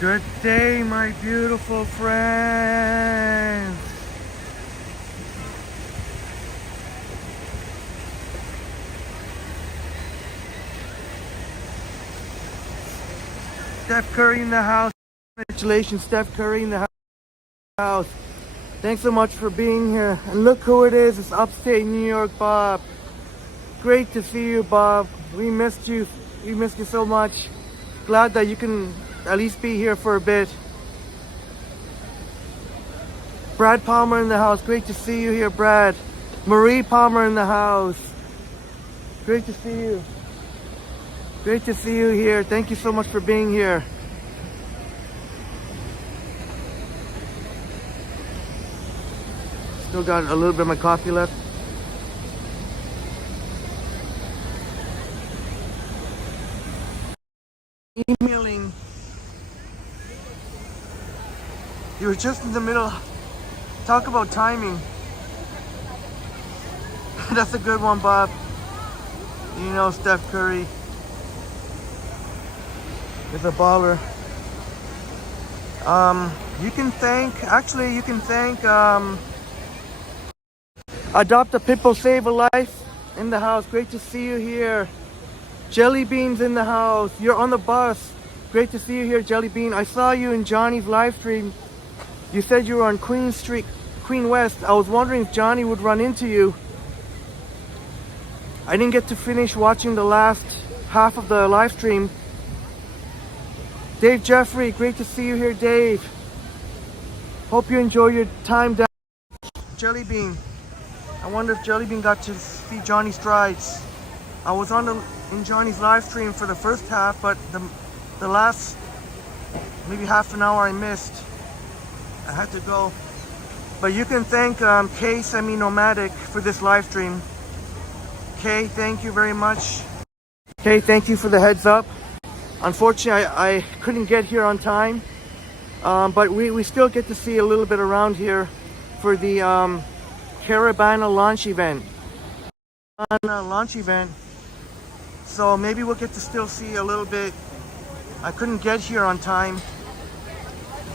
Good day, my beautiful friends. Steph Curry in the house. Congratulations, Steph Curry in the house. Thanks so much for being here. And look who it is. It's upstate New York, Bob. Great to see you, Bob. We missed you. We missed you so much. Glad that you can at least be here for a bit. Brad Palmer in the house. Great to see you here, Brad. Marie Palmer in the house. Great to see you. Great to see you here. Thank you so much for being here. Still got a little bit of my coffee left. Emailing. You were just in the middle. Talk about timing. That's a good one, Bob. You know Steph Curry is a baller. You can thank Adopt a Pitbull Save a Life in the house. Great to see you here. Jelly Beans in the house. You're on the bus. Great to see you here, Jelly Bean. I saw you in Johnny's live stream. You said you were on Queen Street, Queen West. I was wondering if Johnny would run into you. I didn't get to finish watching the last half of the live stream. Dave Jeffrey, great to see you here, Dave. Hope you enjoy your time down. Jelly Bean. I wonder if Jelly Bean got to see Johnny Strides. I was in Johnny's live stream for the first half, but the last maybe half an hour I missed. I had to go. But you can thank Kay Semi-Nomadic for this live stream. Kay, thank you very much. Kay, thank you for the heads up. Unfortunately, I couldn't get here on time. But we still get to see a little bit around here for the Caribana launch event. So maybe we'll get to still see a little bit. I couldn't get here on time,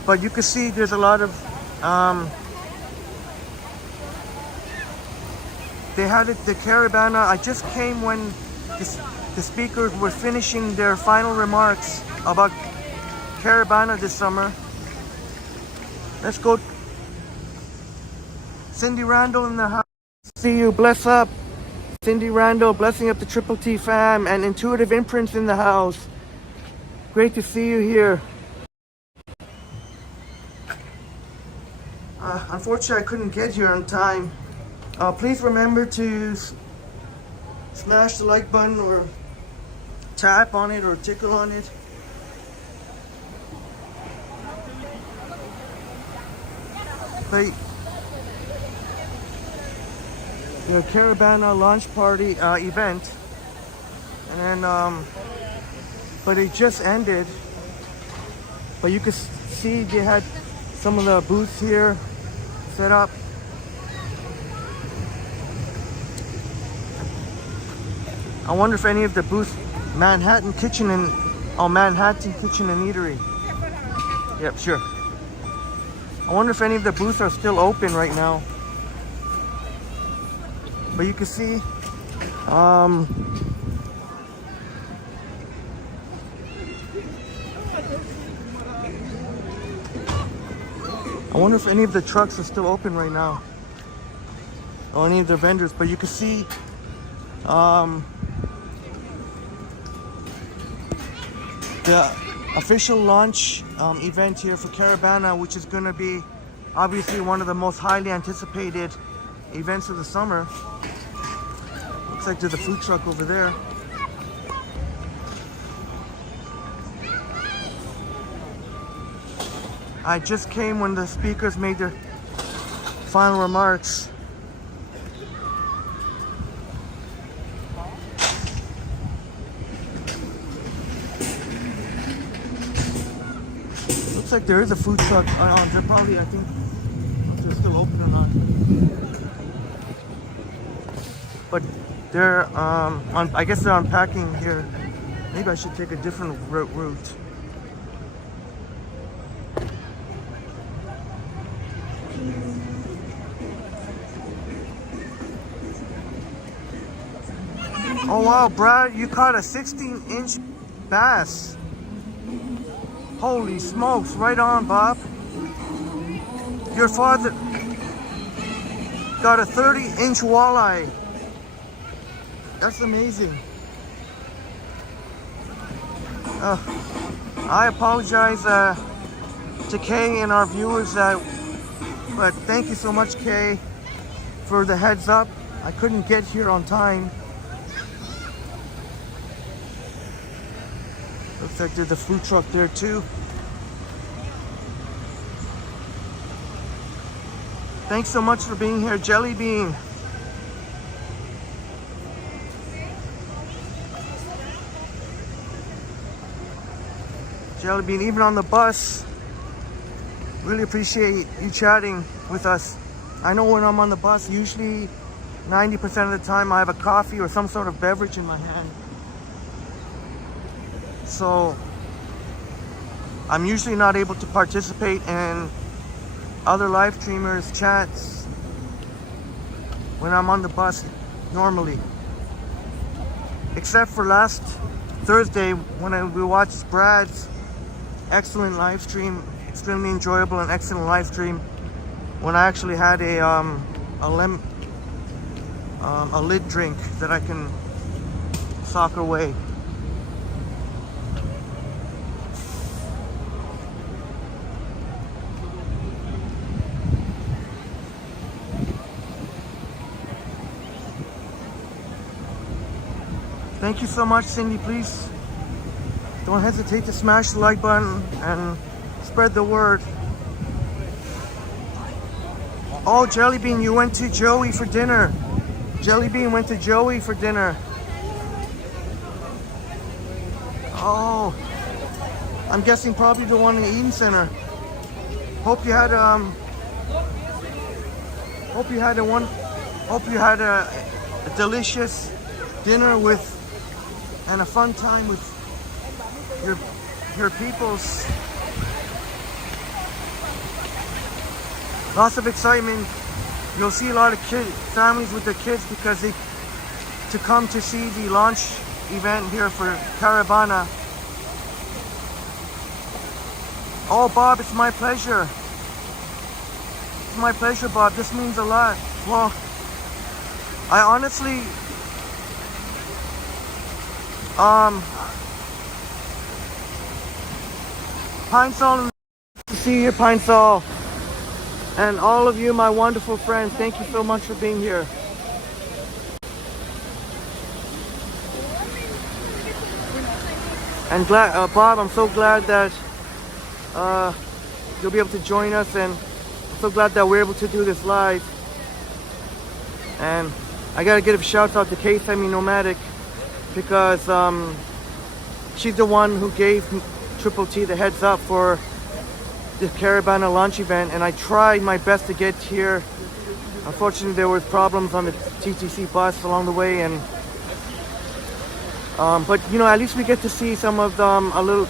but you can see there's a lot of they had it, the Caribana. I just came when the speakers were finishing their final remarks about Caribana this summer. Let's go. Cindy Randall in the house. See you. Bless up. Cindy Randall, blessing up the Triple T fam, and Intuitive Imprints in the house. Great to see you here. Unfortunately, I couldn't get here on time. Please remember to smash the like button or tap on it or tickle on it. But the Caribana launch party event, and then but it just ended. But you can see they had some of the booths here set up. I wonder if any of the booths, Manhattan Kitchen and Eatery. Yep, sure. I wonder if any of the booths are still open right now. But you can see I wonder if any of the trucks are still open right now, or any of the vendors. But you can see the official launch event here for Caribana, which is going to be obviously one of the most highly anticipated events of the summer. Looks like there's a food truck over there. I just came when the speakers made their final remarks. Looks like there is a food truck. They're probably, I think, they're still open or not. But they're, I guess they're unpacking here. Maybe I should take a different route. Oh wow, Brad, you caught a 16-inch bass. Holy smokes, right on, Bob. Your father got a 30-inch walleye. That's amazing. I apologize to Kay and our viewers, but thank you so much, Kay, for the heads up. I couldn't get here on time. Looks like there's a food truck there too. Thanks so much for being here, Jelly Bean. Jelly Bean, even on the bus, really appreciate you chatting with us. I know when I'm on the bus, usually 90% of the time I have a coffee or some sort of beverage in my hand. So I'm usually not able to participate in other live streamers' chats when I'm on the bus normally. Except for last Thursday when we watched Brad's excellent live stream, extremely enjoyable and excellent live stream, when I actually had a lid drink that I can sock away. Thank you so much, Cindy. Please don't hesitate to smash the like button and spread the word. Oh, Jelly Bean, you went to Joey for dinner. Jelly Bean went to Joey for dinner. Oh, I'm guessing probably the one in the Eden Center. Hope you had a delicious dinner with and a fun time with your peoples. Lots of excitement. You'll see a lot of families with their kids because to come to see the launch event here for Caribana. Oh, Bob, it's my pleasure. It's my pleasure, Bob. This means a lot. Well, I honestly, Pine Sol, to see you, Pine Sol. And all of you, my wonderful friends, thank you so much for being here. And Bob, I'm so glad that you'll be able to join us, and I'm so glad that we're able to do this live. And I gotta give a shout out to Kay Semi Nomadic, because she's the one who gave Triple T the heads up for the Caribana launch event, and I tried my best to get here. Unfortunately, there were problems on the TTC bus along the way, and but you know, at least we get to see some of a little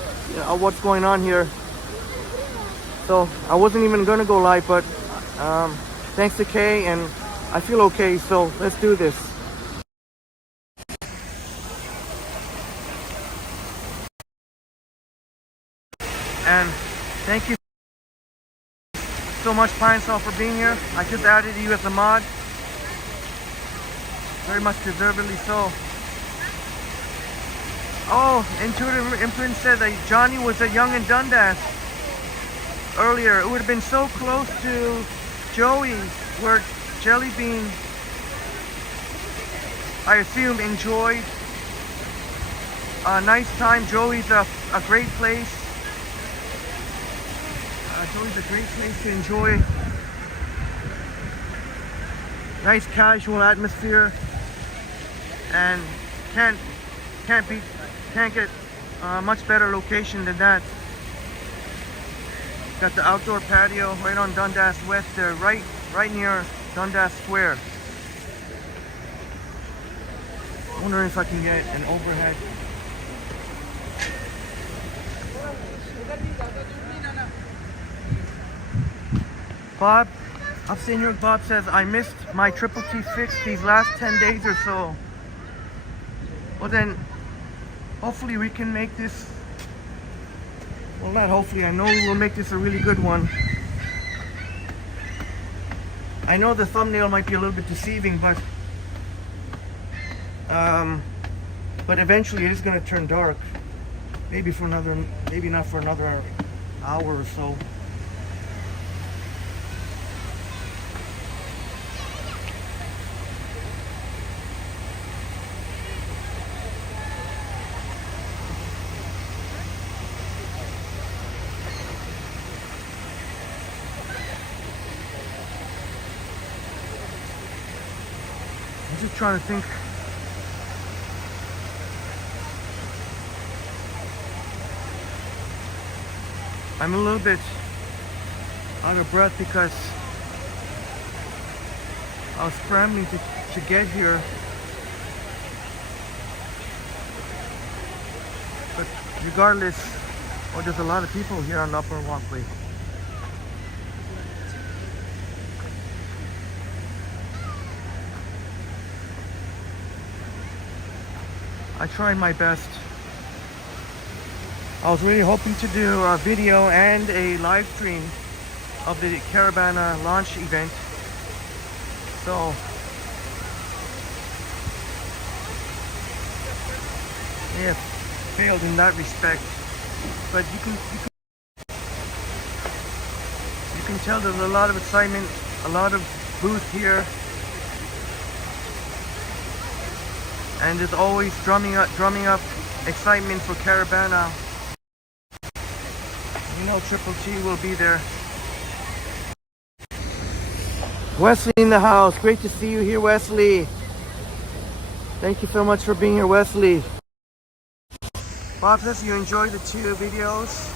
what's going on here. So I wasn't even gonna go live, but thanks to Kay, and I feel okay. So let's do this. And thank you so much, Pine Sol, for being here. I just added you as a mod. Very much deservedly so. Oh, Intuitive Imprint said that Johnny was at Young and Dundas earlier. It would have been so close to Joey, where Jelly Bean, I assume, enjoyed a nice time. Joey's a great place. Joey's a great place to enjoy. Nice casual atmosphere, and can't get much better location than that. Got the outdoor patio right on Dundas West there, right near Dundas Square. Wondering if I can get an overhead. Bob, I've seen your Bob says, I missed my Triple T fix these last 10 days or so. Well then, hopefully we can make this, well not hopefully, I know we will make this a really good one. I know the thumbnail might be a little bit deceiving, but eventually it is going to turn dark. Maybe not for another hour or so. I'm just trying to think. I'm a little bit out of breath because I was scrambling to get here. But regardless, there's a lot of people here on the upper walkway. I tried my best. I was really hoping to do a video and a live stream of the Caribana launch event. So may have failed in that respect. But you can tell there's a lot of excitement, a lot of booth here. And there's always drumming up excitement for Caribana. You know Triple T will be there. Wesley in the house. Great to see you here, Wesley. Thank you so much for being here, Wesley. Bob says you enjoyed the 2 videos.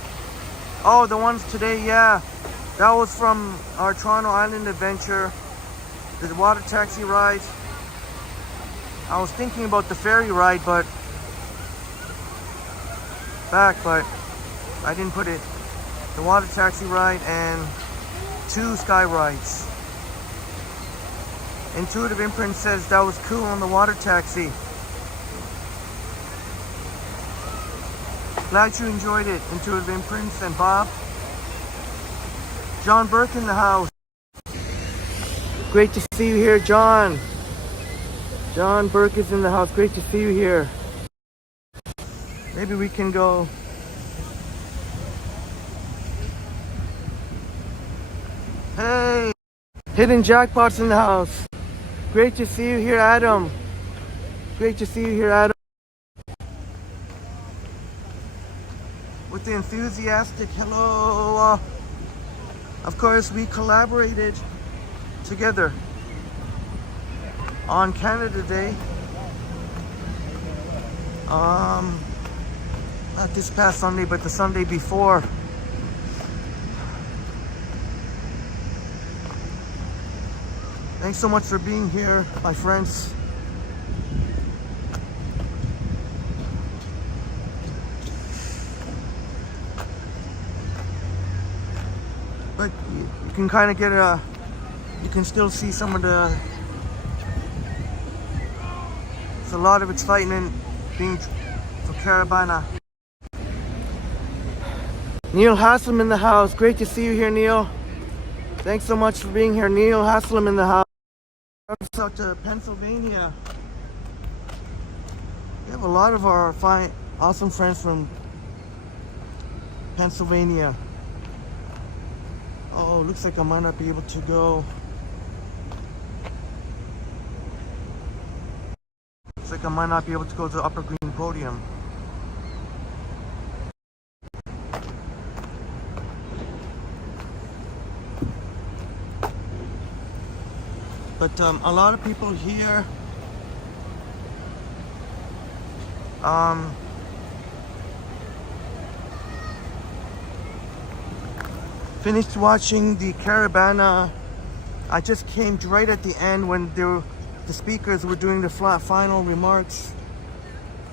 Oh, the ones today, yeah. That was from our Toronto Island adventure. The water taxi ride. I was thinking about the ferry ride, but I didn't put it. The water taxi ride and 2 sky rides. Intuitive Imprint says that was cool on the water taxi. Glad you enjoyed it, Intuitive Imprints and Bob. John Burke in the house. Great to see you here, John. John Burke is in the house. Great to see you here. Maybe we can go. Hey, Hidden Jackpot's in the house. Great to see you here, Adam. Great to see you here, Adam. With the enthusiastic hello. Of course, we collaborated together on Canada Day. Not this past Sunday, but the Sunday before. Thanks so much for being here, my friends. But you can kind of get you can still see some of the, it's a lot of excitement being for Caribana. Neil Haslam in the house. Great to see you here, Neil. Thanks so much for being here, Neil Haslam in the house. Out to Pennsylvania. We have a lot of our fine, awesome friends from Pennsylvania. Oh, looks like I might not be able to go. Looks like I might not be able to go to the upper green podium. But a lot of people here finished watching the Caribana. I just came right at the end when the speakers were doing the final remarks,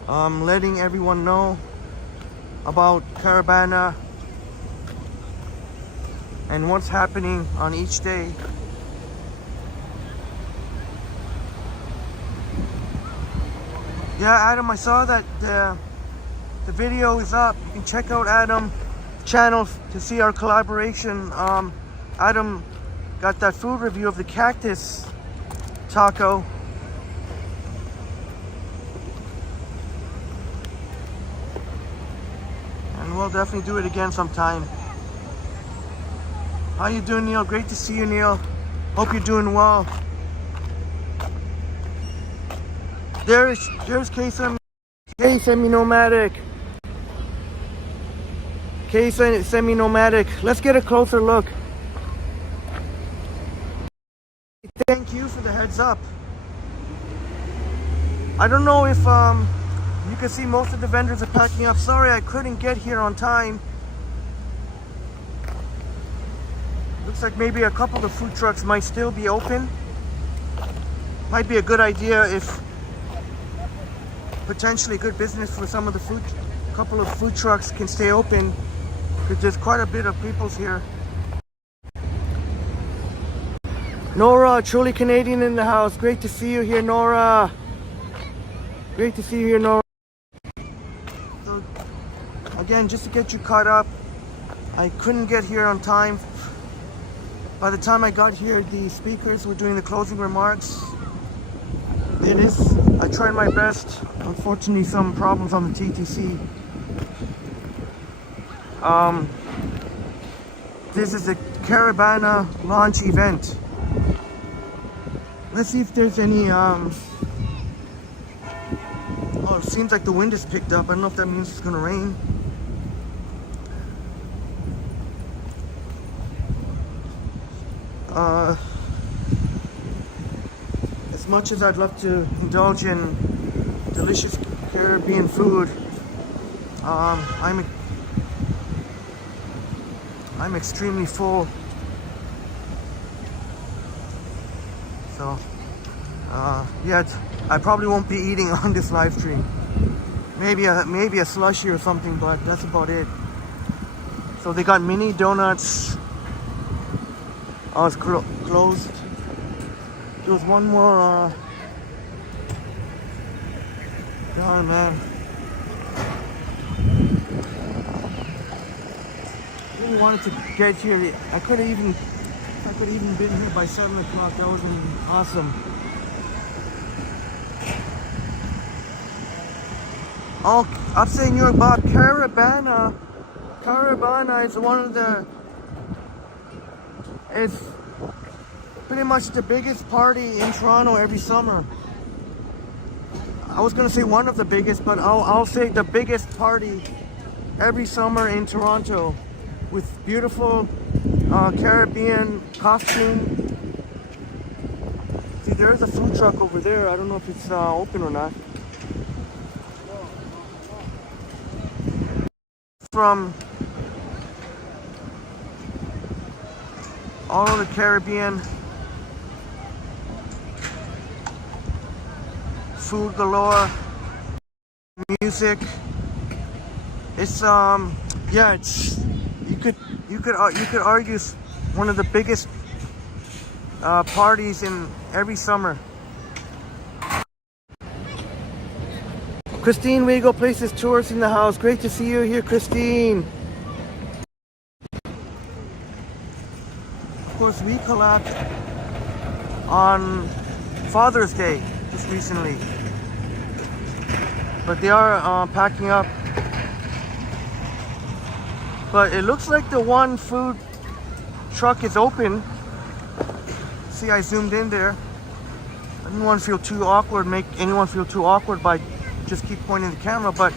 letting everyone know about Caribana and what's happening on each day. Yeah, Adam, I saw that the video is up. You can check out Adam's channel to see our collaboration. Adam got that food review of the cactus taco. And we'll definitely do it again sometime. How you doing, Neil? Great to see you, Neil. Hope you're doing well. There's Semi-Nomadic. Semi-Nomadic. Let's get a closer look. Thank you for the heads up. I don't know if you can see most of the vendors are packing up. Sorry, I couldn't get here on time. Looks like maybe a couple of the food trucks might still be open. Might be a good idea if potentially good business for some of the couple of food trucks can stay open, because there's quite a bit of people's here. Nora, truly Canadian in the house. Great to see you here, Nora. Great to see you here, Nora. So, again, just to get you caught up, I couldn't get here on time. By the time I got here, the speakers were doing the closing remarks. I tried my best. Unfortunately, some problems on the TTC. This is a Caribana launch event. Let's see if there's any, oh, it seems like the wind has picked up. I don't know if that means it's gonna rain. As much as I'd love to indulge in delicious Caribbean food, I'm extremely full. So, yeah, I probably won't be eating on this live stream. Maybe a slushie or something, but that's about it. So they got mini donuts. Oh, it's closed. There was one more. God, man. I really wanted to get here. I could have even been here by 7 o'clock. That would have been awesome. Oh, upstate New York, Bob. Caribana is one of the. It's pretty much the biggest party in Toronto every summer. I was gonna say one of the biggest, but I'll say the biggest party every summer in Toronto, with beautiful Caribbean costume. See, there's a food truck over there. I don't know if it's open or not. From all of the Caribbean, food galore, music. It's yeah, it's you could argue one of the biggest parties in every summer. Christine Wego Places Tours in the house. Great to see you here, Christine. Of course, we collabed on Father's Day just recently, but they are packing up. But it looks like the one food truck is open. See, I zoomed in there. I didn't want to feel too awkward, make anyone feel too awkward by just keep pointing the camera, but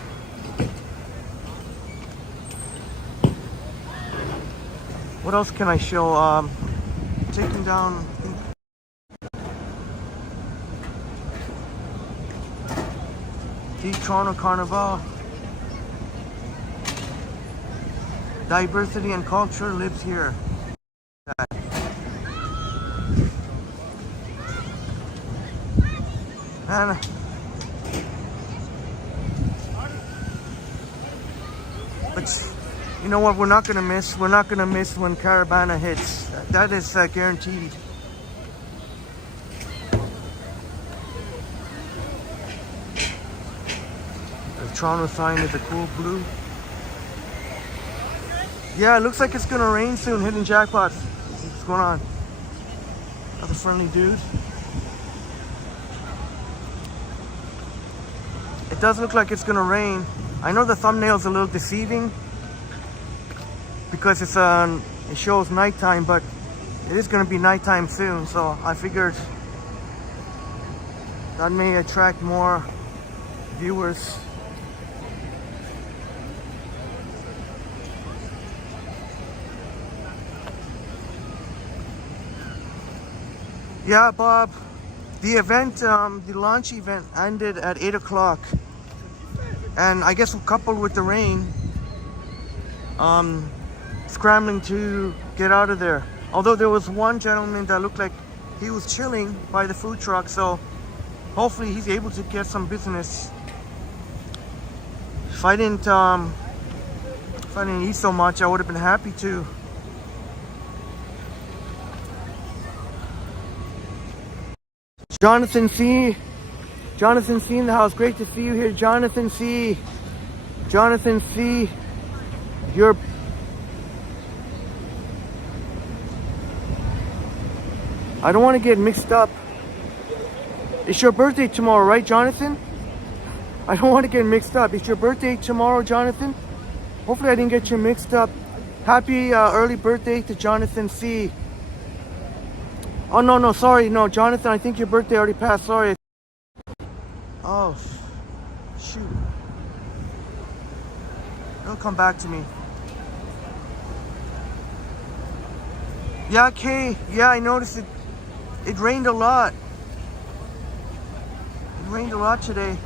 what else can I show? Taking down, I think, the Toronto Carnival. Diversity and culture lives here. And but you know what? We're not gonna miss when Caribana hits. That is guaranteed. Toronto sign is a cool blue. Yeah, it looks like it's gonna rain soon. Hidden jackpots. What's going on? Another friendly dude. It does look like it's gonna rain. I know the thumbnail's a little deceiving because it shows nighttime, but it is gonna be nighttime soon. So I figured that may attract more viewers. Yeah, Bob, the event, the launch event ended at 8 o'clock. And I guess coupled with the rain, scrambling to get out of there. Although there was one gentleman that looked like he was chilling by the food truck, so hopefully he's able to get some business. If I didn't eat so much, I would have been happy to. Jonathan C. Jonathan C in the house. Great to see you here, Jonathan C. Jonathan C. You're... I don't want to get mixed up. It's your birthday tomorrow, right, Jonathan? I don't want to get mixed up. It's your birthday tomorrow, Jonathan? Hopefully I didn't get you mixed up. Happy early birthday to Jonathan C. Oh, no, sorry. No, Jonathan, I think your birthday already passed. Sorry. Oh, shoot. It'll come back to me. Yeah, Kay. Yeah, I noticed it. It rained a lot. It rained a lot today.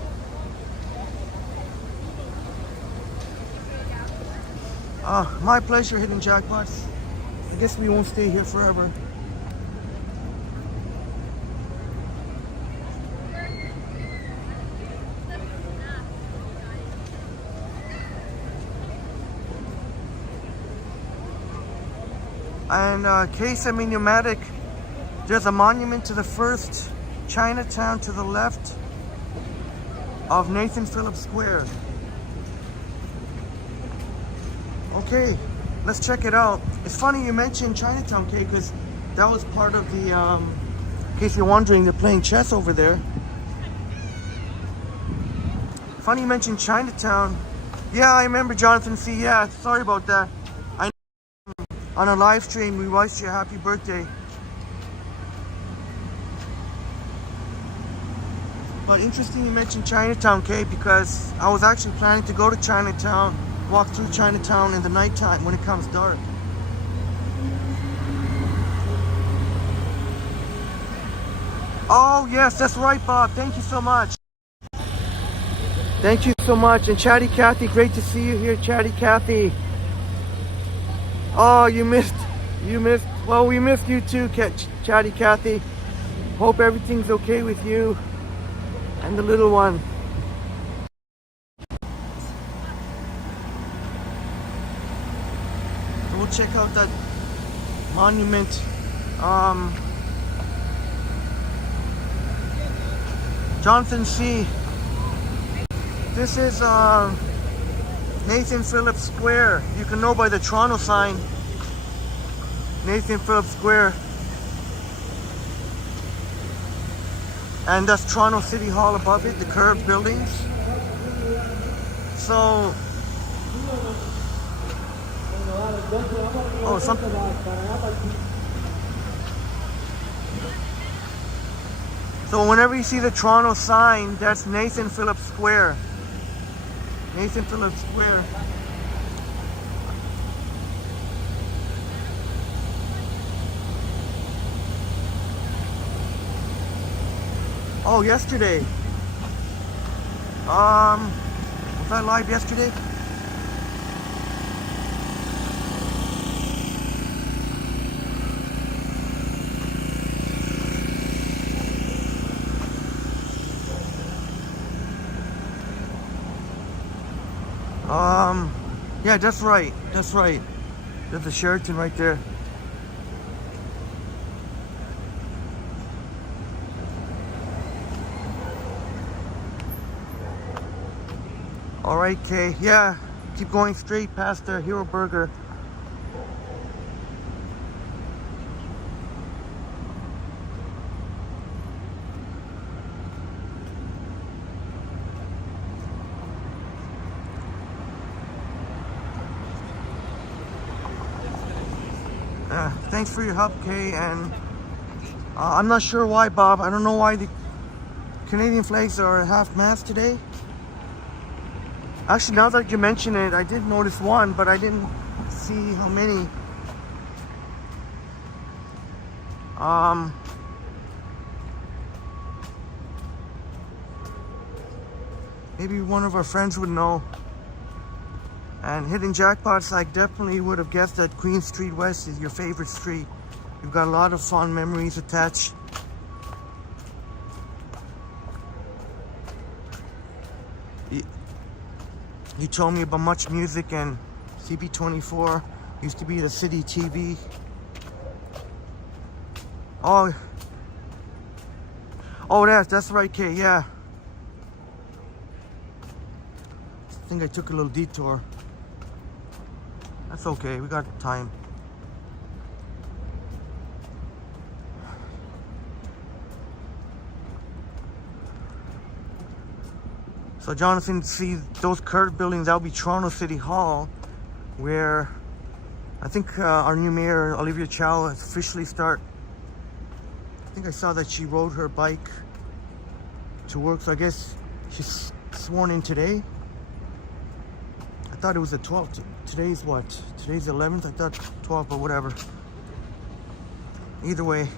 My pleasure, Hidden Jackpots. I guess we won't stay here forever. And Case Semi-Pneumatic, there's a monument to the first Chinatown to the left of Nathan Phillips Square. Okay, let's check it out. It's funny you mentioned Chinatown, Kay, because that was part of the, in case you're wondering, they're playing chess over there. Funny you mentioned Chinatown. Yeah, I remember Jonathan C. Yeah, sorry about that. On a live stream, we wished you a happy birthday. But interesting you mentioned Chinatown, Kay, because I was actually planning to go to Chinatown, walk through Chinatown in the nighttime when it comes dark. Oh, yes, that's right, Bob. Thank you so much. Thank you so much. And Chatty Cathy, great to see you here, Chatty Cathy. Oh, you missed. Well, we missed you too, Chatty Cathy. Hope everything's okay with you and the little one. We'll check out that monument. Jonathan C. This is Nathan Phillips Square. You can know by the Toronto sign. Nathan Phillips Square. And that's Toronto City Hall above it, the curved buildings. So, oh, something. So whenever you see the Toronto sign, that's Nathan Phillips Square. Nathan Phillips Square. Oh, yesterday. Was I live yesterday? Yeah, that's right. That's right. There's a Sheraton right there. All right, Kay. Yeah, keep going straight past the Hero Burger. Thanks for your help, Kay. And I'm not sure why, Bob. I don't know why the Canadian flags are half-mast today. Actually, now that you mention it, I did notice one, but I didn't see how many. Maybe one of our friends would know. And Hidden Jackpots, I definitely would have guessed that Queen Street West is your favorite street. You've got a lot of fond memories attached. You told me about Much Music and CB24. Used to be the City TV. Oh, that's right, Kay. Yeah. I think I took a little detour. That's okay. We got time. So Jonathan, see those curved buildings, that'll be Toronto City Hall, where I think our new mayor, Olivia Chow, has officially I think I saw that she rode her bike to work, so I guess she's sworn in today. I thought it was the 12th. Today's what? Today's the 11th? I thought 12th, but whatever. Either way,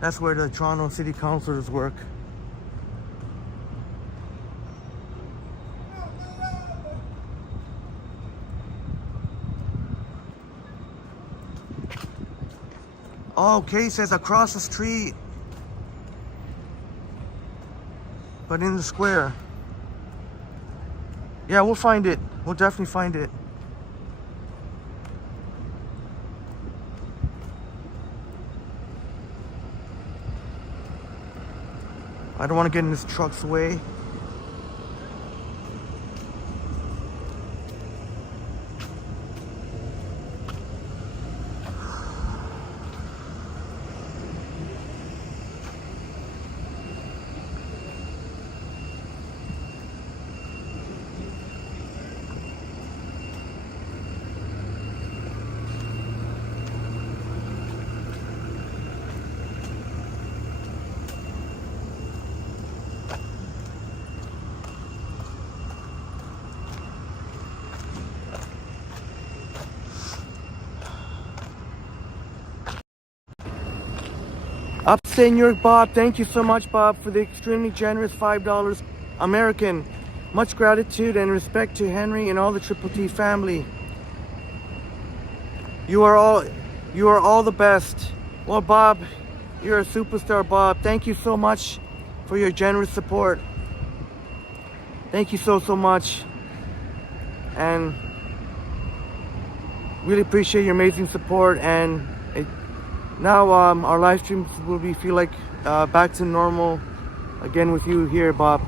that's where the Toronto City Councilors work. Oh, Kay says across the street, but in the square. Yeah, we'll find it. We'll definitely find it. I don't want to get in this truck's way. Upstate New York, Bob. Thank you so much, Bob, for the extremely generous $5 American. Much gratitude and respect to Henry and all the Triple T family. You are all the best. Well, Bob, you're a superstar, Bob. Thank you so much for your generous support. Thank you so much. And really appreciate your amazing support. And now our live streams will feel like back to normal again with you here, Bob.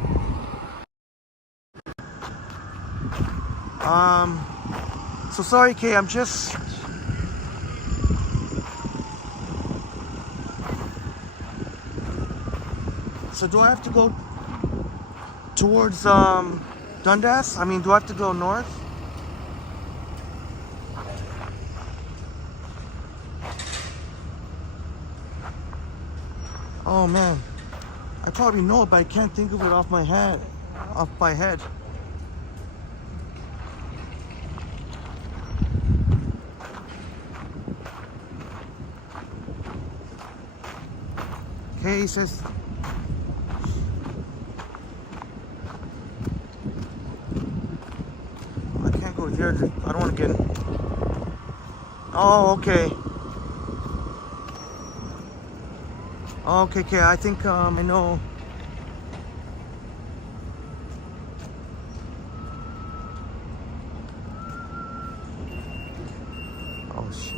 So sorry, Kay, I'm just so do I have to go towards Dundas? I mean, do I have to go north? Oh man, I probably know it, but I can't think of it off my head. Okay, he says. I can't go there. I don't want to get. Oh, okay. Okay, I think I know. Oh shit.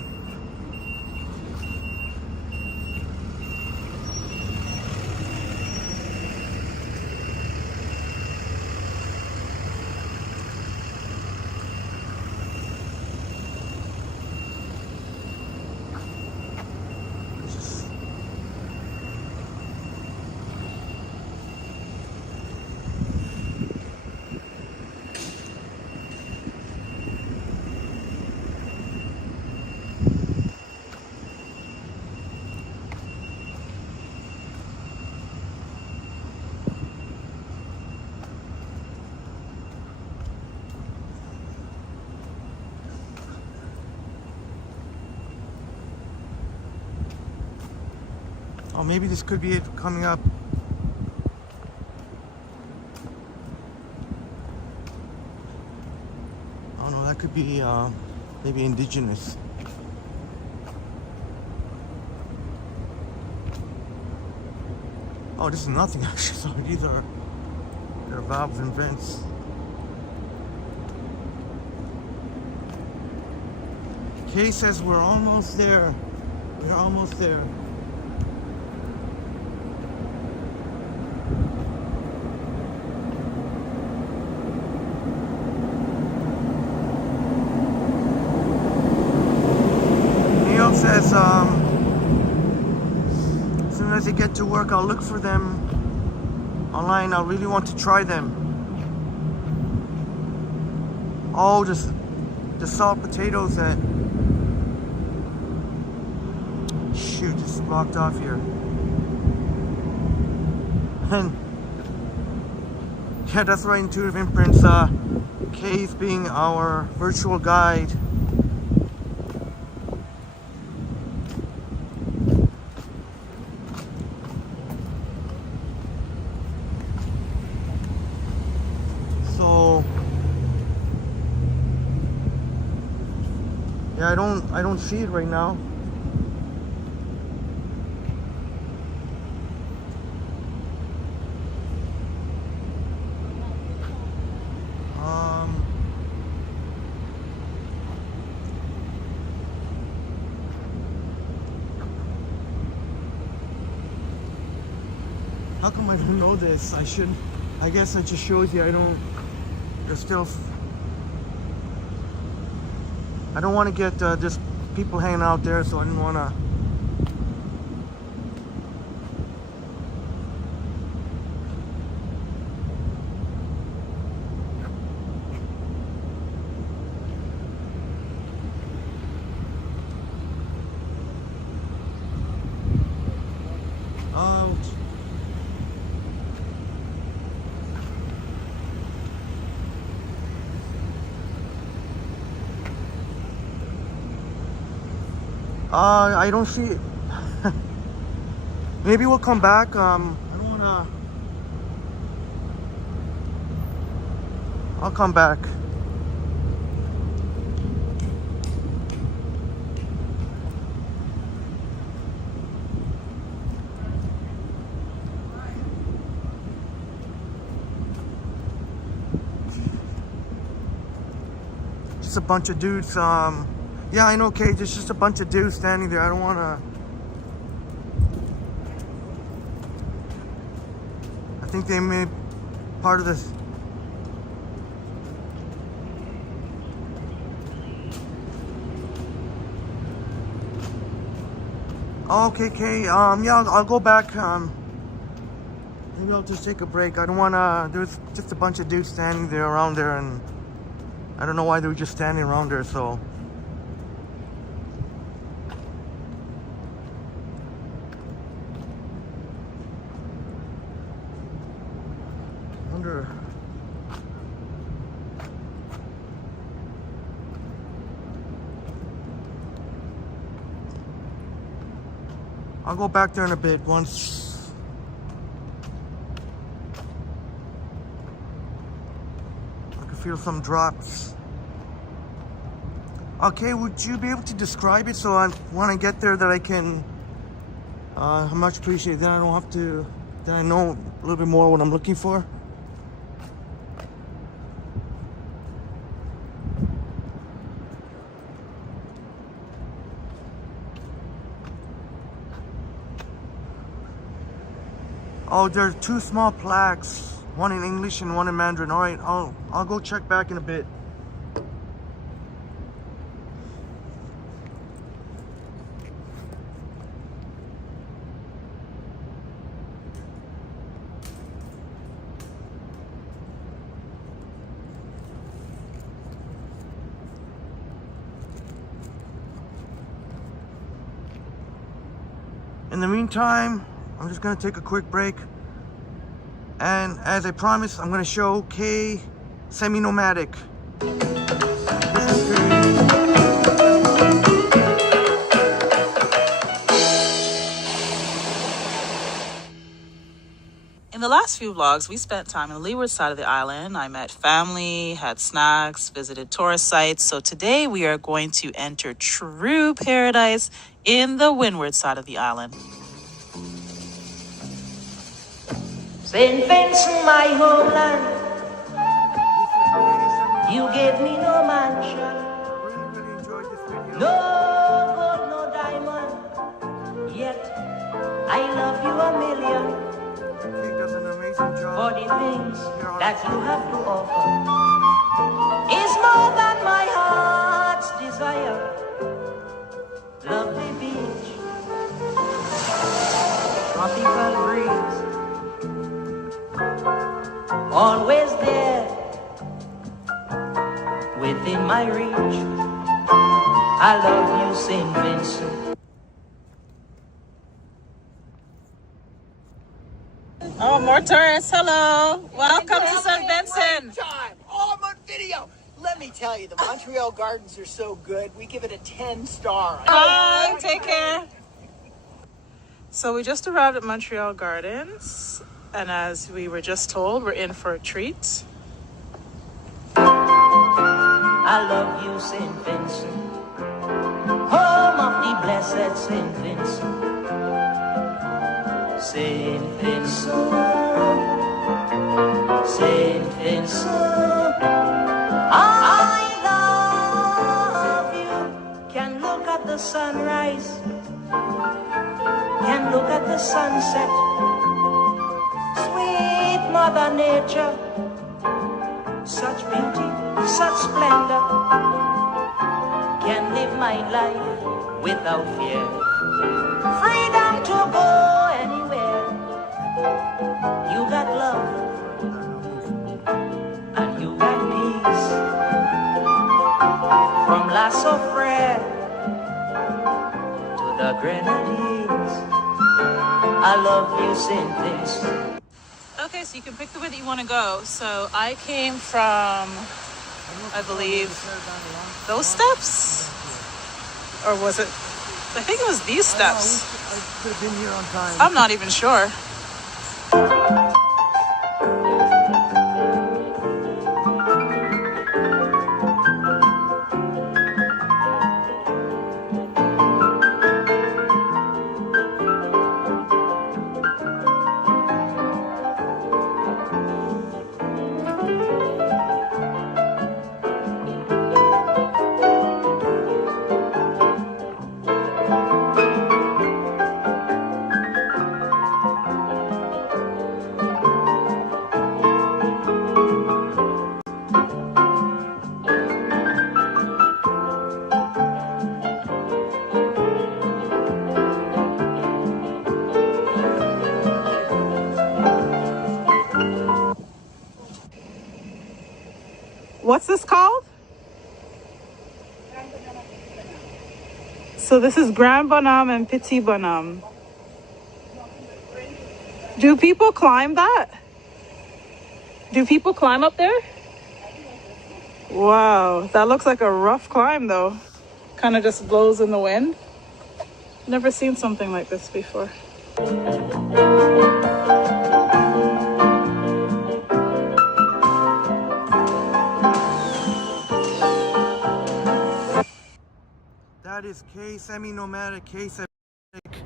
Oh, maybe this could be it coming up. Oh no, that could be maybe indigenous. Oh, this is nothing actually. So these are their valves and vents. Kay says we're almost there. We're almost there. Neil says as soon as I get to work, I'll look for them online. I really want to try them. Oh, just the salt potatoes that... Shoot, it's blocked off here. And yeah, that's right, Intuitive Imprints. Kay's being our virtual guide. So yeah, I don't see it right now. How come I don't know this? I guess it just shows you I don't, there's still, I don't want to get just people hanging out there, so I didn't want to. I don't see it. Maybe we'll come back. I don't wanna. I'll come back. Just a bunch of dudes. Yeah, I know, okay, there's just a bunch of dudes standing there. I don't want to... I think they made part of this. Oh, okay. Yeah, I'll go back. Maybe I'll just take a break. I don't want to... There's just a bunch of dudes standing there around there, and I don't know why they were just standing around there, so... I'll go back there in a bit once I can feel some drops. Okay, would you be able to describe it so when I get there that I can I much appreciate it. Then I don't have to, then I know a little bit more what I'm looking for. Oh, there are two small plaques, one in English and one in Mandarin. All right, I'll go check back in a bit. In the meantime, I'm just gonna take a quick break, and as I promised, I'm gonna show Kay semi-nomadic. last few vlogs, we spent time on the leeward side of the island. I met family, had snacks, visited tourist sites. So today we are going to enter true paradise in the windward side of the island. St. Vincent, my homeland, you gave me no mansion, no gold, no diamond, yet I love you a million for the things that you have to offer. Is more than my heart's desire. Lovely beach, tropical breeze, always there within my reach. I love you, St. Vincent. Oh, more tourists. Hello. Welcome to St. Vincent. Time. Oh, I'm on video. Let me tell you, the Montreal Gardens are so good. We give it a 10-star. Bye. Take care. So we just arrived at Montreal Gardens, and as we were just told, we're in for a treat. I love you, St. Vincent, home of the blessed St. Vincent. St. Vincent, St. Vincent, I love you. Can look at the sunrise, can look at the sunset. Sweet Mother Nature, such beauty, such splendor. Can live my life without fear. Freedom to go anywhere. You got love and you got peace. From La Soufrière to the Grenadines, I love you, St. Vincent. Okay, so you can pick the way that you want to go. So I came from, I believe, those steps? Or was it? I think it was these steps. I could have been here on time. I'm not even sure. What's this called? So this is Grand Bonhomme and Petit Bonhomme. Do people climb that? Do people climb up there? Wow, that looks like a rough climb though. Kind of just blows in the wind. Never seen something like this before. That is K semi-nomadic, K semi-nomadic.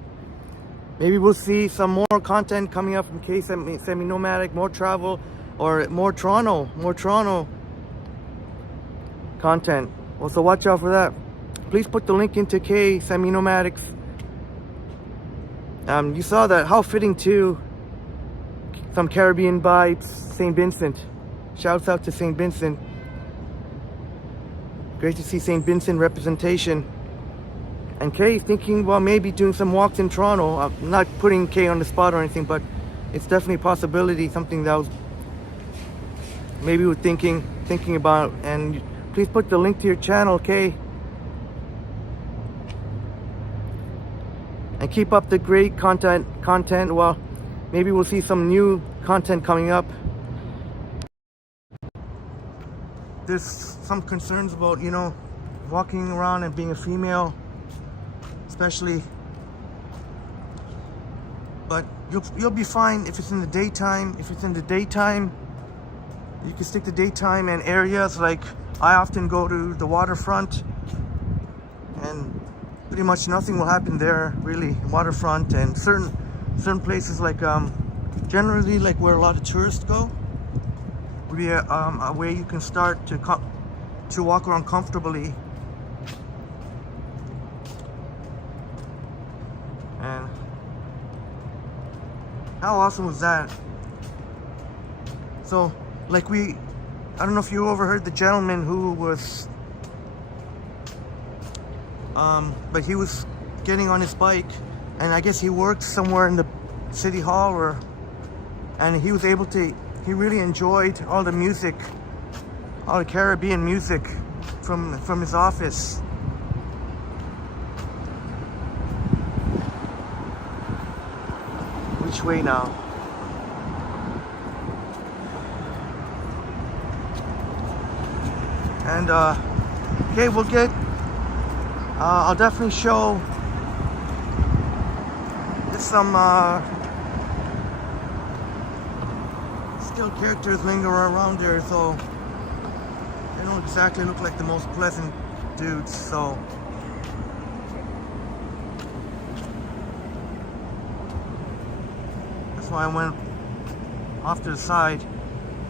Maybe we'll see some more content coming up from K semi-nomadic, more travel, or more Toronto content. Also watch out for that. Please put the link into K semi-nomadics. You saw that, how fitting too. Some Caribbean vibes, St. Vincent. Shouts out to St. Vincent. Great to see St. Vincent representation. And Kay thinking, well, maybe doing some walks in Toronto. I'm not putting Kay on the spot or anything, but it's definitely a possibility, something that was maybe we're thinking about. And please put the link to your channel, Kay. And keep up the great content. Well, maybe we'll see some new content coming up. There's some concerns about, walking around and being a female, especially But you'll be fine if it's in the daytime. If it's in the daytime, you can stick to daytime and areas like I often go to the waterfront, and pretty much nothing will happen there really. Waterfront and certain places like generally like where a lot of tourists go would be a way you can start to walk around comfortably. And how awesome was that? So like I don't know if you overheard the gentleman who was but he was getting on his bike, and I guess he worked somewhere in the city hall, and he was able to, he really enjoyed all the music, all the Caribbean music from his office. Which way now? And okay, we'll get I'll definitely show some still characters linger around there, so they don't exactly look like the most pleasant dudes, so that's why I went off to the side.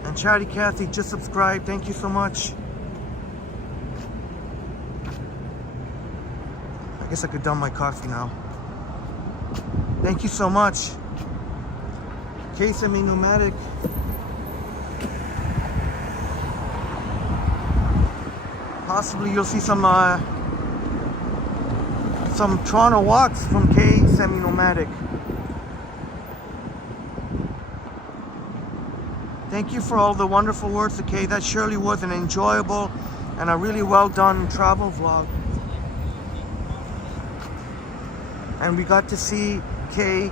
And Chatty Cathy just subscribed, thank you so much. I guess I could dump my coffee now. Thank you so much. K Semi-Nomadic. Possibly you'll see some Toronto walks from K Semi-Nomadic. Thank you for all the wonderful words, Kay. That surely was an enjoyable and a really well done travel vlog. And we got to see Kay.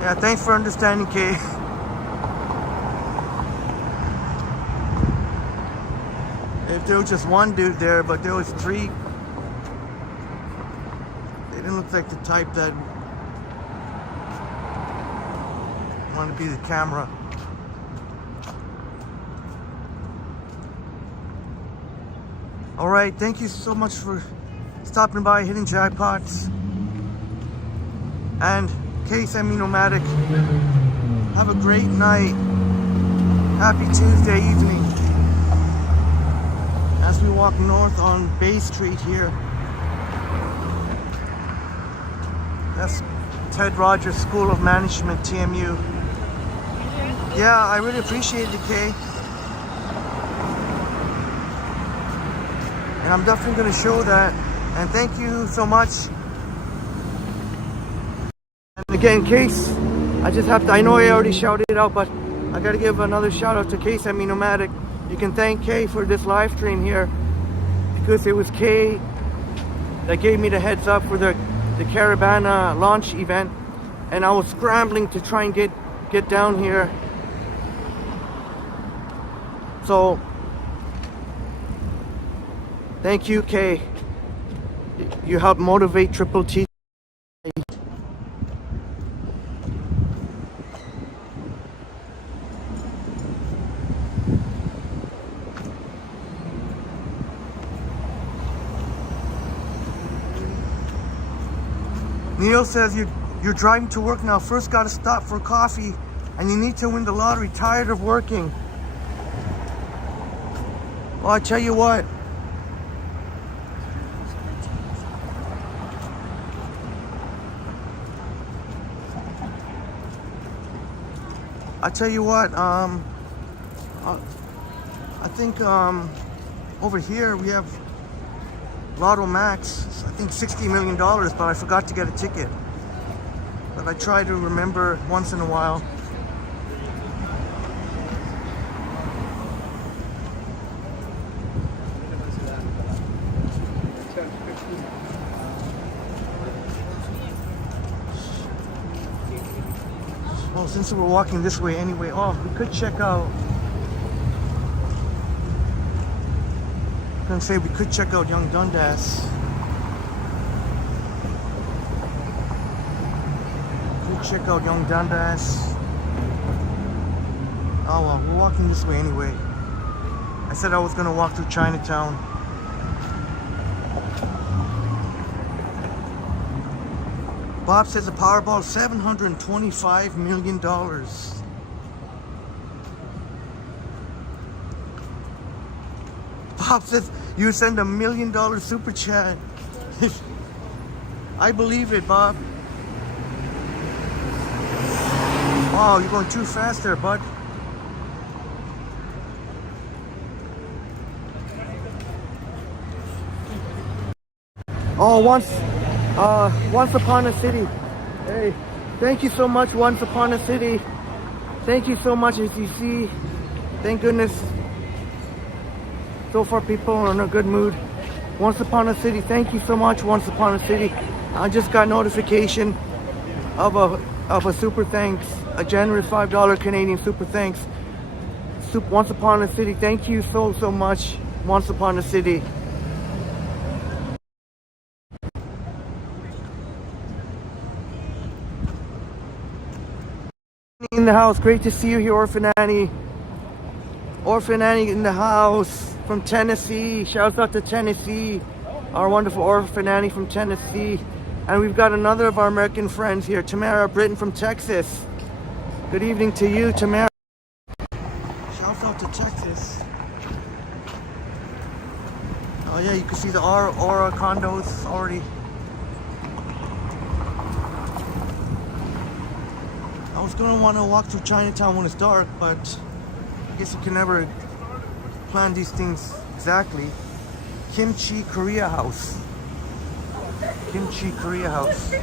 Yeah, thanks for understanding, Kay. If there was just one dude there, but there was three, they didn't look like the type that want to be the camera. All right, thank you so much for stopping by Hidden Jackpots. And K Semi-Nomadic, have a great night. Happy Tuesday evening. As we walk north on Bay Street here. That's Ted Rogers School of Management, TMU. Yeah, I really appreciate it, Kay. And I'm definitely going to show that. And thank you so much. And again, Case, I know I already shouted it out, but I got to give another shout out to K Semi-Nomadic. You can thank Kay for this live stream here, because it was Kay that gave me the heads up for the Caribana launch event, and I was scrambling to try and get down here. So thank you, Kay. You helped motivate Triple T. Neil says you're driving to work now. First got to stop for coffee, and you need to win the lottery. Tired of working. Well, I tell you what. I think over here we have Lotto Max, I think $60 million, but I forgot to get a ticket. But I try to remember once in a while. Well, since we're walking this way anyway, oh, we could check out. I'm gonna say we could check out Young Dundas. Check out Young Dundas. Oh well, we're walking this way anyway. I said I was gonna walk through Chinatown. Bob says a Powerball $725 million. Bob says you send $1 million super chat. I believe it, Bob. Oh, you're going too fast there, bud. Oh, Once Upon a City. Hey, thank you so much, Once Upon a City. Thank you so much, as you see. Thank goodness. So far, people are in a good mood. Once Upon a City, thank you so much, Once Upon a City. I just got notification of a super thanks, a generous $5 Canadian super thanks. Once Upon a City, thank you so much, Once Upon a City. In the house, great to see you here, Orphan Annie. Orphan Annie in the house from Tennessee. Shouts out to Tennessee, our wonderful Orphan Annie from Tennessee. And we've got another of our American friends here, Tamara Britton from Texas. Good evening to you, Tamara. Shouts out to Texas. Oh yeah, you can see the Aura condos already. I was gonna want to walk through Chinatown when it's dark, but I guess you can never plan these things exactly. Kimchi Korea House. Kimchi Korea House.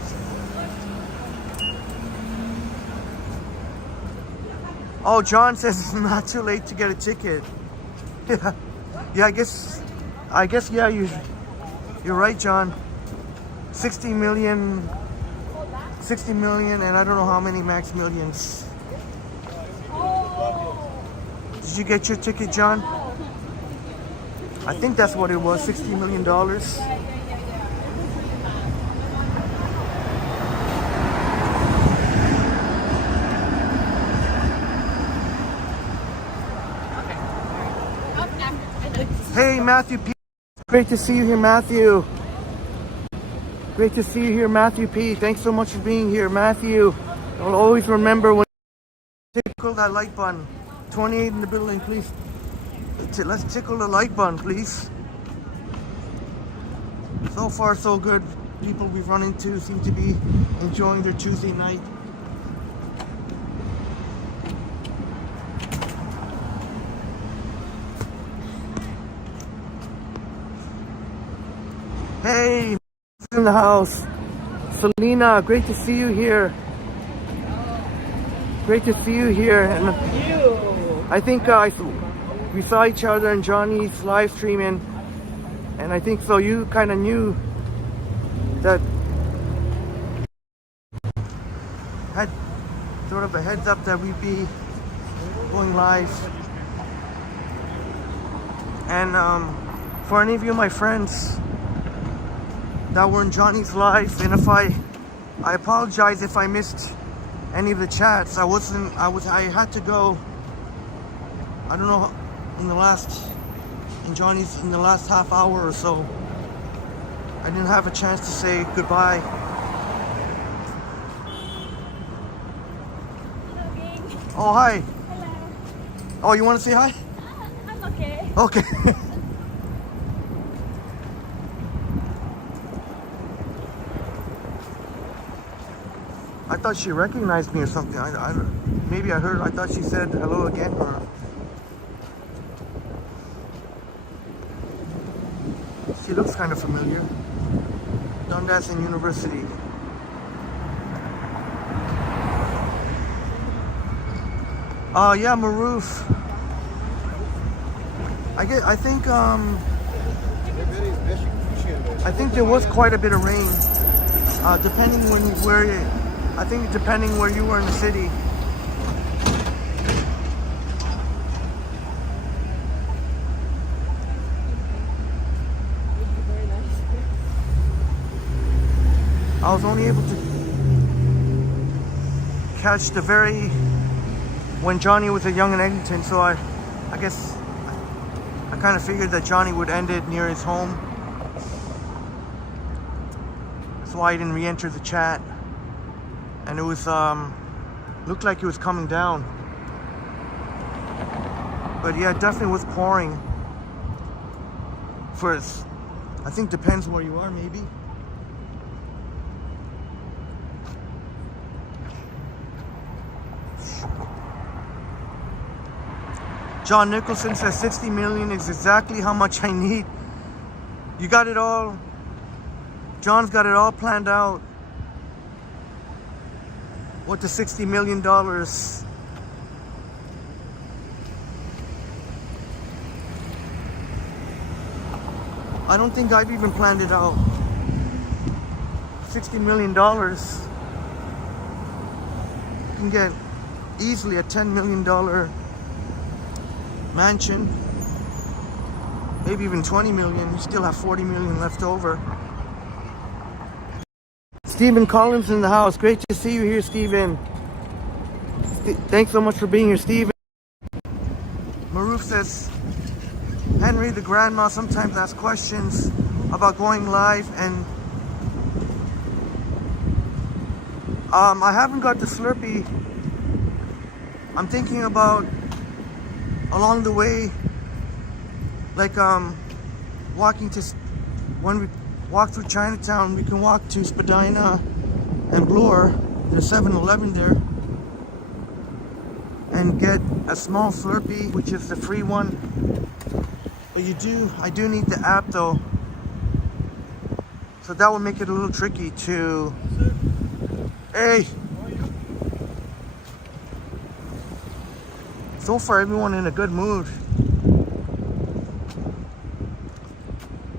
Oh, John says it's not too late to get a ticket. Yeah, I guess yeah, you're right, John. 60 million, and I don't know how many max millions. Did you get your ticket, John? I think that's what it was, $60 million. Hey, Matthew P. Great to see you here, Matthew. Great to see you here, Matthew P. Thanks so much for being here, Matthew. I'll always remember when you tickle that like button. 28 in the building, please. Let's tickle the like button, please. So far, so good. People we've run into seem to be enjoying their Tuesday night. Hey, in the house. Selena, great to see you here. Great to see you here. And I think we saw each other in Johnny's live streaming, and I think so you kind of knew that, had sort of a heads up that we'd be going live. And for any of you, my friends that were in Johnny's live, and if I apologize if I missed any of the chats. I had to go, I don't know, in the last half hour or so. I didn't have a chance to say goodbye. Oh, hi. Hello. Oh, you want to say hi? I'm okay. Okay. I thought she recognized me or something. Maybe I thought she said hello again, or she looks kind of familiar. Dundas University. Yeah, Maroof. I think there was quite a bit of rain. Depending where you were in the city. I was only able to catch the very when Johnny was a young in Eglinton, so I guess I kind of figured that Johnny would end it near his home. That's why I didn't re-enter the chat. And it was looked like it was coming down. But yeah, it definitely was pouring. First, I think depends where you are, maybe. John Nicholson says 60 million is exactly how much I need. You got it all. John's got it all planned out. What the $60 million. I don't think I've even planned it out. $60 million. You can get easily a $10 million mansion, maybe even 20 million. You still have 40 million left over. Stephen Collins in the house. Great to see you here, Stephen. Thanks so much for being here, Stephen. Maruf says Henry the grandma sometimes asks questions about going live, and I haven't got the Slurpee. I'm thinking about along the way, like walking to, when we walk through Chinatown, we can walk to Spadina and Bloor. There's 7-Eleven there, and get a small Slurpee, which is the free one. But I do need the app though, so that will make it a little tricky to. Hey. So far, everyone in a good mood.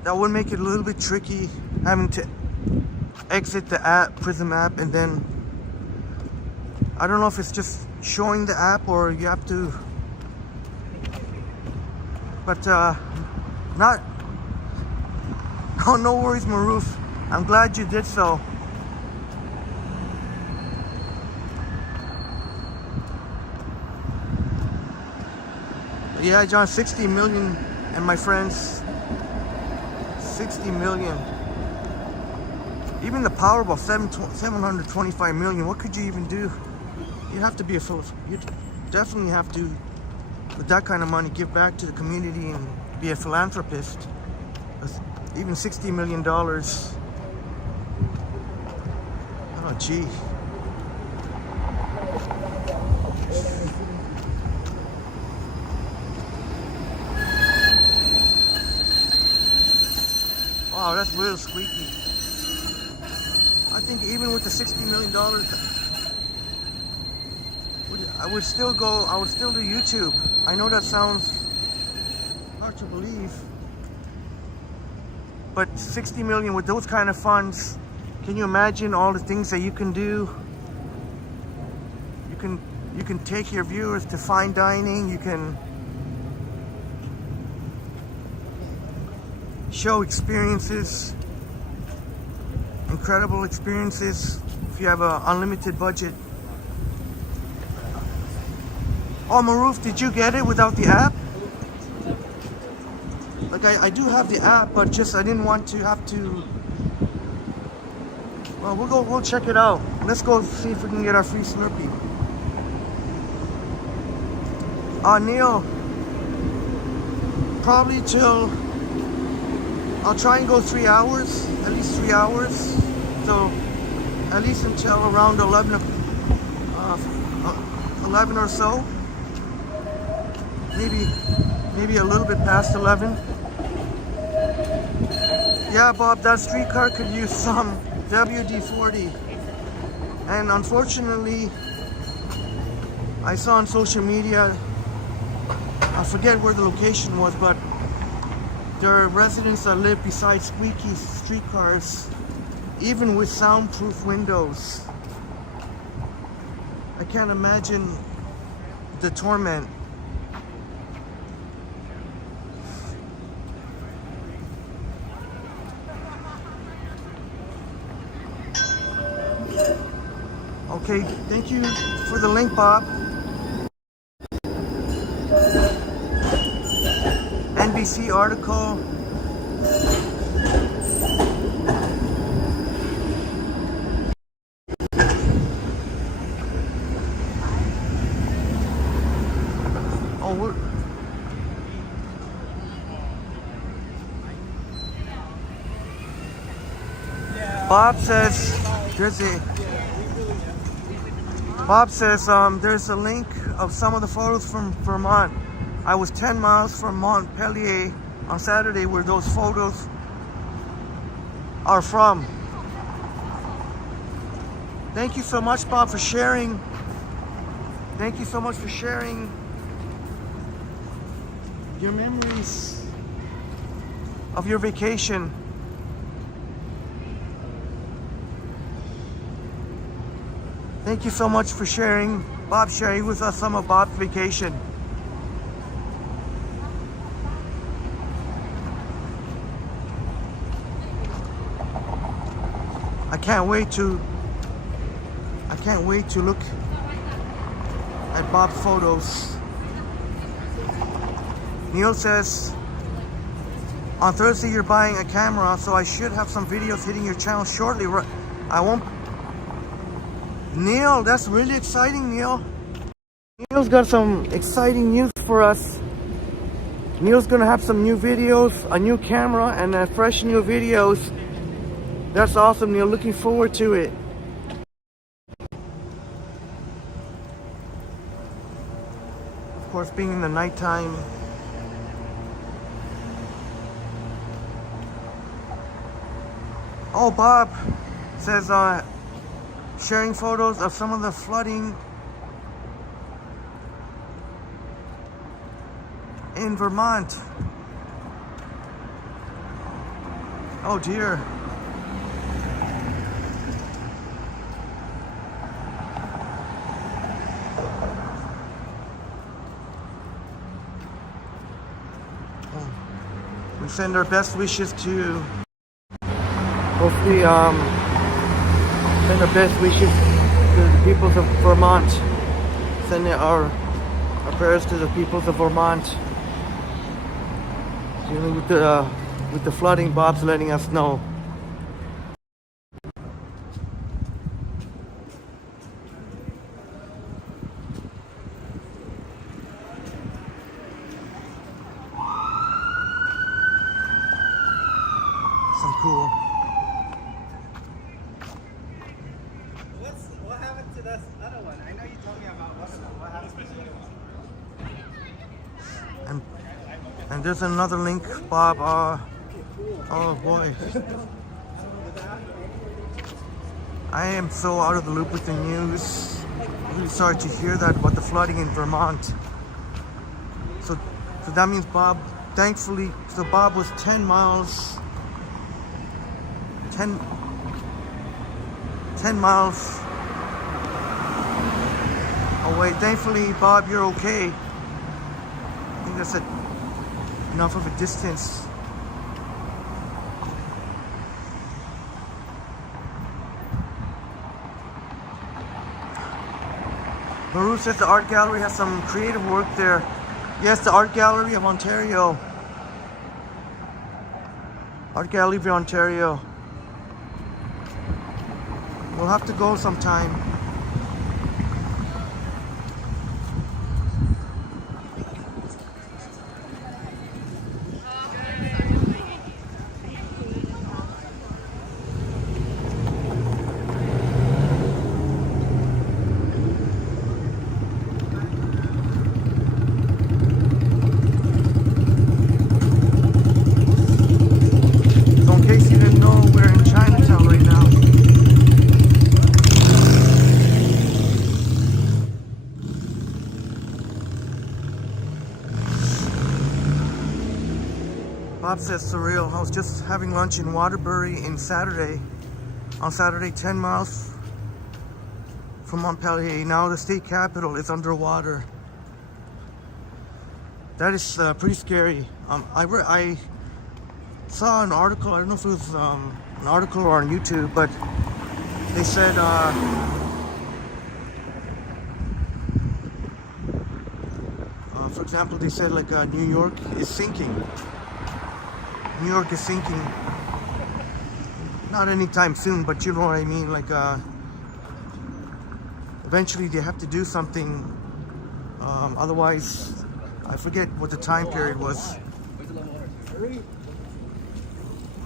That would make it a little bit tricky having to exit the app, Prism app, and then I don't know if it's just showing the app or you have to. But not. Oh, no worries, Maruf. I'm glad you did so. Yeah, John, 60 million, and my friends, 60 million. Even the Powerball, 725 million. What could you even do? You'd have to be you'd definitely have to, with that kind of money, give back to the community and be a philanthropist. Even $60 million. Oh, gee. Wow, that's real squeaky. I think even with the $60 million, I would still do YouTube. I know that sounds hard to believe, but 60 million with those kind of funds, can you imagine all the things that you can do? You can take your viewers to fine dining, you can show experiences, incredible experiences, if you have an unlimited budget. Oh, Maruf, did you get it without the app? Like, I do have the app, but just I didn't want to have to. Well, we'll check it out. Let's go see if we can get our free Slurpee. Neil, probably till, I'll try and go 3 hours, at least 3 hours. So at least until around 11 or so. Maybe a little bit past 11. Yeah, Bob, that streetcar could use some WD-40. And unfortunately, I saw on social media, I forget where the location was, but there are residents that live beside squeaky streetcars, even with soundproof windows. I can't imagine the torment. Okay, thank you for the link, Bob. NBC article. Oh, Bob says there's a link of some of the photos from Vermont. I was 10 miles from Montpelier on Saturday where those photos are from. Thank you so much, Bob, for sharing. Thank you so much for sharing your memories of your vacation. Thank you so much for sharing, Bob, sharing with us some of Bob's vacation. I can't wait to look at Bob's photos. Neil says, on Thursday you're buying a camera, so I should have some videos hitting your channel shortly. I won't. Neil, that's really exciting, Neil. Neil's got some exciting news for us. Neil's gonna have some new videos, a new camera, and fresh new videos. That's awesome, Neil. Looking forward to it. Of course, being in the nighttime. Oh, Bob says sharing photos of some of the flooding in Vermont. Oh dear. We send our best wishes to hopefully send our best wishes to the peoples of Vermont. Send our prayers to the peoples of Vermont. Dealing with the flooding, Bob's letting us know. Some cool. What happened to this other one? I know you told me about one of them. What happened to the other one? And there's another link, Bob. Oh boy. I am so out of the loop with the news. Really sorry to hear that about the flooding in Vermont. So that means Bob, thankfully, so Bob was 10 miles away. Thankfully, Bob, you're okay. I think that's enough of a distance. Baru says the art gallery has some creative work there. Yes, the Art Gallery of Ontario. Art Gallery of Ontario. We'll have to go sometime. So in case you didn't know, we're in Chinatown right now. Bob says surreal. I was just having lunch in Waterbury on Saturday, 10 miles from Montpelier. Now the state capital is underwater. That is pretty scary. I saw an article, I don't know if it was an article or on YouTube, but they said example, they said like New York is sinking. New York is sinking. Not anytime soon, but you know what I mean. Like eventually they have to do something. Otherwise, I forget what the time period was.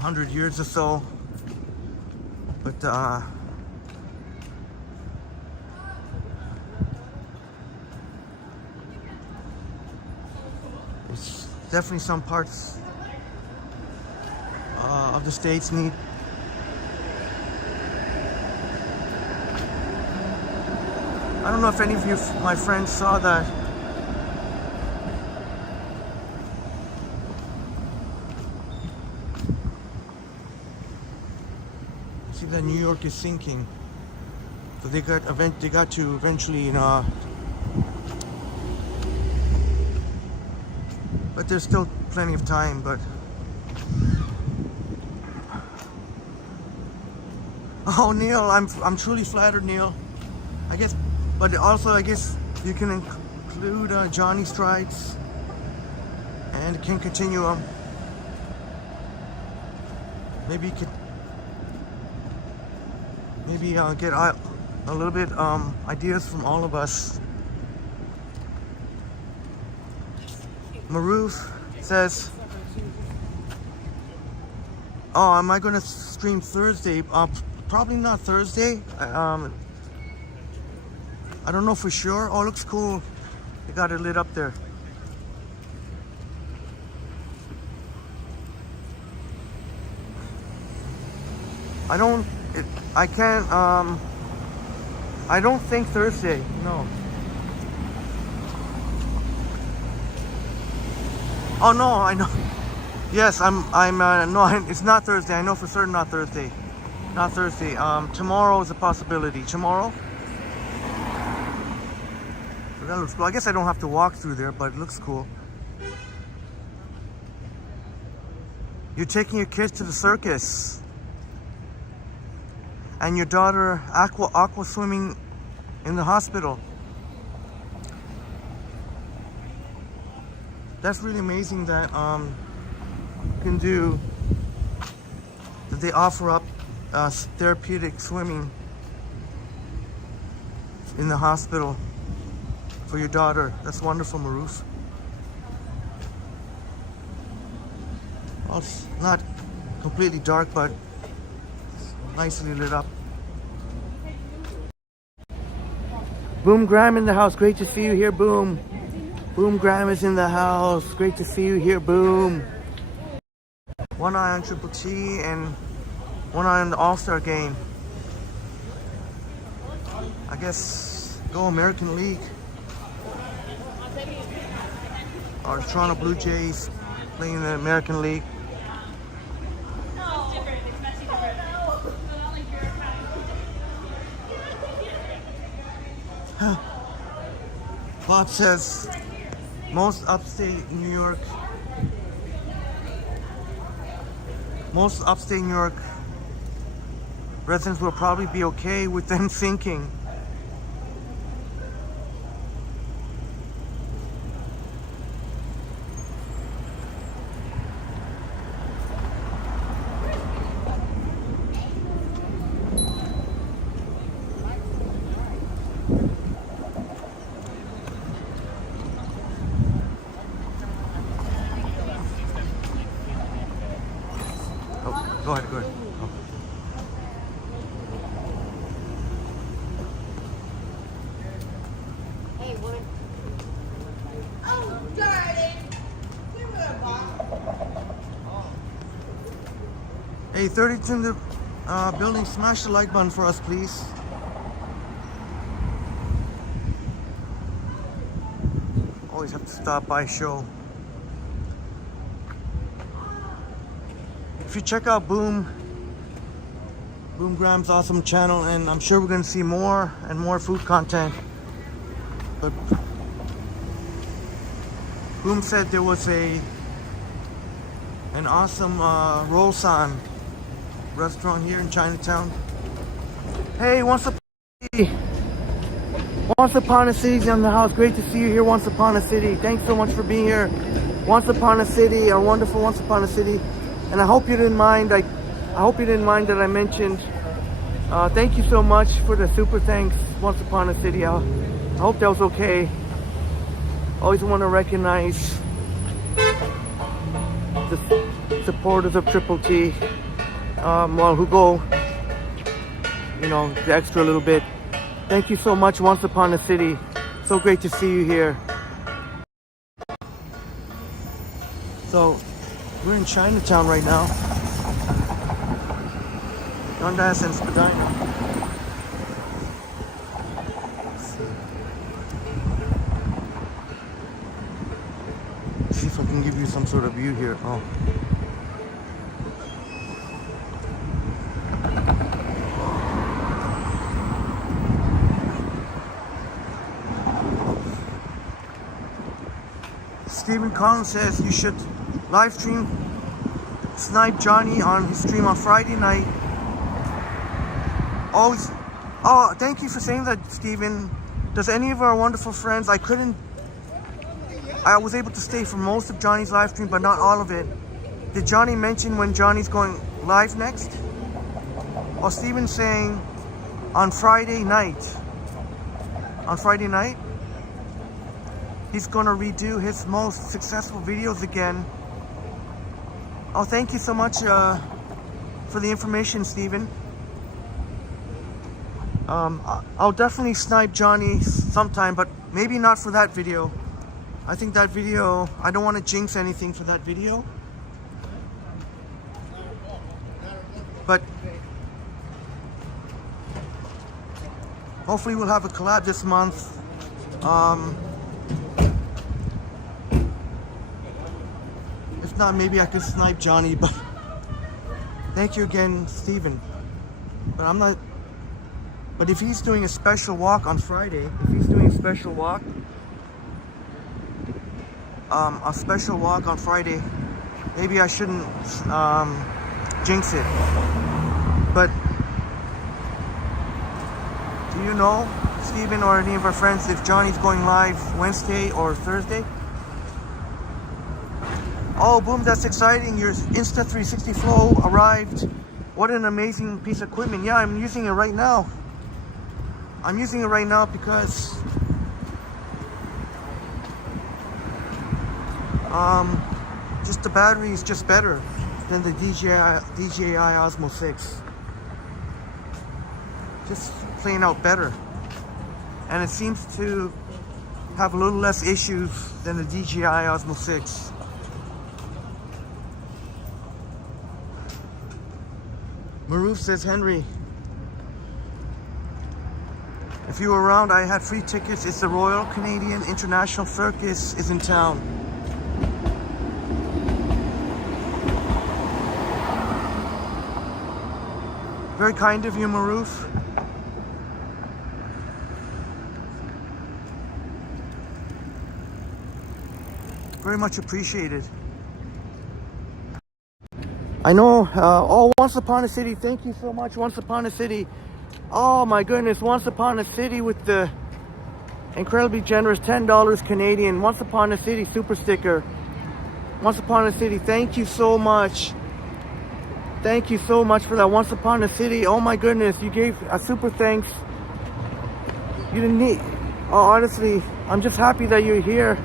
100 years or so. But it's definitely some parts of the states need. I don't know if any of you, my friends, saw that. See that New York is sinking. So they got to eventually, but there's still plenty of time. But oh, Neil, I'm truly flattered, Neil. I guess, but also I guess you can include Johnny Strides and can continue them. Maybe you could get a little bit ideas from all of us. Maruf says, "Oh, am I going to stream Thursday? Probably not Thursday. I don't know for sure. Oh, it looks cool. They got it lit up there." I don't think Thursday, no. Oh no, I know. Yes, no, it's not Thursday. I know for certain not Thursday. Not Thursday. Tomorrow is a possibility. Tomorrow? So that looks cool. I guess I don't have to walk through there, but it looks cool. You're taking your kids to the circus. And your daughter aqua swimming in the hospital. That's really amazing that you can do, that they offer up therapeutic swimming in the hospital for your daughter. That's wonderful, Maruf. Well, it's not completely dark, but nicely lit up. Boom Graham in the house. Great to see you here, Boom. Boom Graham is in the house. Great to see you here, Boom. One eye on Triple T and one eye on the All-Star game. I guess go American League. Or the Toronto Blue Jays playing in the American League. Bob says most upstate New York residents will probably be okay with them sinking. Go ahead. Oh. Hey, woman. Oh, darling. Give me a box. Hey, 32 in the building, smash the like button for us, please. Always have to stop by show. If you check out Boom Graham's awesome channel, and I'm sure we're going to see more and more food content. But Boom said there was an awesome Rolsan restaurant here in Chinatown. Hey, what's up? Once Upon a City's in the house. Great to see you here, Once Upon a City. Thanks so much for being here. Once Upon a City, a wonderful Once Upon a City. And I hope you didn't mind. I hope you didn't mind that I mentioned. Thank you so much for the super thanks, Once Upon a City. I hope that was okay. Always want to recognize the supporters of Triple T. Well, who go, you know, the extra little bit. Thank you so much, Once Upon a City. So great to see you here. So, we're in Chinatown right now. Dundas and Spadina. See if I can give you some sort of view here. Oh. Stephen Collins says you should live stream Snipe Johnny on his stream on Friday night. Always. Oh, thank you for saying that, Stephen. Does any of our wonderful friends, I was able to stay for most of Johnny's live stream, but not all of it. Did Johnny mention when Johnny's going live next? Or Stephen's saying on Friday night. On Friday night? He's going to redo his most successful videos again. Oh, thank you so much for the information, Stephen. I'll definitely snipe Johnny sometime, but maybe not for that video. I think that video, I don't want to jinx anything for that video. But hopefully we'll have a collab this month. If not, maybe I could snipe Johnny, but thank you again, Steven. But I'm not, but if he's doing a special walk on Friday, a special walk on Friday, maybe I shouldn't jinx it. But do you know, Steven, or any of our friends, if Johnny's going live Wednesday or Thursday? Oh, boom, that's exciting. Your Insta360 Flow arrived. What an amazing piece of equipment. Yeah, I'm using it right now. I'm using it right now because just the battery is just better than the DJI Osmo 6. Just playing out better. And it seems to have a little less issues than the DJI Osmo 6. Maroof says, Henry, if you were around, I had free tickets. It's the Royal Canadian International Circus is in town. Very kind of you, Maroof. Very much appreciated. I know, oh, Once Upon a City, thank you so much, Once Upon a City. Oh my goodness, Once Upon a City with the incredibly generous $10 Canadian. Once Upon a City super sticker. Once Upon a City, thank you so much. Thank you so much for that, Once Upon a City. Oh my goodness, you gave a super thanks. You didn't need, oh, honestly, I'm just happy that you're here.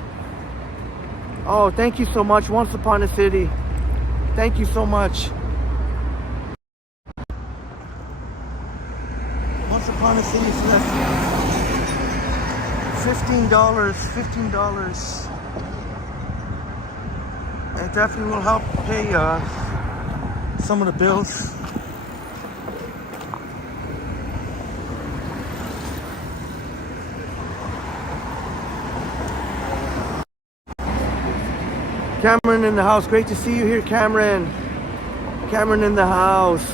Oh, thank you so much, Once Upon a City. Thank you so much. Once Upon a City for that $15. It definitely will help pay some of the bills. Cameron in the house. Great to see you here, Cameron. Cameron in the house.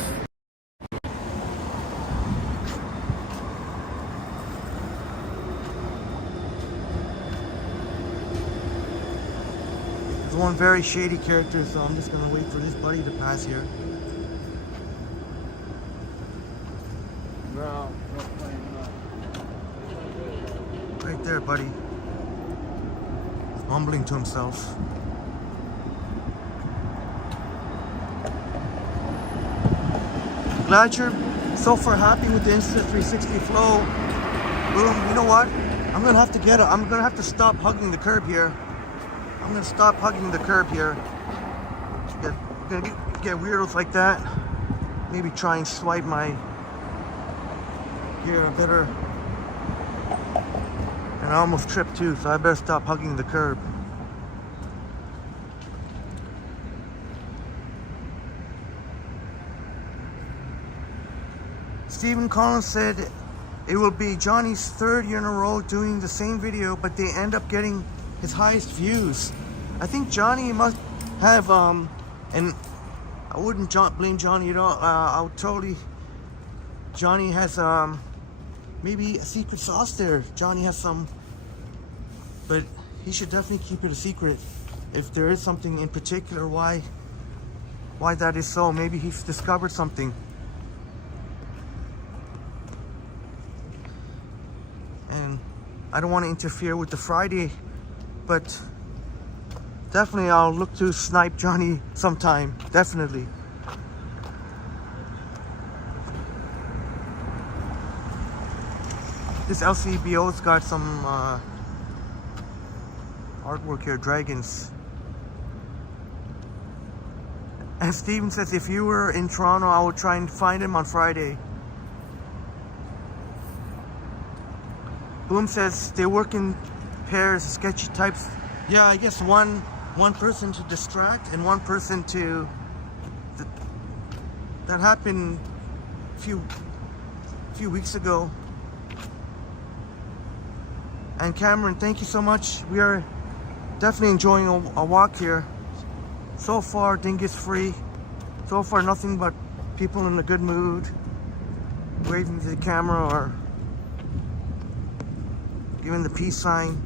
There's one very shady character, so I'm just gonna wait for this buddy to pass here. there, buddy? He's mumbling to himself. Glad you're so far happy with the Insta360 flow. Well, you know what? I'm gonna have to stop hugging the curb here. I'm gonna stop hugging the curb here. Gonna get weirdos like that. Maybe try and swipe my gear better. And I almost tripped too, so I better stop hugging the curb. Stephen Collins said it will be Johnny's 3rd year in a row doing the same video, but they end up getting his highest views. I think Johnny must have, and I wouldn't blame Johnny at all. I would totally, Johnny has, maybe a secret sauce there. Johnny has some, but he should definitely keep it a secret. If there is something in particular, why that is so. Maybe he's discovered something. And I don't want to interfere with the Friday, but definitely I'll look to snipe Johnny sometime, definitely. This LCBO's got some artwork here, dragons. And Steven says, if you were in Toronto, I would try and find him on Friday. Boom says they work in pairs, sketchy types. Yeah, I guess one person to distract and one person to... That happened a few weeks ago. And Cameron, thank you so much. We are definitely enjoying a walk here. So far, dingus free. So far, nothing but people in a good mood, waving to the camera or giving the peace sign.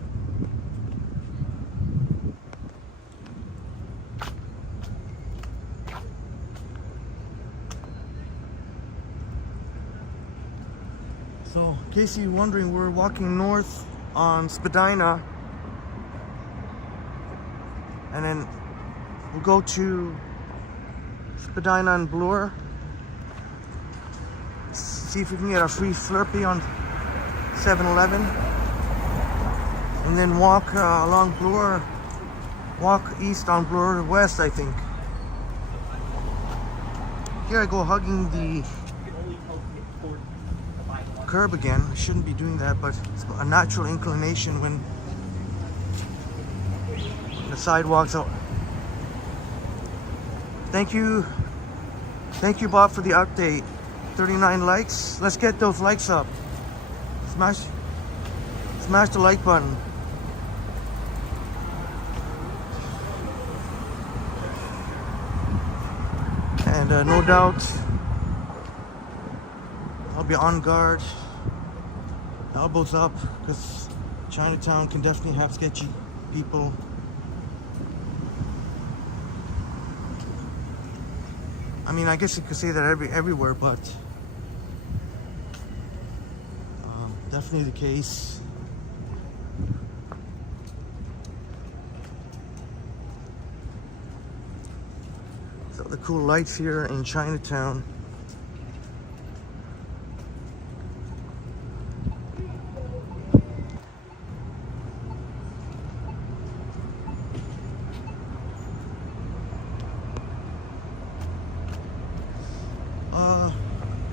So, in case you're wondering, we're walking north on Spadina, and then we'll go to Spadina and Bloor. See if we can get a free Slurpee on 7-Eleven. And then walk along Bloor, walk east on Bloor West, I think. Here I go hugging the curb again. I shouldn't be doing that, but it's a natural inclination when the sidewalks out. Thank you, Bob, for the update. 39 likes. Let's get those likes up. Smash the like button. And no doubt, I'll be on guard, elbows up, because Chinatown can definitely have sketchy people. I mean, I guess you could say that everywhere, but definitely the case. So the cool lights here in Chinatown.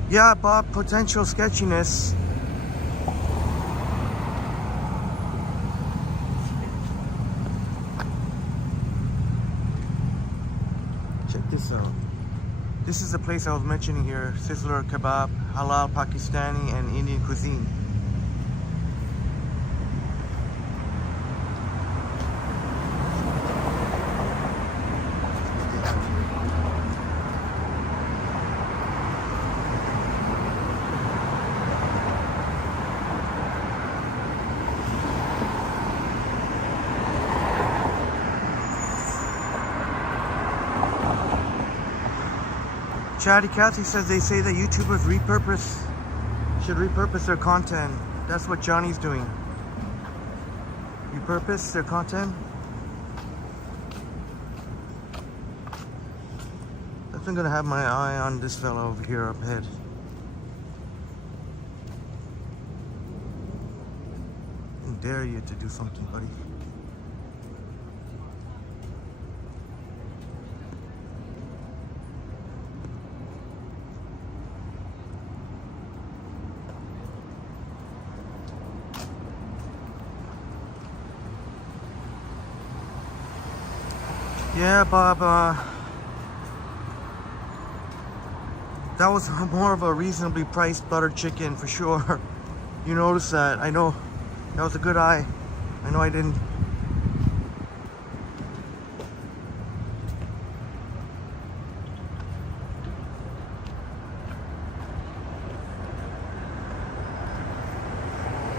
Yeah, Bob, potential sketchiness. Check this out. This is the place I was mentioning here. Sizzler kebab, halal Pakistani and Indian cuisine. Chatty Cathy says they say that YouTubers should repurpose their content. That's what Johnny's doing. repurpose their content. Definitely gonna have my eye on this fellow over here up ahead. I dare you to do something, buddy. Yeah, Bob, that was more of a reasonably priced butter chicken for sure. You noticed that. I know that was a good eye. I know I didn't.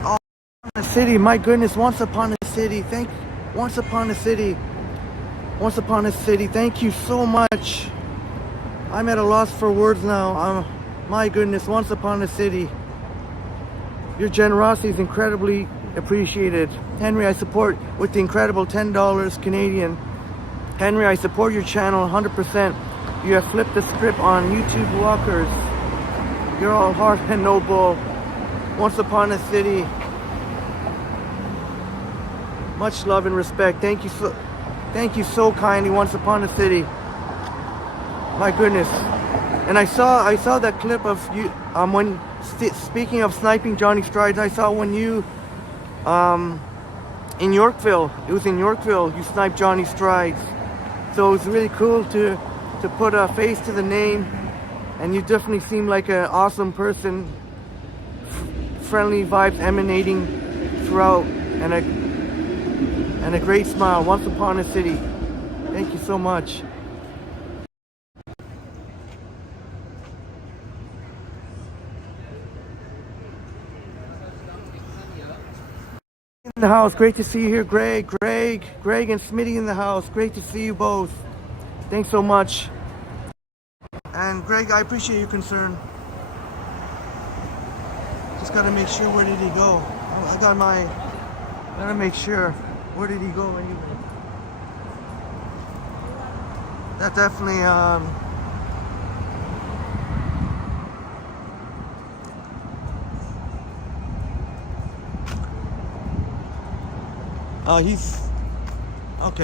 Oh, the city, my goodness, once upon a city. Once upon a city. Once upon a city. Thank you so much. I'm at a loss for words now. My goodness, once upon a city. Your generosity is incredibly appreciated. Henry, I support with the incredible $10 Canadian. Henry, I support your channel 100%. You have flipped the script on YouTube walkers. You're all heart and noble. Once upon a city. Much love and respect. Thank you so kindly. Once upon a city. My goodness. And I saw that clip of you when speaking of sniping Johnny Strides. I saw when you in Yorkville. It was in Yorkville you sniped Johnny Strides. So it was really cool to put a face to the name, and you definitely seem like an awesome person. Friendly vibes emanating throughout, and a great smile. Once upon a city. Thank you so much. In the house, great to see you here, Greg and Smitty in the house. Great to see you both. Thanks so much. And Greg, I appreciate your concern. Just gotta make sure, where did he go? Gotta make sure, where did he go anyway? That definitely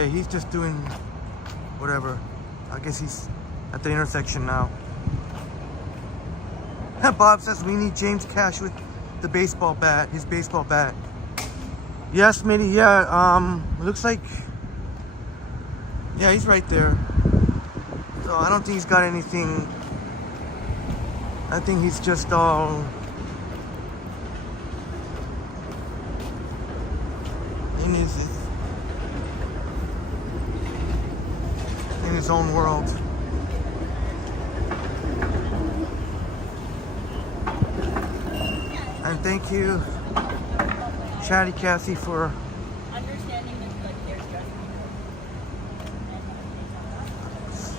he's just doing whatever. I guess he's at the intersection now. Bob says we need James Cash with the baseball bat, his baseball bat. Yes, Smitty, yeah, looks like, yeah, he's right there. So I don't think he's got anything. I think he's just all in his own world. And thank you, Chatty Cassie, for Understanding that like they're stressing.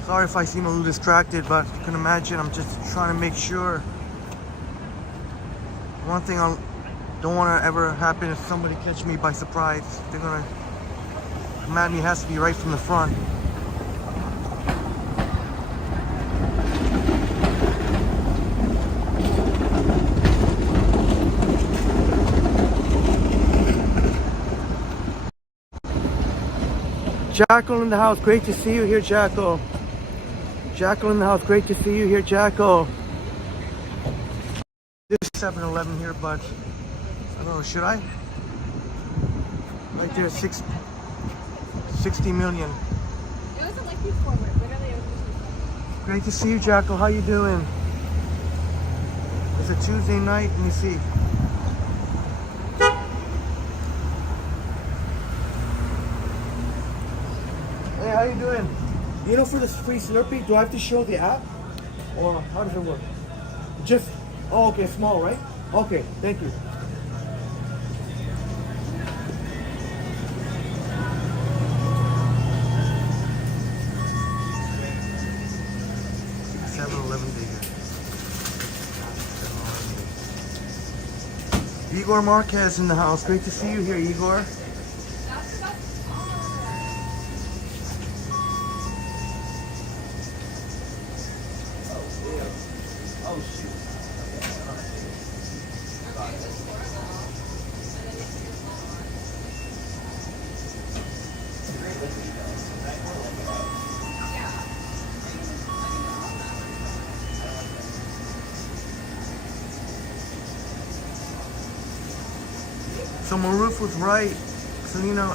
sorry if I seem a little distracted, but you can imagine I'm just trying to make sure. One thing I don't want to ever happen is somebody catch me by surprise. They're gonna come at me, has to be right from the front. Jackal in the house, great to see you here, Jackal. Jackal in the house, great to see you here, Jackal. This 7-Eleven here, but I don't know, should I? Right there, 60 million. It wasn't like before, but literally it was. Great to see you, Jackal. How you doing? It's a Tuesday night. Let me see. Hey, how you doing? You know, for this free Slurpee, do I have to show the app? Or how does it work? Just, oh, okay, small, right? Okay, thank you. Igor Marquez in the house. Great to see you here, Igor. So Maruf was right. Selena,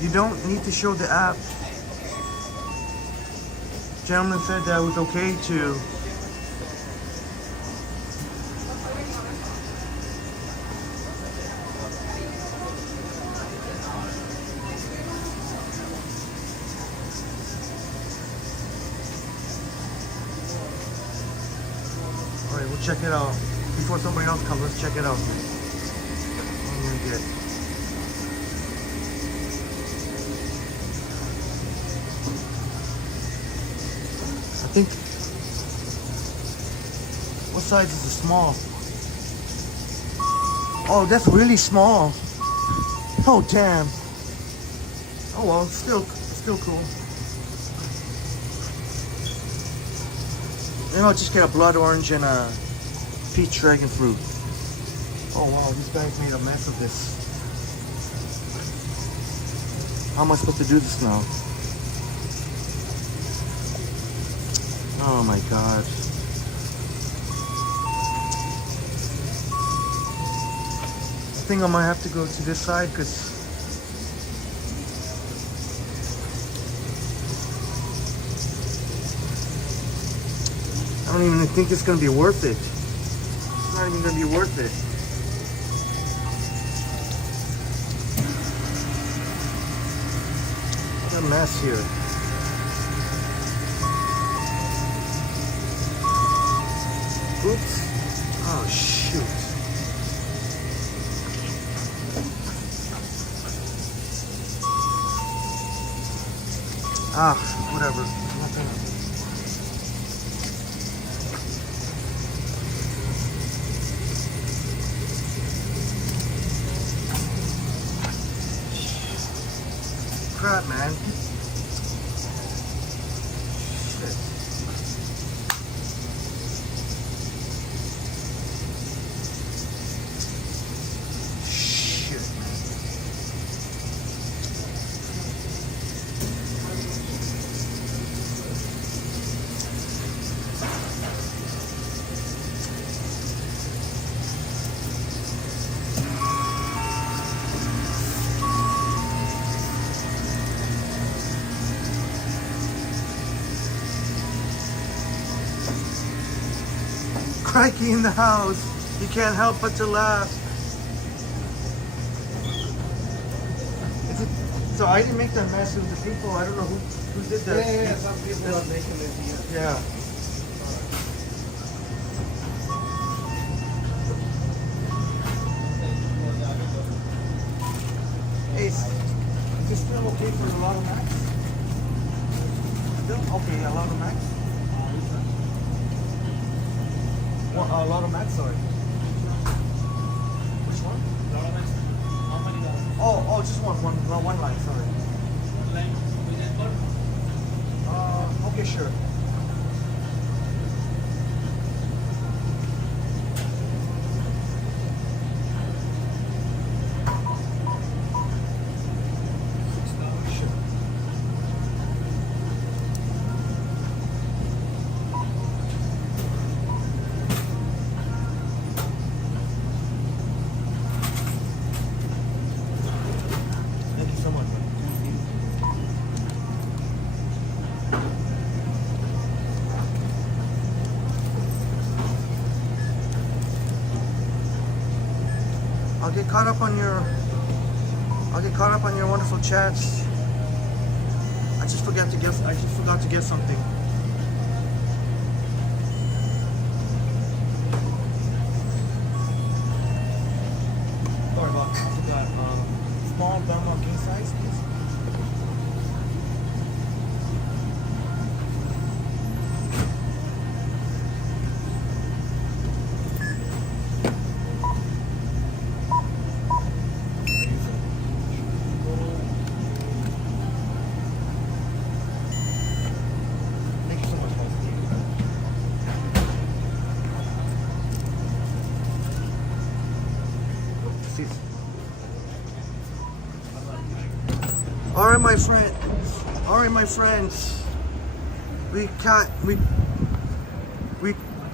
you don't need to show the app. Gentleman said that was okay to. Alright, we'll check it out. Before somebody else comes, let's check it out. What I'm gonna get. I think. What size is the small? Oh, that's really small. Oh damn. Oh well, still cool. Maybe I'll just get a blood orange and a peach dragon fruit. Oh wow, these guys made a mess of this. How am I supposed to do this now? Oh my god. I think I might have to go to this side because I don't even think it's gonna be worth it. It's not even gonna be worth it. What a mess here. Oops. Oh shoot. Ah, whatever. Nothing. Crap, man. Shit. Shit, man. Crikey in the house. You can't help but to laugh. Is it, so I didn't make that mess with the people. I don't know who did that. Yeah, some people are making it here. Yeah. Hey, is this still okay for a lot of max? Still okay, a lot of max? What, a lot of max, sorry. Which one? Oh, just one line, sorry. Okay, sure. Thank you so much. I'll get caught up on your wonderful chats. I just forgot to get something. Sorry about that. I forgot. Small Belmont king size, please. Thank you so much, guys. All right, my friends. We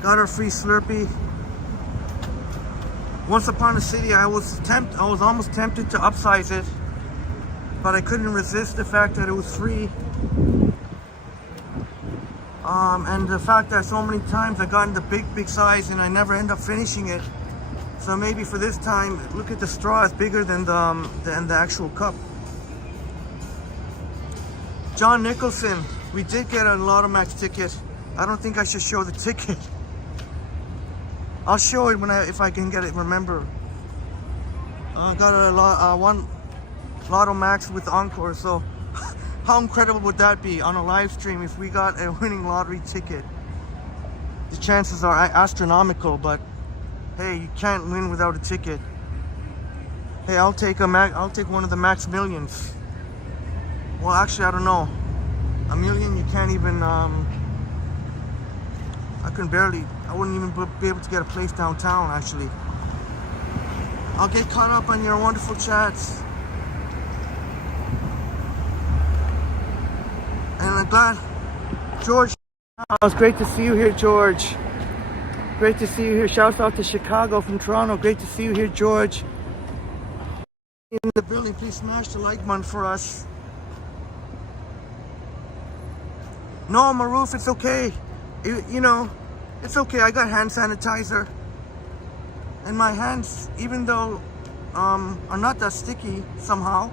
got our free Slurpee. Once Upon a City, I was almost tempted to upsize it, but I couldn't resist the fact that it was free. And the fact that so many times I got in the big size and I never end up finishing it. So maybe for this time, look at the straw, it's bigger than the actual cup. John Nicholson, we did get a Lotto Max ticket. I don't think I should show the ticket. I'll show it if I can get it. Remember, I got one Lotto Max with Encore. So how incredible would that be on a live stream if we got a winning lottery ticket? The chances are astronomical, but hey, you can't win without a ticket. Hey, I'll take one of the Max Millions. Well, actually, I don't know. A million, you can't even. I wouldn't even be able to get a place downtown. Actually, I'll get caught up on your wonderful chats. And I'm glad, George. It's great to see you here, George. Great to see you here. Shouts out to Chicago from Toronto. Great to see you here, George. In the building, please smash the like button for us. No, Maroof, it's okay. You know, it's okay. I got hand sanitizer. And my hands, even though are not that sticky somehow.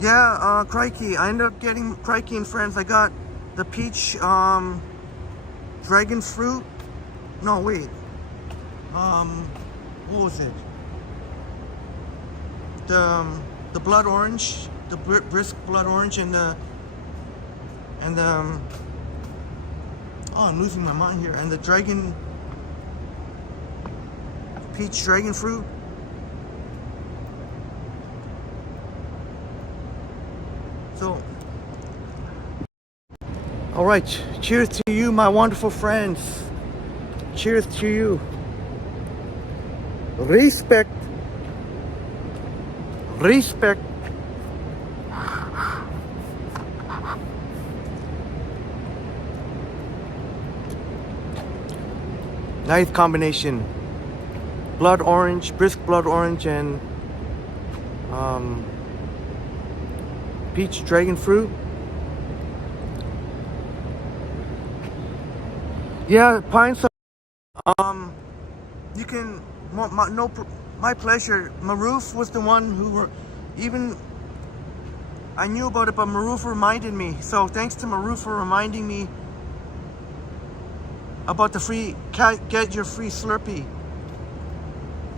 Yeah, crikey. I ended up getting crikey and friends. I got the peach dragon fruit. No, wait. What was it? The blood orange, the brisk blood orange, and the oh, I'm losing my mind here. And the dragon peach dragon fruit. So, all right. Cheers to you, my wonderful friends. Cheers to you. Respect. Respect. Nice combination. Blood orange, brisk blood orange, and peach dragon fruit. Yeah, pine sauce. You can. My pleasure. Maroof was the one who I knew about it, but Maroof reminded me. So thanks to Maroof for reminding me about the free, get your free Slurpee.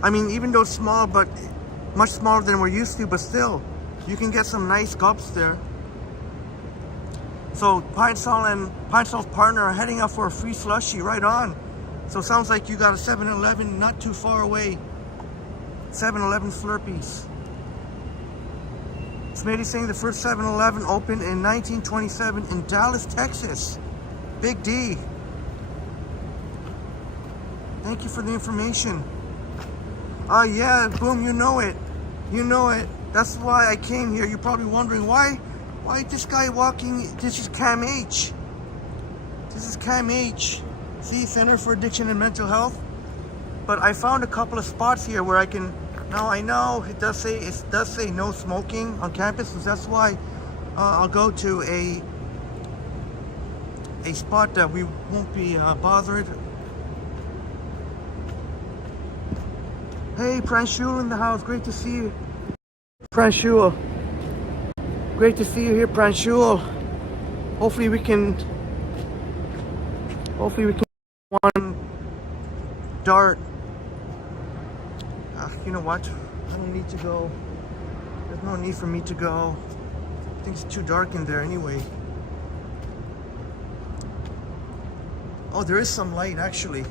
I mean, even though it's small, but much smaller than we're used to, but still, you can get some nice gulps there. So Pine Sol and Pine Sol's partner are heading out for a free slushie, right on. So it sounds like you got a 7-Eleven not too far away. 7-Eleven Slurpees. Smitty's saying the first 7-Eleven opened in 1927 in Dallas, Texas. Big D. Thank you for the information. Yeah, boom, you know it. You know it. That's why I came here. You're probably wondering why this guy walking. This is Cam H. This is Cam H. See, Center for Addiction and Mental Health. But I found a couple of spots here where I can. Now I know it does say no smoking on campus, so that's why I'll go to a spot that we won't be bothered. Hey, Pranshul in the house. Great to see you, Pranshul. Great to see you here, Pranshul. Hopefully we can one dart. You know what? I don't need to go. There's no need for me to go. I think it's too dark in there anyway. Oh, there is some light actually.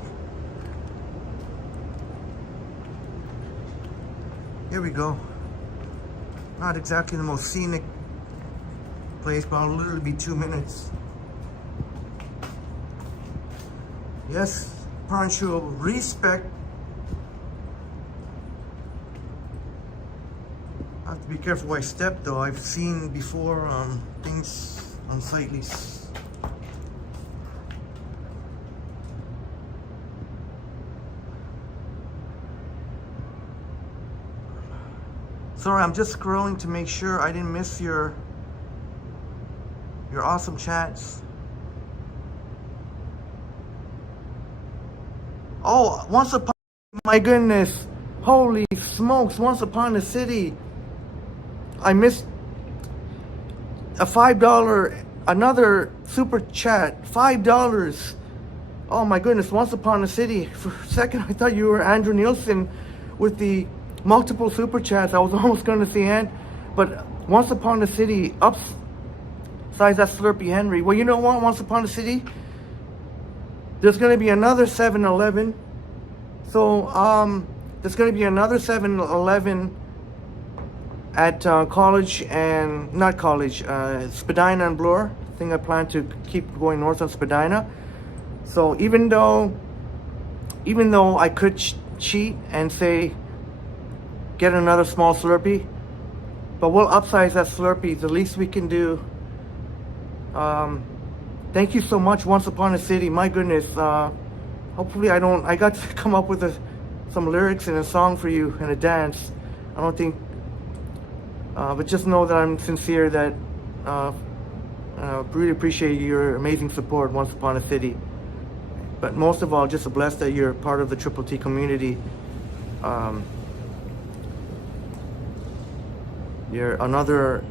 Here we go. Not exactly the most scenic place, but I'll literally be 2 minutes. Yes, Pancho, respect. I have to be careful where I step though. I've seen before things unsightly Sorry, I'm just scrolling to make sure I didn't miss your awesome chats. Oh, once upon, my goodness, holy smokes, once upon a city. I missed a $5, another super chat, $5. Oh my goodness, once upon a city. For a second, I thought you were Andrew Nielsen with the multiple super chats. I was almost going to say and, but once upon a city, upsize that Slurpee Henry. Well, you know what, once upon a city, there's going to be another 7-Eleven. So, there's going to be another 7-Eleven at College and, not College, Spadina and Bloor. I think I plan to keep going north on Spadina. So even though I could cheat and say, get another small Slurpee, but we'll upsize that Slurpee. The least we can do. Thank you so much, Once Upon a City. My goodness. Hopefully I got to come up with some lyrics and a song for you and a dance. I don't think, but just know that I'm sincere, that really appreciate your amazing support, Once Upon a City. But most of all, just blessed that you're part of the Triple T community. You're another,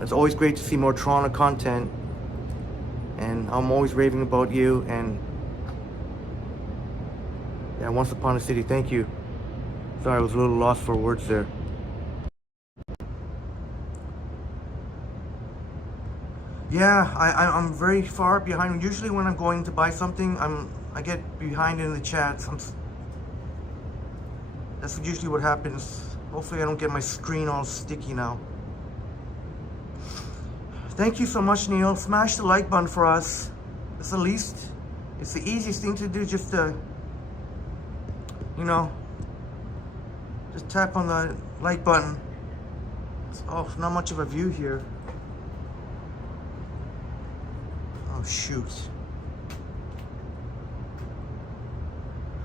it's always great to see more Toronto content, and I'm always raving about you. And yeah, Once Upon a City, thank you. Sorry, I was a little lost for words there. Yeah, I'm very far behind. Usually when I'm going to buy something, I get behind in the chats. That's usually what happens. Hopefully I don't get my screen all sticky now. Thank you so much, Neil. Smash the like button for us. It's the easiest thing to do, just to, just tap on the like button. Oh, not much of a view here. Oh, shoot.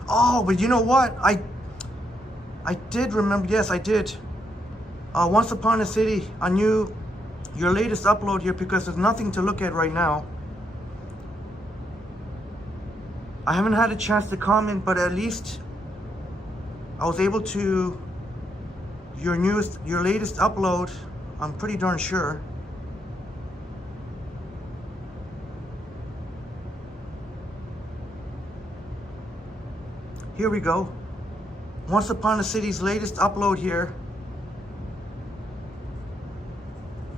Oh, but you know what? I did remember. Yes, I did. Once Upon a City, I knew your latest upload here, because there's nothing to look at right now. I haven't had a chance to comment, but at least I was able to. Your latest upload, I'm pretty darn sure. Here we go. Once Upon a City's latest upload here.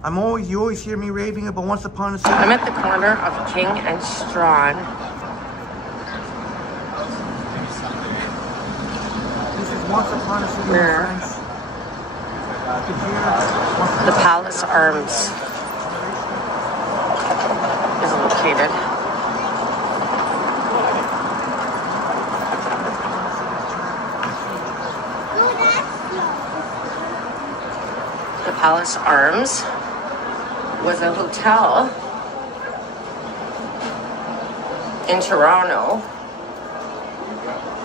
You always hear me raving about Once Upon a City. I'm at the corner of King and Strawn. This is Once Upon a City, Where? my friends. You can hear The Palace Arms is located. The Palace Arms was a hotel in Toronto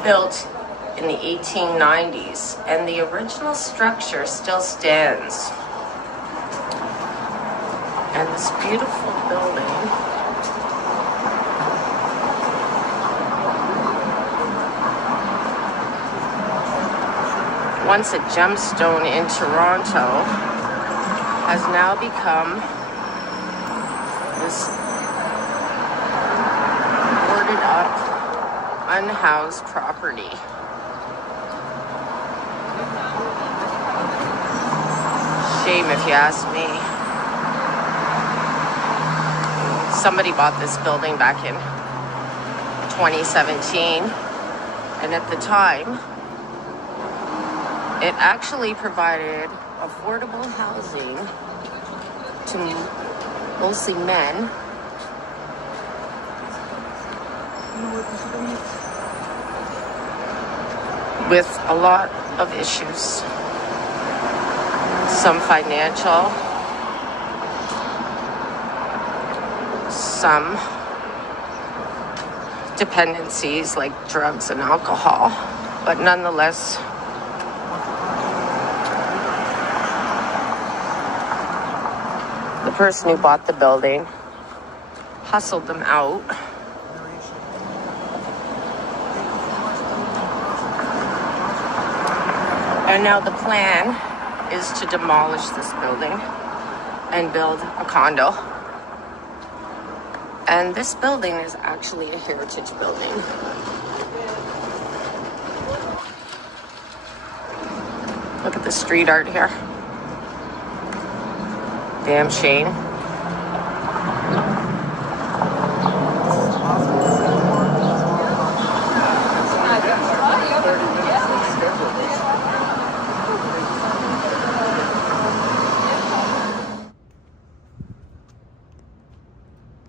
built in the 1890s, and the original structure still stands. And this beautiful building once a gemstone in Toronto has now become this boarded up, unhoused property. Shame, if you ask me. Somebody bought this building back in 2017, and at the time, it actually provided affordable housing to mostly men with a lot of issues. Some financial, some dependencies like drugs and alcohol, but nonetheless, person who bought the building hustled them out. And now the plan is to demolish this building and build a condo. And this building is actually a heritage building. Look at the street art here. Damn shame.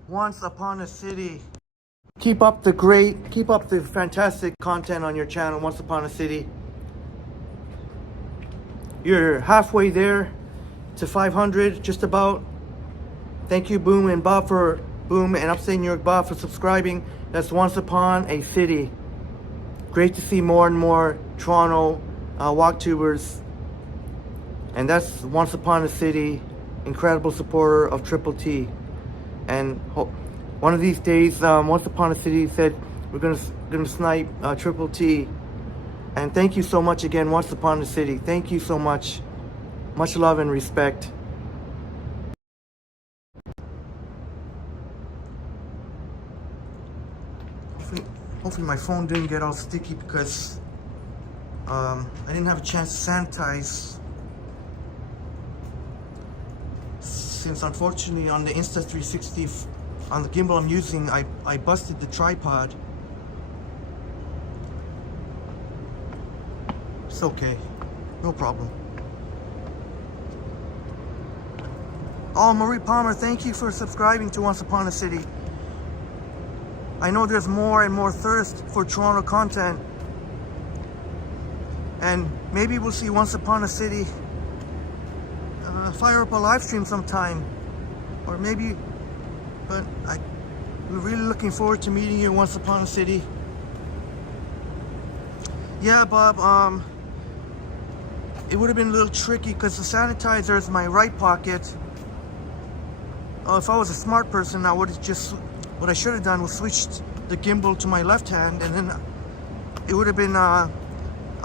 Once Upon a City. Keep up the fantastic content on your channel, Once Upon a City. You're halfway there to 500, just about. Thank you, Boom and Bob for Boom and Upstate New York Bob for subscribing. That's Once Upon a City. Great to see more and more Toronto walktubers. And that's Once Upon a City, incredible supporter of Triple T. And one of these days, Once Upon a City said we're gonna snipe Triple T. And thank you so much again, Once Upon a City. Thank you so much. Much love and respect. Hopefully my phone didn't get all sticky because I didn't have a chance to sanitize. Since unfortunately on the Insta360, on the gimbal I'm using, I busted the tripod. It's okay, no problem. Oh, Marie Palmer, thank you for subscribing to Once Upon a City. I know there's more and more thirst for Toronto content. And maybe we'll see Once Upon a City fire up a live stream sometime. Or maybe, but we're really looking forward to meeting you Once Upon a City. Yeah, Bob, it would have been a little tricky because the sanitizer is in my right pocket. If I was a smart person, I would have just, what I should have done was switched the gimbal to my left hand, and then it would have been, I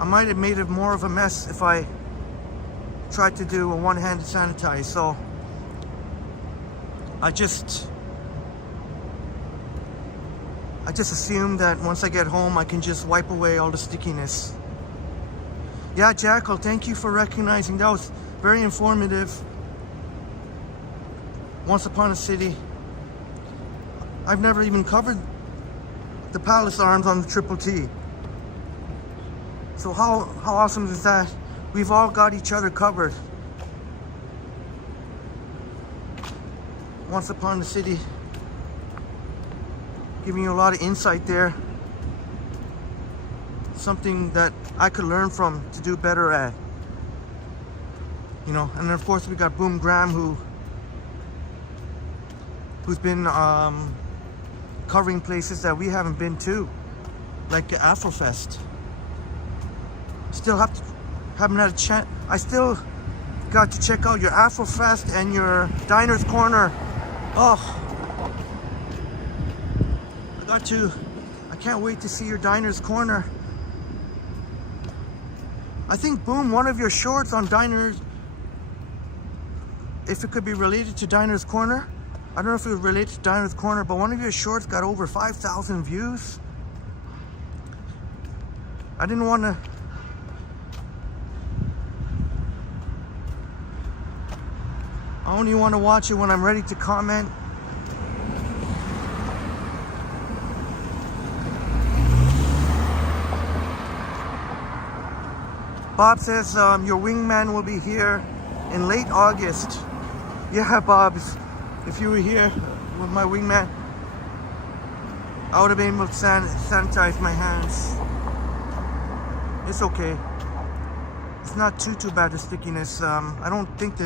might have made it more of a mess if I tried to do a one-handed sanitize. So I just assumed that once I get home, I can just wipe away all the stickiness. Yeah, Jackal, thank you for recognizing. That was very informative. Once Upon a City. I've never even covered the Palace Arms on the Triple T. So how awesome is that? We've all got each other covered. Once Upon a City. Giving you a lot of insight there. Something that I could learn from to do better at. You know, and then of course we got Boom Graham who's been covering places that we haven't been to, like Afrofest. Haven't had a chance. I still got to check out your Afrofest and your Diners Corner. Oh, I can't wait to see your Diners Corner. I think, Boom, one of your shorts on Diners, if it could be related to Diners Corner, I don't know if it was related to Diners Corner, but one of your shorts got over 5,000 views. I didn't want to... I only want to watch it when I'm ready to comment. Bob says your wingman will be here in late August. Yeah, Bob. If you were here with my wingman, I would have been able to sanitize my hands. It's okay. It's not too bad, the stickiness. I don't think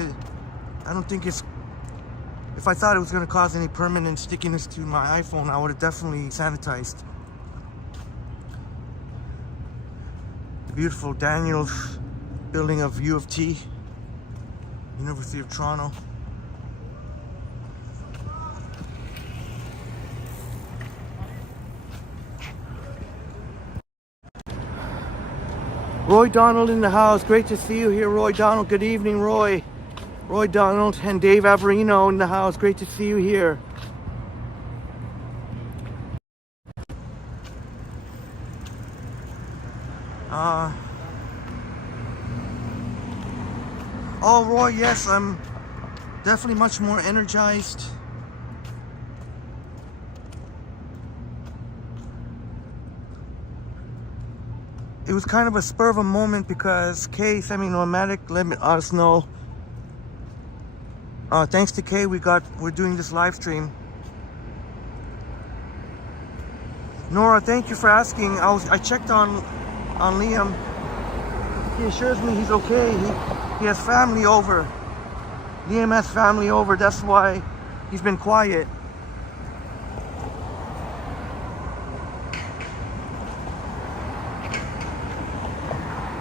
it's, if I thought it was gonna cause any permanent stickiness to my iPhone, I would have definitely sanitized. The beautiful Daniels building of U of T, University of Toronto. Roy Donald in the house. Great to see you here, Roy Donald. Good evening, Roy. Roy Donald and Dave Averino in the house. Great to see you here. Oh, Roy, yes, I'm definitely much more energized. It was kind of a spur of a moment because Kay Semi-Nomadic let us know. Thanks to Kay, we're doing this live stream. Nora, thank you for asking. I checked on Liam. He assures me he's okay. He has family over. Liam has family over. That's why he's been quiet.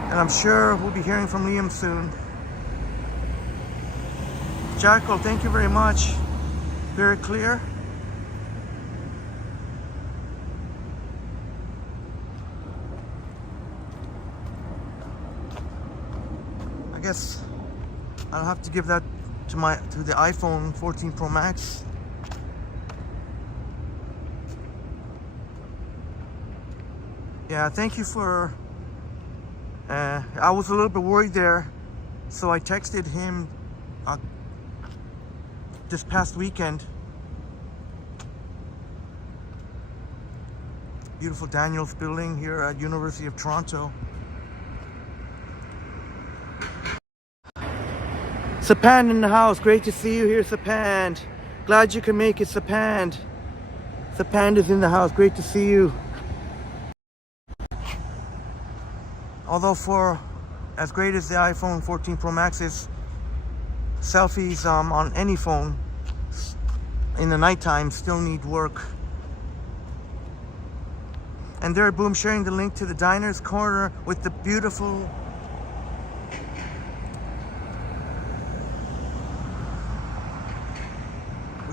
And I'm sure we'll be hearing from Liam soon. Jackal, thank you very much. Very clear. I guess I'll have to give that to the iPhone 14 Pro Max. Yeah, thank you for I was a little bit worried there, so I texted him this past weekend. Beautiful Daniels building here at University of Toronto. Sapan in the house. Great to see you here, Sapan. Glad you can make it, Sapan. Sapan is in the house. Great to see you. Although for as great as the iPhone 14 Pro Max is, selfies on any phone in the nighttime still need work. And there, boom, sharing the link to the Diners Corner with the beautiful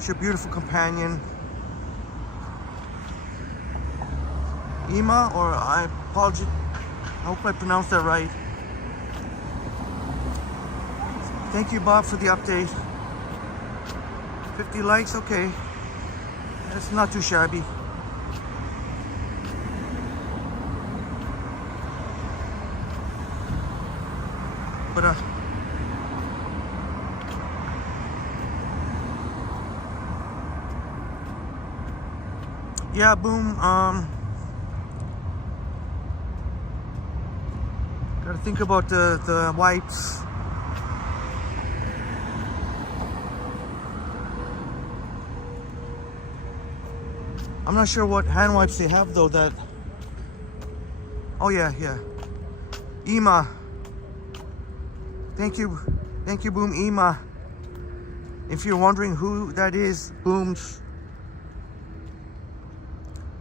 your beautiful companion Ima, or I apologize, I hope I pronounced that right. Thank you, Bob, for the update. 50 likes, okay, that's not too shabby. But yeah, boom, gotta think about the wipes. I'm not sure what hand wipes they have though that, oh yeah, Ima. Thank you, Boom, Ima. If you're wondering who that is, Boom's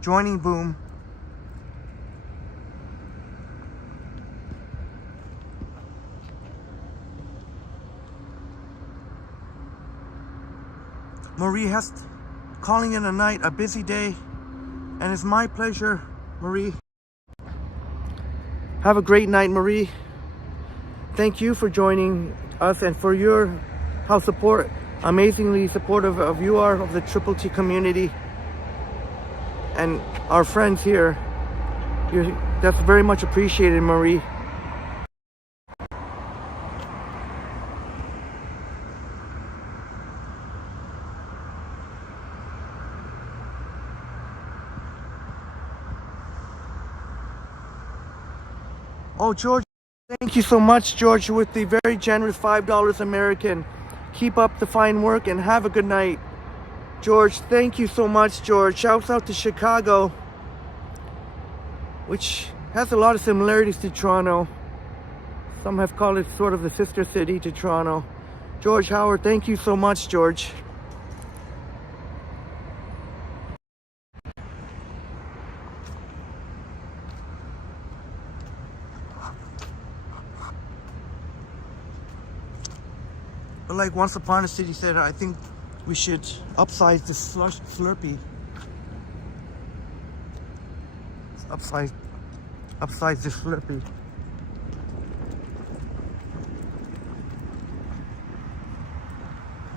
joining Boom. Marie has calling in a night, a busy day, and it's my pleasure, Marie. Have a great night, Marie. Thank you for joining us and for your amazingly supportive of you are of the Triple T community and our friends here. That's very much appreciated, Marie. Oh, George, thank you so much, George, with the very generous $5 American. Keep up the fine work and have a good night. George, thank you so much, George. Shouts out to Chicago, which has a lot of similarities to Toronto. Some have called it sort of the sister city to Toronto. George Howard, thank you so much, George. But like Once Upon a City said, I think we should upsize this slush Slurpee. Upsize this Slurpee.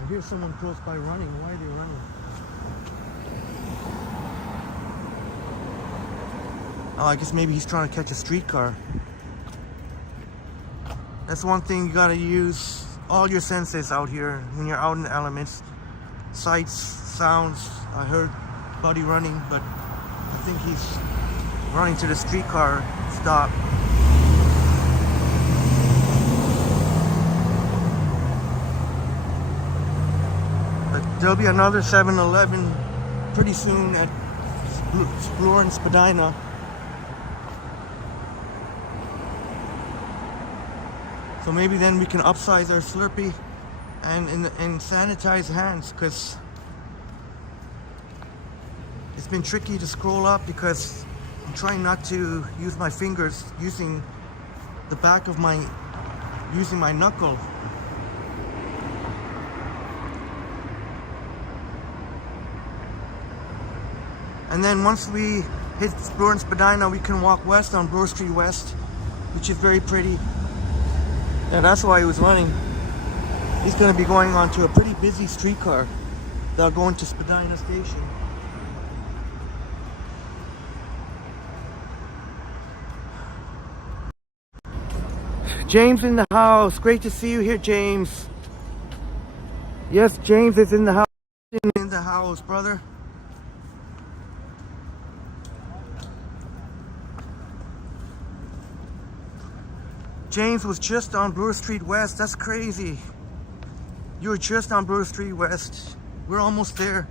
I hear someone close by running. Why are they running? Oh, I guess maybe he's trying to catch a streetcar. That's one thing, you gotta use all your senses out here when you're out in the elements. Sights, sounds. I heard Buddy running, but I think he's running to the streetcar stop. But there'll be another 7-Eleven pretty soon at Bloor and Spadina. So maybe then we can upsize our Slurpee and sanitize hands, because it's been tricky to scroll up because I'm trying not to use my fingers, using the back of my knuckle. And then once we hit Bloor and Spadina, we can walk west on Bloor Street West, which is very pretty. Yeah, that's why he was running. He's going to be going onto a pretty busy streetcar that'll go into Spadina Station. James in the house. Great to see you here, James. Yes, James is in the house. In the house, brother. James was just on Bloor Street West. That's crazy. You were just on Bloor Street West. We're almost there.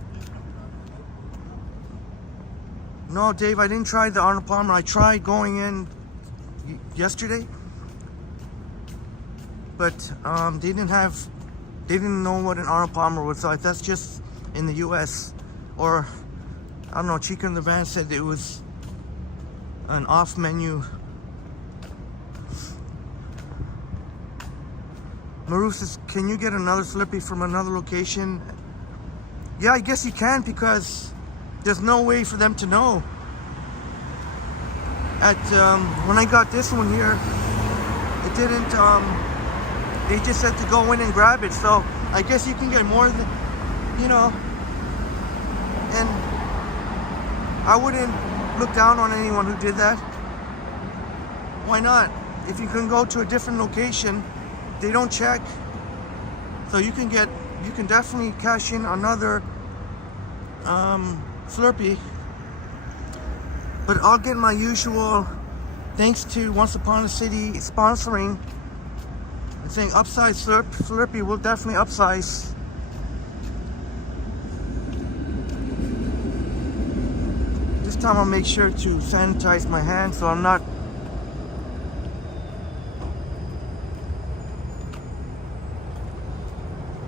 No, Dave, I didn't try the Arnold Palmer. I tried going in yesterday, but they didn't know what an Arnold Palmer was. So that's just in the U.S. Or I don't know. Chica in the van said it was an off menu. Maru says, can you get another Slurpee from another location? Yeah, I guess you can, because there's no way for them to know. When I got this one here, it didn't, they just said to go in and grab it. So I guess you can get more than, you know, and I wouldn't look down on anyone who did that. Why not? If you can go to a different location, they don't check, so you can definitely cash in another Slurpee. But I'll get my usual, thanks to Once Upon a City sponsoring, and saying upsize Slurpee. Will definitely upsize. This time I'll make sure to sanitize my hands so I'm not.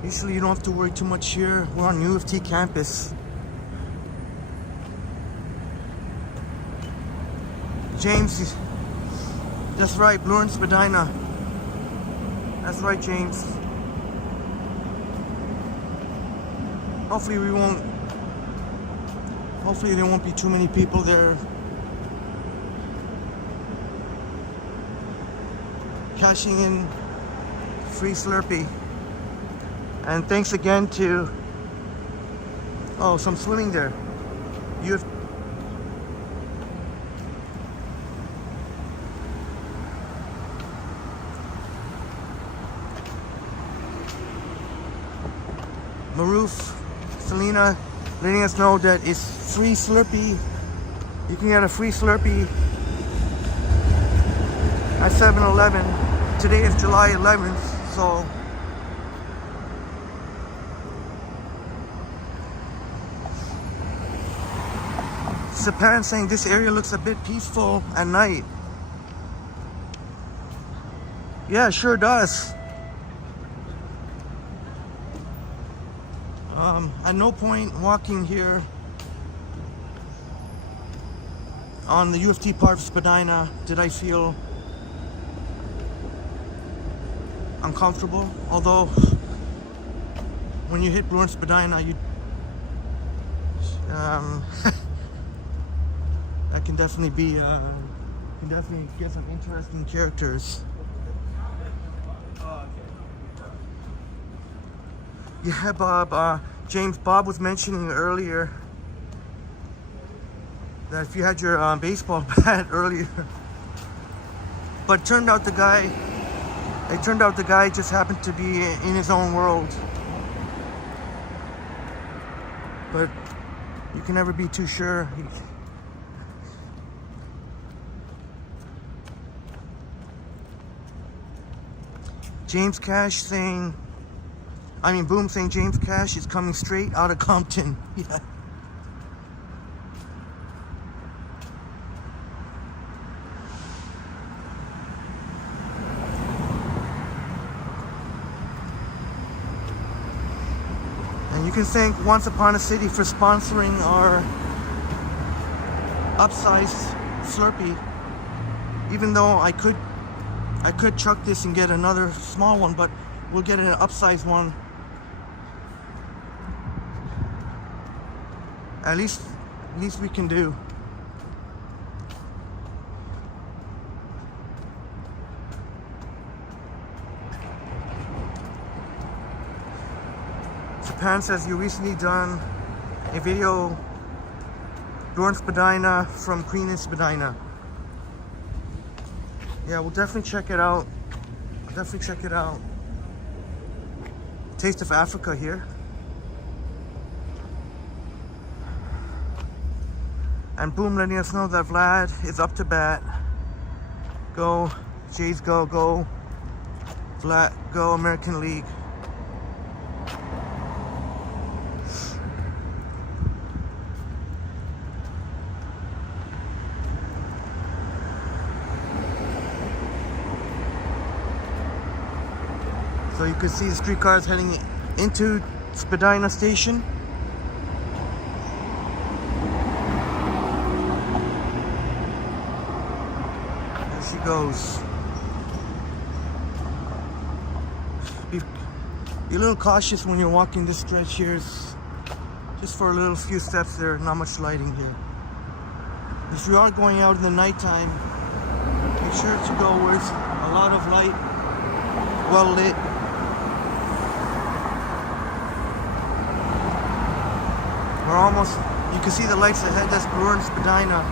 Usually you don't have to worry too much here. We're on U of T campus. James, that's right, Bloor and Spadina. That's right, James. Hopefully there won't be too many people there. Cashing in free Slurpee. And thanks again to, oh, some swimming there. You have, Maroof, Selena letting us know that it's free Slurpee. You can get a free Slurpee at 7-Eleven. Today is July 11th, so Japan saying this area looks a bit peaceful at night. Yeah, it sure does. At no point walking here on the U of T part of Spadina did I feel uncomfortable. Although when you hit Bloor and Spadina, you that can definitely be can definitely get some interesting characters. Yeah, Bob. James, Bob was mentioning earlier that if you had your baseball bat earlier, but it turned out the guy just happened to be in his own world. But you can never be too sure. James Cash saying, Boom saying James Cash is coming straight out of Compton. Yeah. And you can thank Once Upon a City for sponsoring our upsized Slurpee. Even though I could chuck this and get another small one, but we'll get an upsized one. At least we can do. Japan says you recently done a video, Dorn Spadina from Queen and Spadina. Yeah, we'll definitely check it out. Taste of Africa here. And Boom letting us know that Vlad is up to bat. Go, Jays go, Vlad, go American League. So you can see the streetcars heading into Spadina Station. There she goes. Be a little cautious when you're walking this stretch here. It's just for a little few steps there, not much lighting here. If you are going out in the nighttime, make sure to go where it's a lot of light, well lit. We're almost, you can see the lights ahead, that's Dorn Spadina.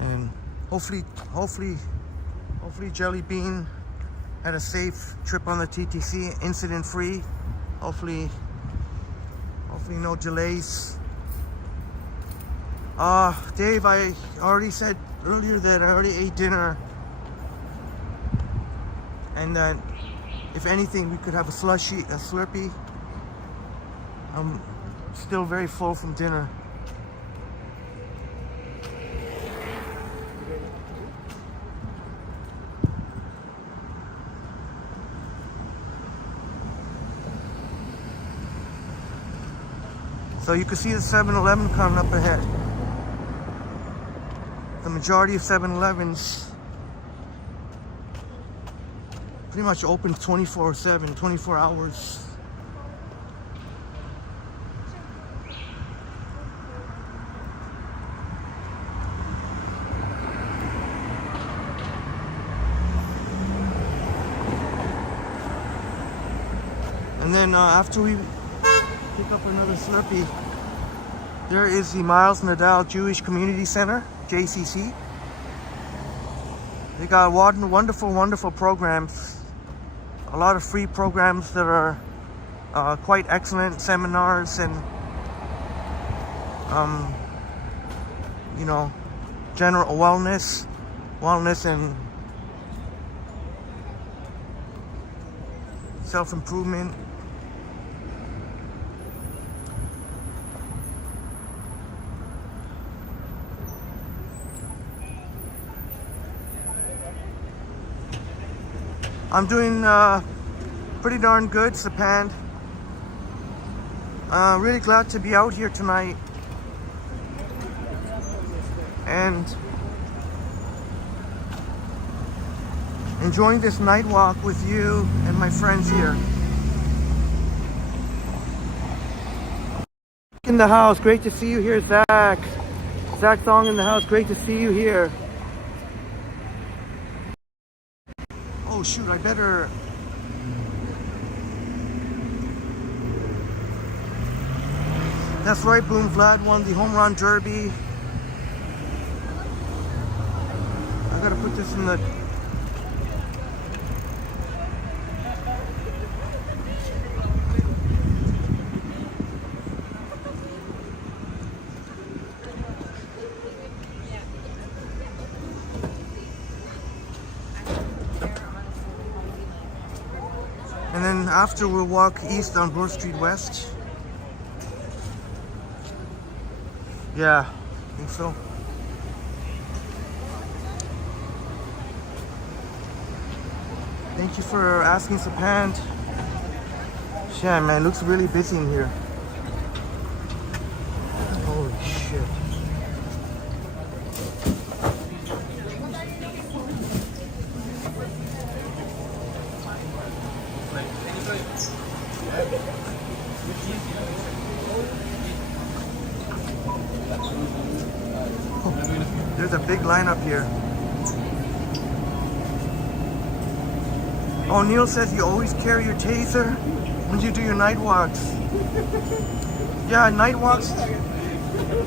And hopefully Jelly Bean had a safe trip on the TTC, incident free. Hopefully no delays. Dave, I already said earlier that I already ate dinner, and that if anything we could have a Slurpee. I'm still very full from dinner. So you can see the 7-Eleven coming up ahead. The majority of 7-Elevens pretty much open 24/7, 24 hours. And then after we pick up another Slurpee, there is the Miles Nadal Jewish Community Center, JCC. They got wonderful programs. A lot of free programs that are quite excellent, seminars and general wellness and self-improvement. I'm doing pretty darn good, Sapan. Really glad to be out here tonight. And Enjoying this night walk with you and my friends here. In the house, great to see you here, Zach. Zach Song in the house, great to see you here. Oh shoot, I better... That's right, Boom Vlad won the home run derby. I gotta put this in the... And then after we'll walk east on Broad Street West. Yeah, I think so. Thank you for asking, Sapand. Yeah, man, looks really busy in here. Holy shit. Oh, there's a big lineup here. Oh, Neil says you always carry your taser when you do your night walks. Yeah, night walks.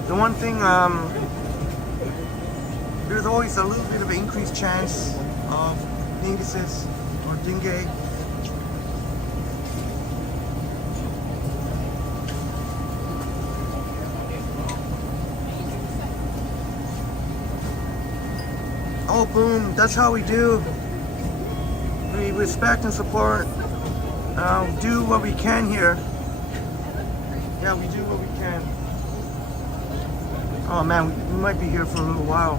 The one thing, there's always a little bit of an increased chance of dinguses or dengue. Oh, boom, that's how we do. We respect and support, do what we can here. Yeah, we do what we can. Oh man, we might be here for a little while.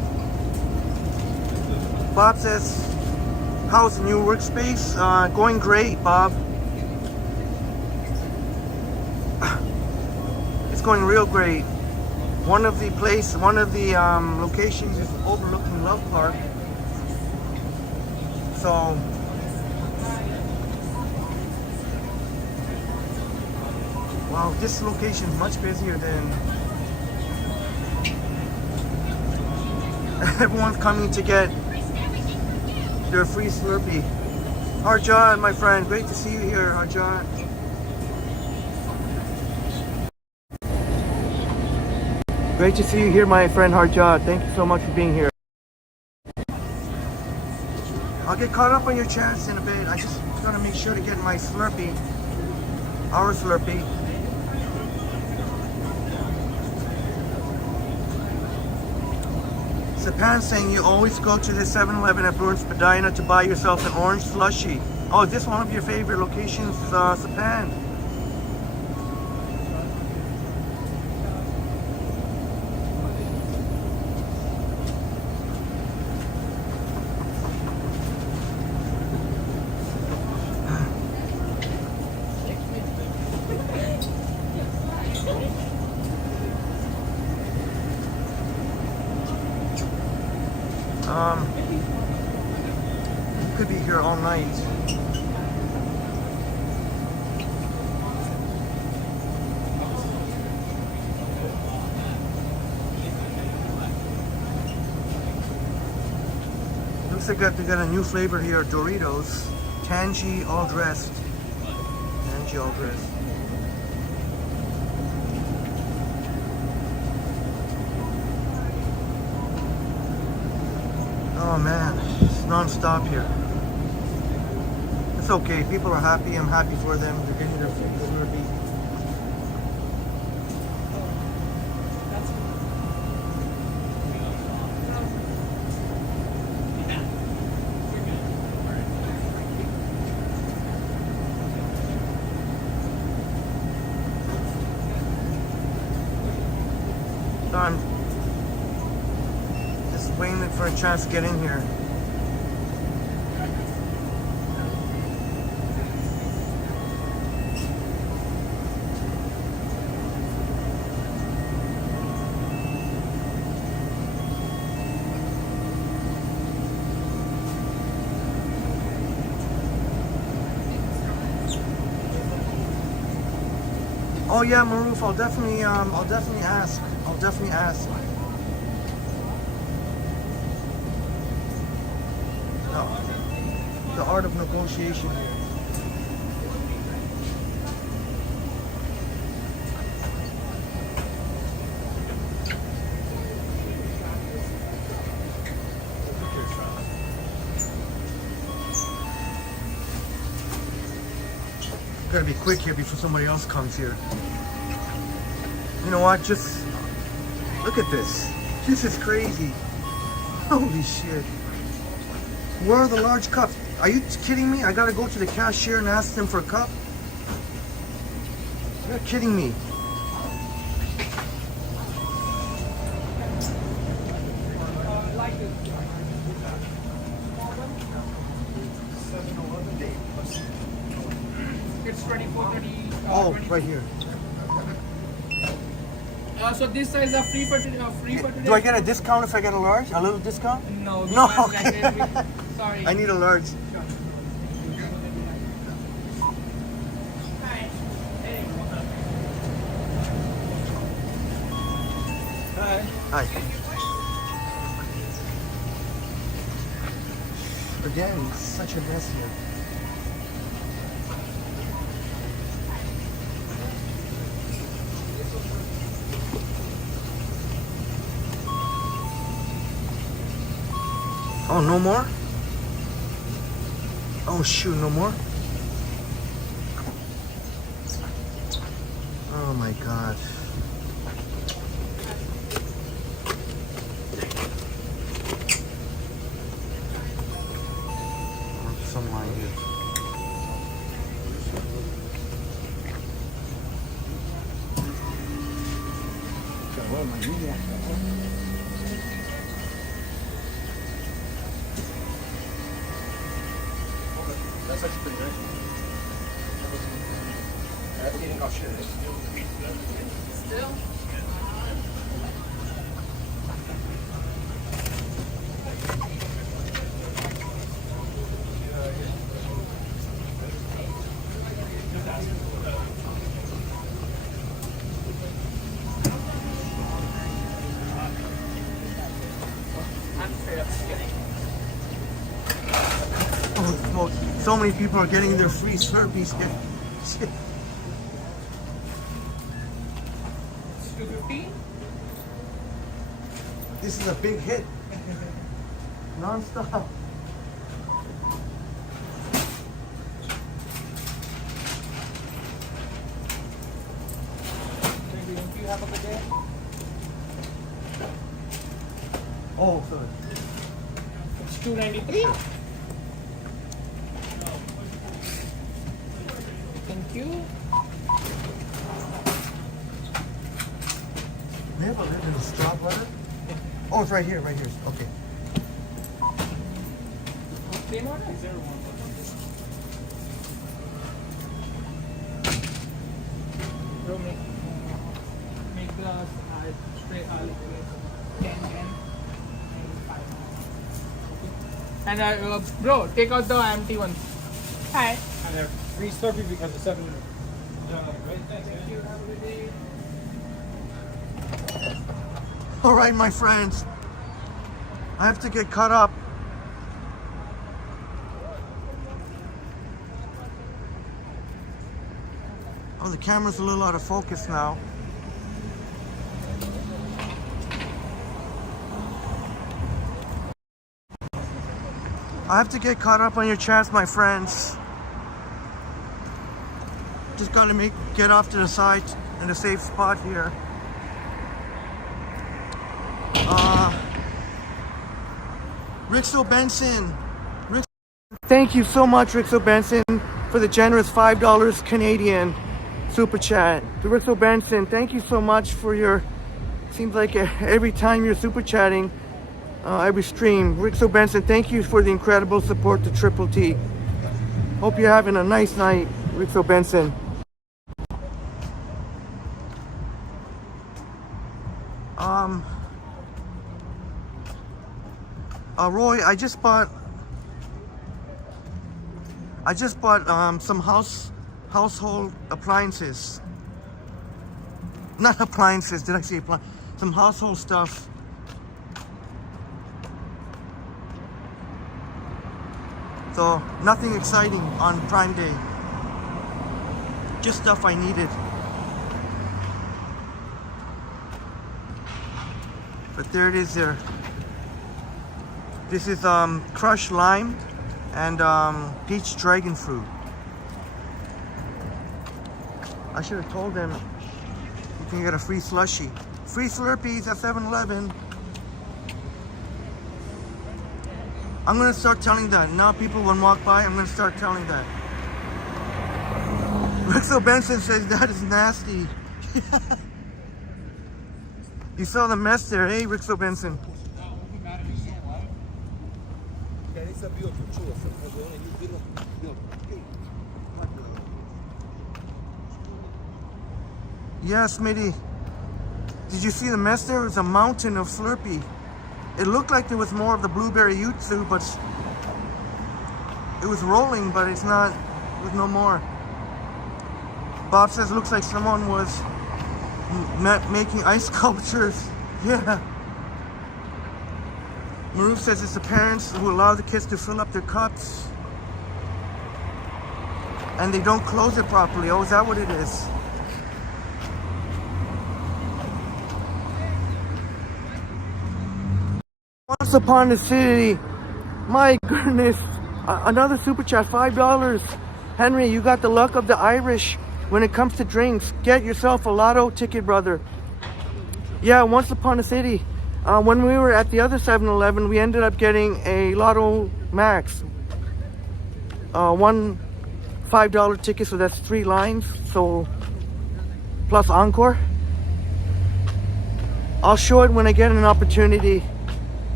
Bob says, how's the new workspace? Going great, Bob. It's going real great. One of the locations is overlooking Love Park. So, wow, this location is much busier than everyone's coming to get their free Slurpee. Harjad, my friend, great to see you here, Harjad. Great to see you here, my friend Harjad. Thank you so much for being here. I'll get caught up on your chats in a bit. I just gotta make sure to get my Slurpee, our Slurpee. Sapan saying you always go to the 7-Eleven at Bruin Spadina to buy yourself an orange slushie. Oh, is this one of your favorite locations, Sapan? Could be here all night. Looks like they got a new flavor here, Doritos. Tangy all dressed. Tangy all dressed. Oh man, it's non-stop here. It's okay, people are happy, I'm happy for them. They're getting their Slurpee. So I'm just waiting for a chance to get in here. Oh yeah, Maruf, I'll definitely ask. I'll definitely ask. No, the art of negotiation here. Gotta be quick here before somebody else comes here. You know what? Just look at this. This is crazy. Holy shit. Where are the large cups? Are you kidding me? I gotta go to the cashier and ask them for a cup? You're kidding me. It's 2430. Oh, right here. So this size are free for today. Do I get a discount if I get a large? A little discount? No. No, ma'am, okay. Sorry. I need a large. Hi. Again, it's such a mess here. Oh, no more? Oh shoot, no more? Oh my god. Some line here. That's actually pretty nice. That didn't cost shit. Still. Oh, so many people are getting their free Slurpees here. Shit. 250. This is a big hit. Non-stop. Thank you. Have a good day. Oh, sorry. It's 293. Thank you. They have a little straw butter. Oh, it's right here, right here. Okay. Same order? Is there one? Bro, make the straight olive 10 and 5. And bro, take out the empty ones. Hi. And they're free Slurpee because the 7. Right? Thank you. Have a good day. All right, my friends. I have to get caught up. Oh, the camera's a little out of focus now. I have to get caught up on your chats, my friends. Just gotta get off to the side in a safe spot here. Rixo Benson. Thank you so much, Rixo Benson, for the generous $5 Canadian super chat. To Rixo Benson, thank you so much for your, seems like every time you're super chatting, every stream. Rixo Benson, thank you for the incredible support to Triple T. Hope you're having a nice night, Rixo Benson. Roy, I just bought some household appliances. not appliances, did I say appliances? Some household stuff. So nothing exciting on Prime Day. Just stuff I needed. But there it is there. This is crushed lime and peach dragon fruit. I should have told them you can get a free slushie. Free Slurpees at 7-Eleven. I'm gonna start telling that. Now people when walk by, I'm gonna start telling that. Rixo Benson says that is nasty. You saw the mess there, hey Rixo Benson. Yeah, Smitty. Did you see the mess there? It was a mountain of Slurpee. It looked like there was more of the blueberry jutsu, but it was rolling, but it's not, there's no more. Bob says it looks like someone was making ice sculptures. Yeah. Maruf says it's the parents who allow the kids to fill up their cups and they don't close it properly. Oh, is that what it is? Once upon a city, my goodness, another super chat, $5. Henry, you got the luck of the Irish when it comes to drinks. Get yourself a lotto ticket, brother. Yeah, once upon a city, when we were at the other 7-Eleven, we ended up getting a Lotto Max. One $5 ticket, so that's 3 lines, so plus Encore. I'll show it when I get an opportunity.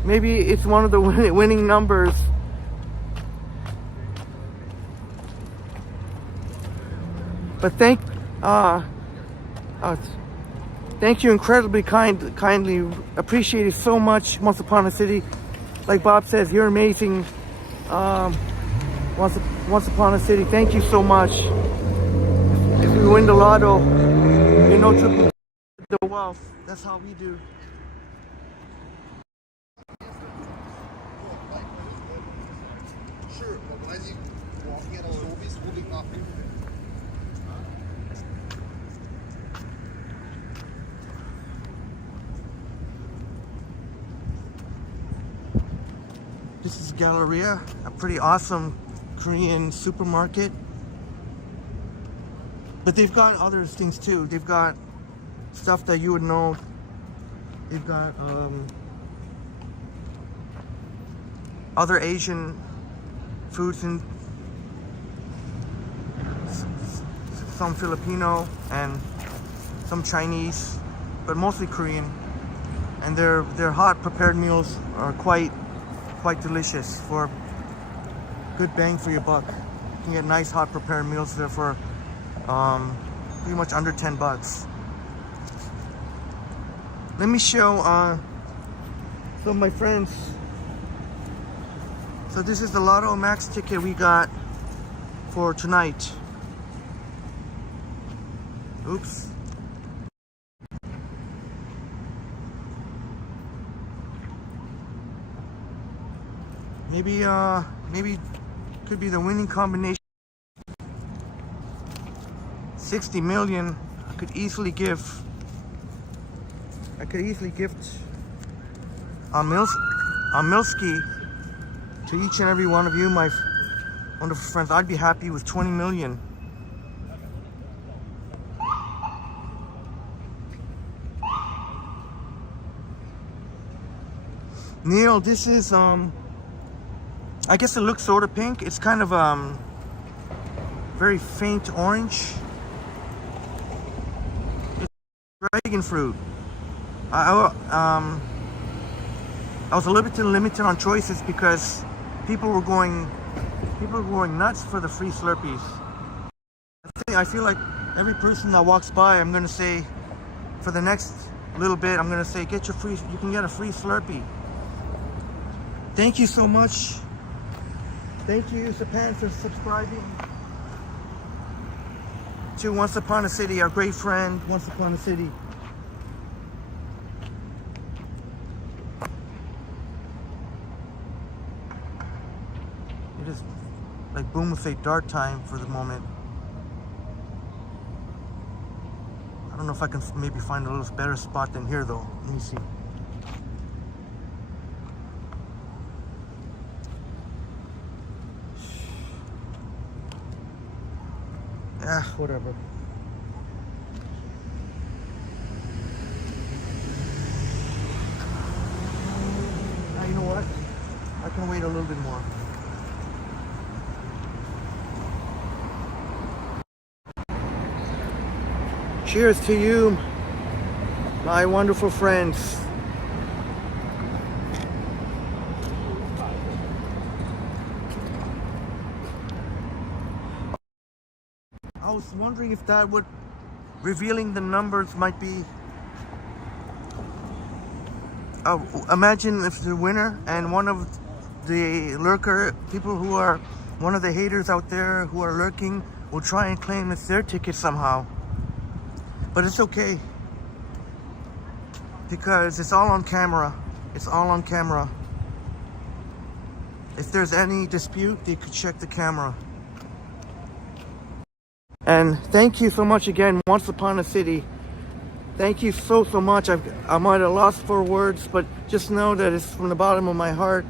Maybe it's one of the winning numbers. But thank you incredibly kindly. Appreciate it so much. Once Upon a City, like Bob says, you're amazing. Once Upon a City, thank you so much. If we win the lotto, you know, triple the wealth. That's how we do. This is Galleria, a pretty awesome Korean supermarket. But they've got other things too. They've got stuff that you would know. They've got other Asian foods and some Filipino and some Chinese, but mostly Korean. And their hot prepared meals are quite delicious for good bang for your buck. You can get nice hot prepared meals there for pretty much under $10. Let me show some of my friends. So this is the Lotto Max ticket we got for tonight. Oops. Maybe could be the winning combination. 60 million. I could easily gift a Milski to each and every one of you, my wonderful friends. I'd be happy with 20 million. Neil, this is I guess it looks sort of pink. It's kind of very faint orange. It's dragon fruit. I was a little bit limited on choices because people were going nuts for the free Slurpees. I feel like every person that walks by, I'm gonna say, for the next little bit, I'm gonna say, you can get a free Slurpee. Thank you so much. Thank you, Sapan, for subscribing to Once Upon a City, our great friend, Once Upon a City. like Boom would say, dark time for the moment. I don't know if I can maybe find a little better spot than here though. Let me see. Whatever. You know what? I can wait a little bit more. Cheers to you, my wonderful friends. I was wondering if that would, revealing the numbers might be, imagine if the winner and one of the lurker people who are, one of the haters out there who are lurking will try and claim it's their ticket somehow. But it's okay, because it's all on camera. It's all on camera. If there's any dispute, they could check the camera. And thank you so much again, Once Upon a City. Thank you so much. I might have lost for words, but just know that it's from the bottom of my heart.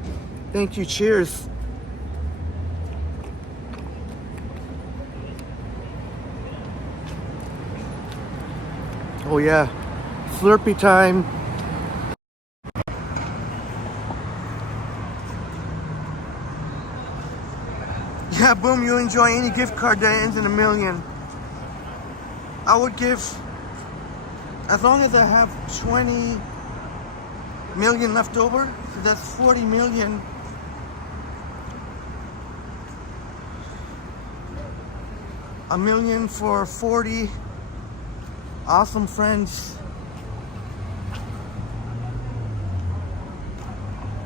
Thank you. Cheers. Oh yeah, Slurpee time. Yeah, Boom, you enjoy any gift card that ends in $1 million. I would give, as long as I have 20 million left over, so that's 40 million. $1 million for 40 awesome friends.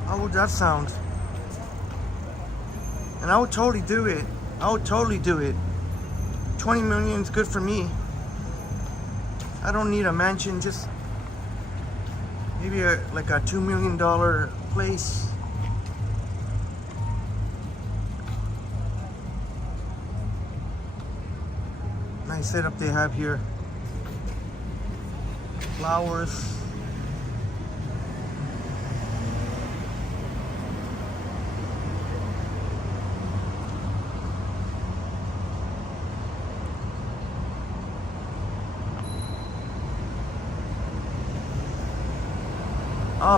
How would that sound? And I would totally do it. I would totally do it. 20 million is good for me. I don't need a mansion, just maybe like a $2 million place. Nice setup they have here. Flowers.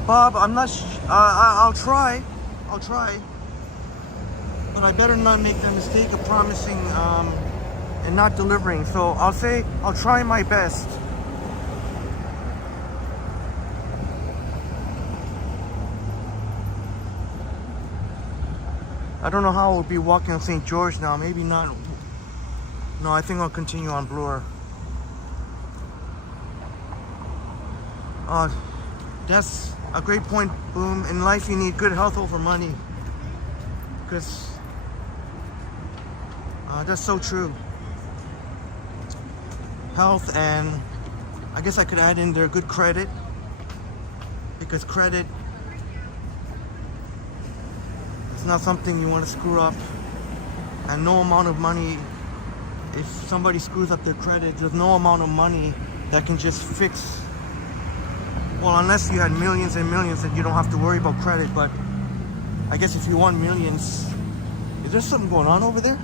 Bob, I'm not. I'll try. I'll try. But I better not make the mistake of promising and not delivering. So I'll say I'll try my best. I don't know how I'll be walking on St. George now. Maybe not. No, I think I'll continue on Bloor. That's a great point, Boom. In life, you need good health over money. Because that's so true. Health, and I guess I could add in there good credit. Because credit is not something you want to screw up. And no amount of money, if somebody screws up their credit, there's no amount of money that can just fix. Well, unless you had millions and millions, then you don't have to worry about credit. But I guess if you want millions, is there something going on over there?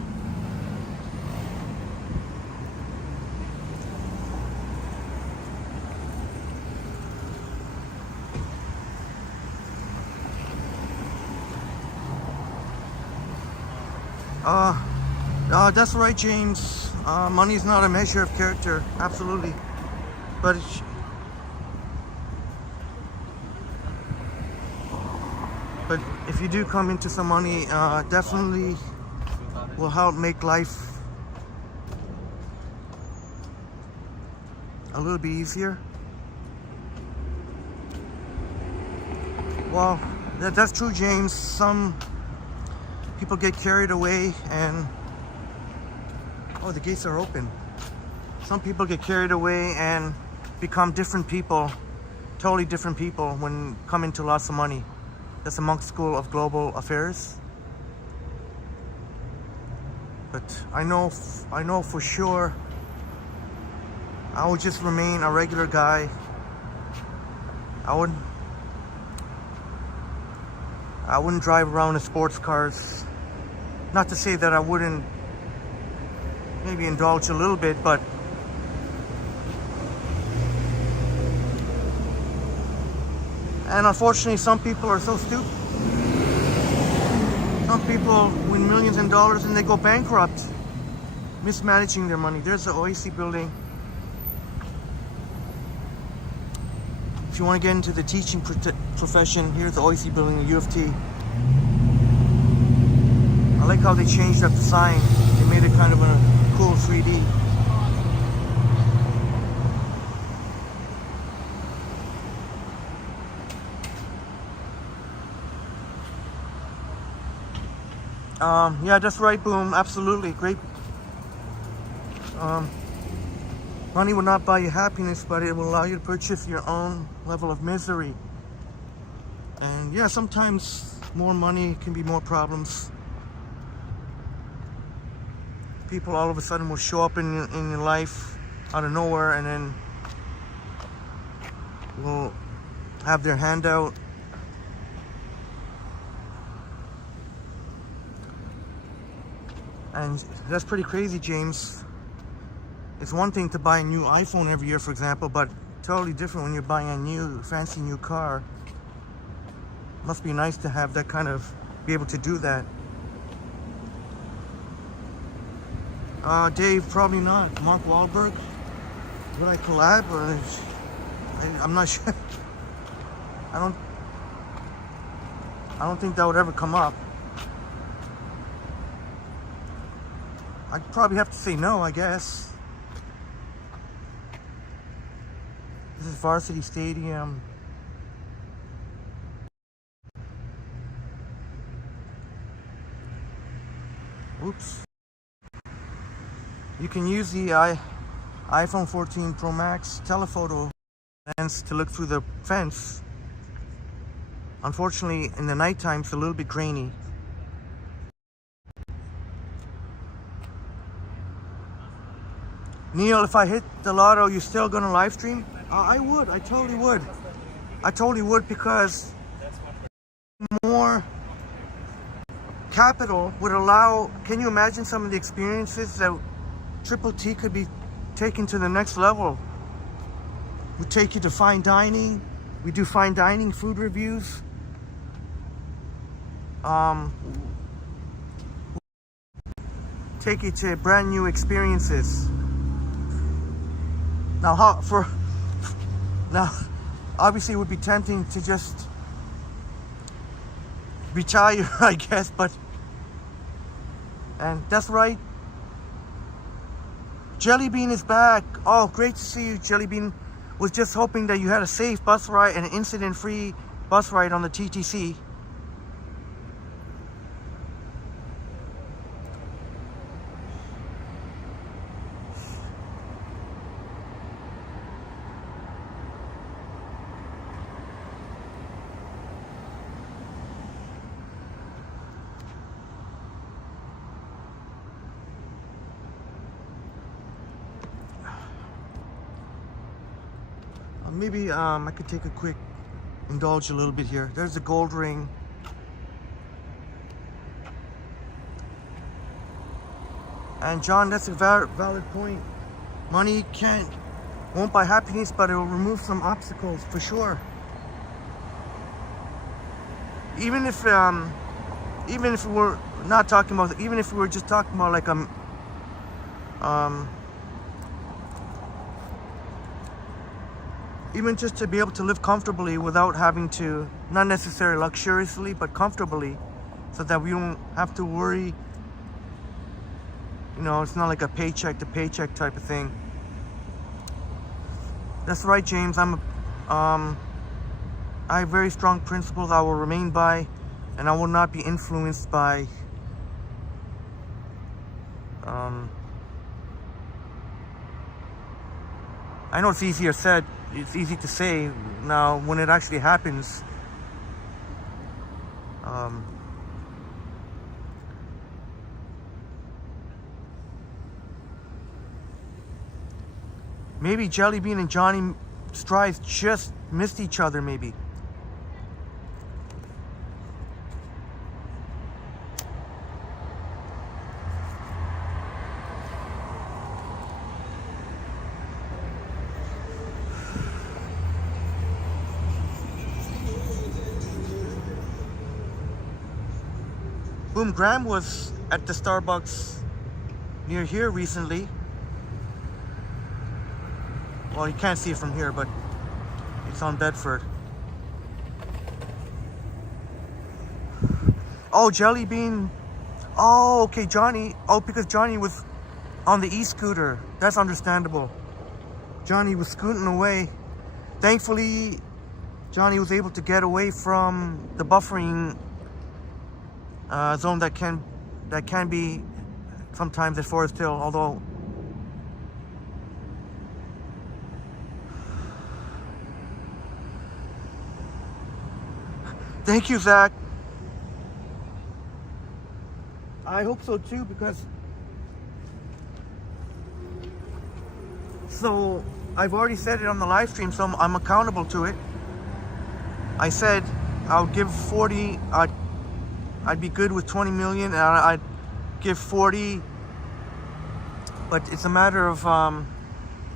That's right, James. Money is not a measure of character, absolutely. But if you do come into some money, definitely will help make life a little bit easier. Well, that's true, James. Some people get carried away and... Oh, the gates are open. Some people get carried away and become different people, totally different people when coming to lots of money. That's the Monk School of Global Affairs. But I know for sure I would just remain a regular guy. I wouldn't drive around in sports cars. Not to say that I wouldn't maybe indulge a little bit, but and unfortunately some people are so stupid. Some people win millions in dollars and they go bankrupt, mismanaging their money. There's the OAC building. If you want to get into the teaching profession, here's the OAC building, the U of T. I like how they changed up the sign. They made it kind of a cool 3D. Yeah, that's right, Boom. Absolutely. Great. Money will not buy you happiness, but it will allow you to purchase your own level of misery. And yeah, sometimes more money can be more problems. People all of a sudden will show up in your life out of nowhere and then will have their hand out. And that's pretty crazy, James. It's one thing to buy a new iPhone every year, for example, but totally different when you're buying a new, fancy new car. Must be nice to have that kind of, be able to do that. Dave, probably not. Mark Wahlberg? Would I collab? Or I'm not sure. I don't think that would ever come up. I'd probably have to say no, I guess. This is Varsity Stadium. Oops. You can use the iPhone 14 Pro Max telephoto lens to look through the fence. Unfortunately, in the nighttime, it's a little bit grainy. Neil, if I hit the lotto, you still gonna live stream? I would. I totally would. I totally would, because more capital would allow. Can you imagine some of the experiences that Triple T could be taken to the next level? We take you to fine dining. We do fine dining food reviews. Take you to brand new experiences. Now, obviously it would be tempting to just retire, I guess, and that's right. Jellybean is back. Oh, great to see you, Jellybean. Was just hoping that you had a safe bus ride and an incident-free bus ride on the TTC. Maybe I could take a quick indulge a little bit here. There's the gold ring. And John, that's a valid point. Money won't buy happiness, but it will remove some obstacles for sure. Even if we're not talking about, even if we were just talking about like even just to be able to live comfortably without having to, not necessarily luxuriously, but comfortably, so that we don't have to worry. You know, it's not like a paycheck to paycheck type of thing. That's right, James. I have very strong principles I will remain by, and I will not be influenced by I know it's easier said, it's easy to say. Now, when it actually happens, Maybe Jelly Bean and Johnny Strides just missed each other, maybe. Boom Graham was at the Starbucks near here recently. Well, you can't see it from here, but it's on Bedford. Oh, Jelly Bean. Oh, okay, Johnny. Oh, because Johnny was on the e-scooter. That's understandable. Johnny was scooting away. Thankfully, Johnny was able to get away from the buffering zone that can be sometimes at Forest Hill, although thank you, Zach. I hope so too, because so I've already said it on the live stream, so I'm accountable to it. I said I'll give 40. I'd be good with 20 million, and I'd give 40. But it's a matter of I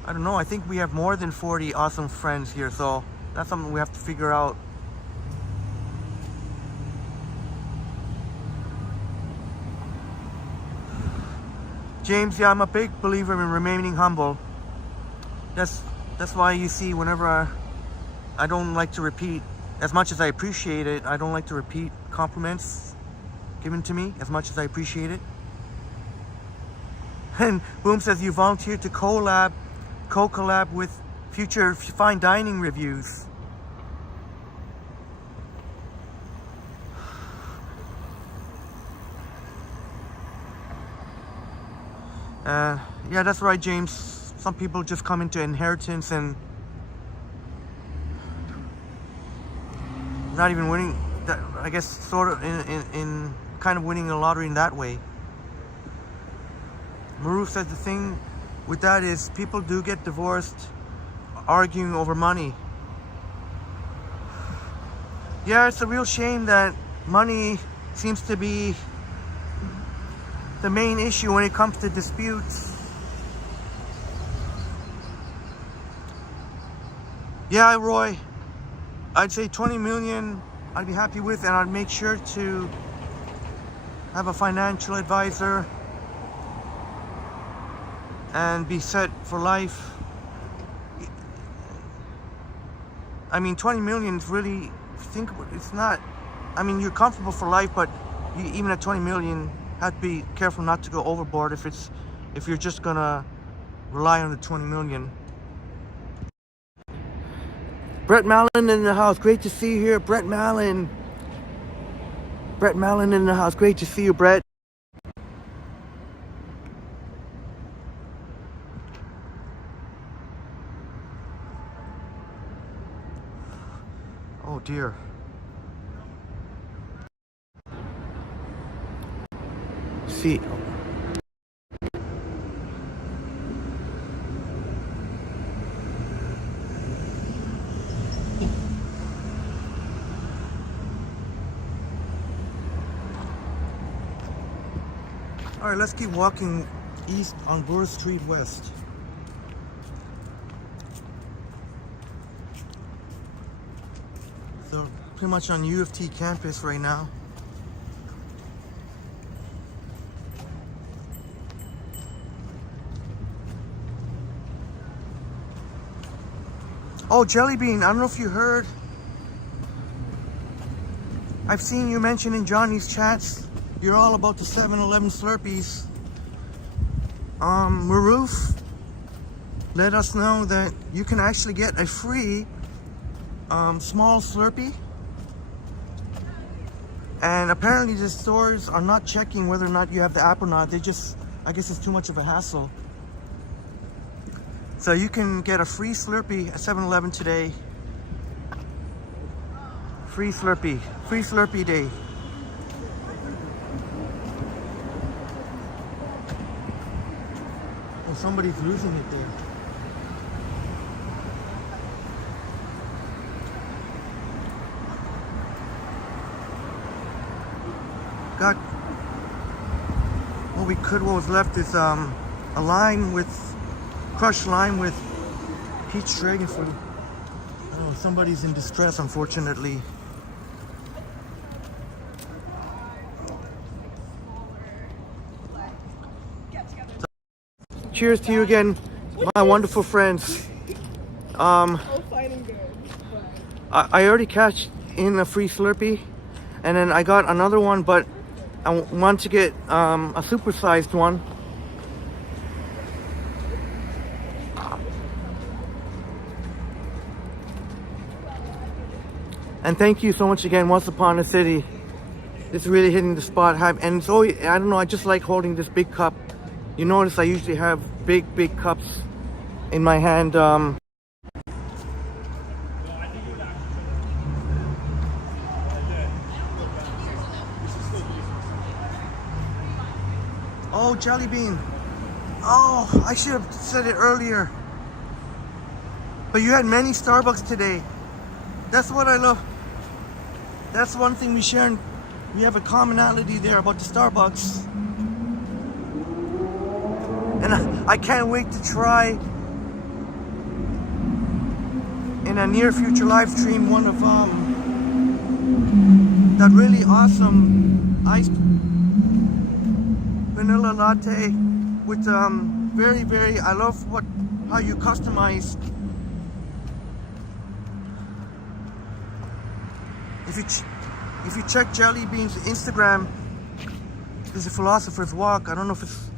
don't know. I think we have more than 40 awesome friends here, so that's something we have to figure out. James, yeah, I'm a big believer in remaining humble. That's why you see whenever I don't like to repeat, as much as I appreciate it, I don't like to repeat compliments given to me as much as I appreciate it. And Boom says you volunteered to co-collab with future fine dining reviews. Yeah, that's right, James. Some people just come into inheritance and not even winning. That, I guess, sort of in kind of winning the lottery in that way. Maruf says the thing with that is people do get divorced arguing over money. Yeah, it's a real shame that money seems to be the main issue when it comes to disputes. Yeah, Roy, I'd say 20 million I'd be happy with, and I'd make sure to have a financial advisor and be set for life. I mean, 20 million is really, think about it, it's not, I mean, you're comfortable for life, but you, even at 20 million, have to be careful not to go overboard if you're just gonna rely on the 20 million. Brett Mallon in the house. Great to see you here, Brett Mallon. Brett Mallon in the house. Great to see you, Brett. Oh dear. See. All right, let's keep walking east on Bloor Street West. So pretty much on U of T campus right now. Oh, Jelly Bean, I don't know if you heard. I've seen you mention in Johnny's chats, you're all about the 7-Eleven Slurpees. Maruf let us know that you can actually get a free small Slurpee. And apparently the stores are not checking whether or not you have the app or not. They just, I guess it's too much of a hassle. So you can get a free Slurpee at 7-Eleven today. Free Slurpee day. Oh, somebody's losing it there. got what we could. What was left is a lime with crushed lime with peach dragon fruit. Oh, somebody's in distress, unfortunately. Cheers to you again, my wonderful friends. I already cashed in a free Slurpee, and then I got another one, but I want to get a supersized one. And thank you so much again, Once Upon a City. It's really hitting the spot. And it's always, I don't know, I just like holding this big cup. You notice I usually have big cups in my hand. Oh, Jelly Bean. Oh, I should have said it earlier. But you had many Starbucks today. That's what I love. That's one thing we share. We have a commonality there about the Starbucks. And I can't wait to try in a near future live stream one of that really awesome iced vanilla latte with very I love how you customize. If you check Jelly Bean's Instagram, there's a philosopher's walk. I don't know if it's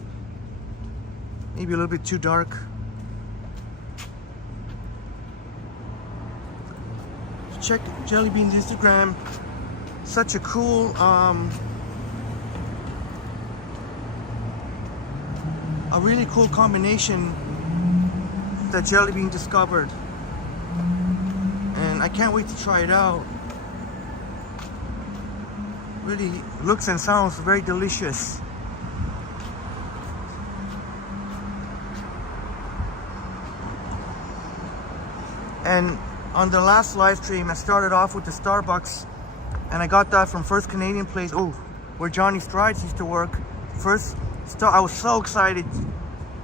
maybe a little bit too dark. Check Jelly Bean's Instagram. Such a cool a really cool combination that Jelly Bean discovered, and I can't wait to try it out. Really looks and sounds very delicious. And on the last live stream, I started off with the Starbucks, and I got that from First Canadian Place. Oh, where Johnny Strides used to work. I was so excited.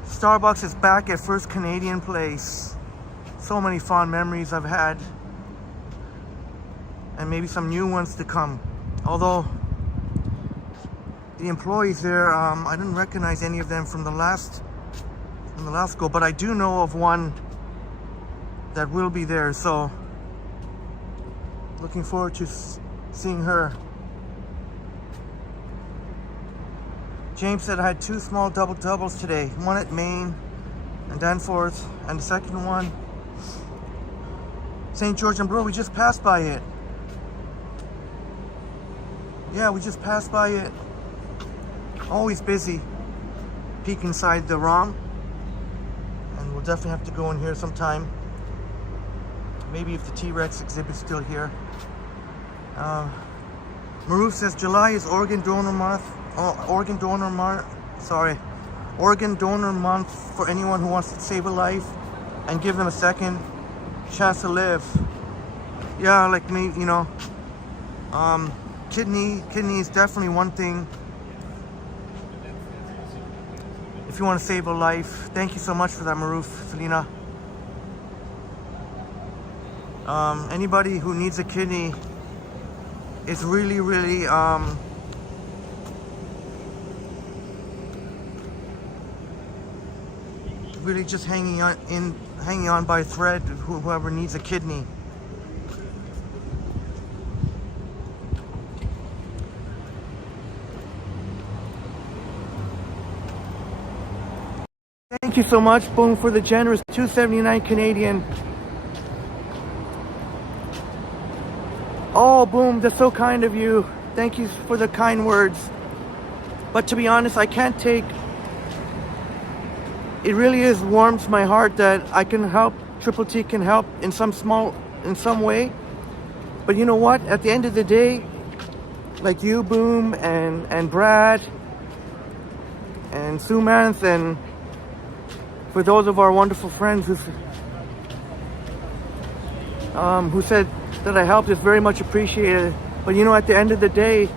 Starbucks is back at First Canadian Place. So many fond memories I've had, and maybe some new ones to come. Although the employees there, I didn't recognize any of them from the last go, but I do know of one that will be there. So looking forward to seeing her. James said I had 2 small doubles today. One at Maine and Danforth, and the second one St. George and Brewer. We just passed by it. Yeah, we just passed by it. Always busy. Peek inside the ROM. And we'll definitely have to go in here sometime. Maybe if the T-Rex exhibit's still here. Maruf says July is Organ Donor Month. Organ Donor Month for anyone who wants to save a life and give them a second chance to live. Yeah, like me, you know. Kidney is definitely one thing. If you want to save a life. Thank you so much for that, Maruf, Selena. Anybody who needs a kidney is really really just hanging on by a thread. Whoever needs a kidney. Thank you so much, Boom, for the generous $2.79 Canadian. Oh, Boom, that's so kind of you. Thank you for the kind words. But to be honest, I can't take. It really warms my heart that I can help. Triple T can help in some way. But you know what? At the end of the day, like you, Boom, and Brad, and Sumanth, and for those of our wonderful friends who said that I helped, is very much appreciated. But you know, at the end of the day,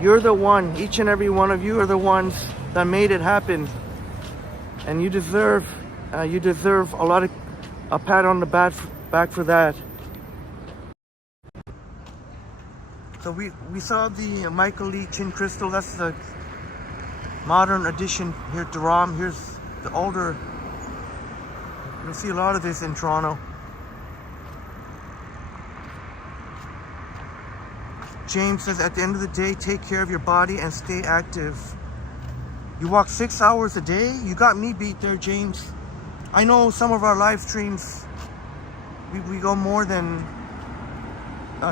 You're the one, each and every one of you are the ones that made it happen. And you deserve a pat on the back for that. So we saw the Michael Lee Chin Crystal. That's the modern addition here to ROM. Here's the older. You'll see a lot of this in Toronto. James says, at the end of the day, take care of your body and stay active. You walk 6 hours a day? You got me beat there, James. I know some of our live streams, we go more than,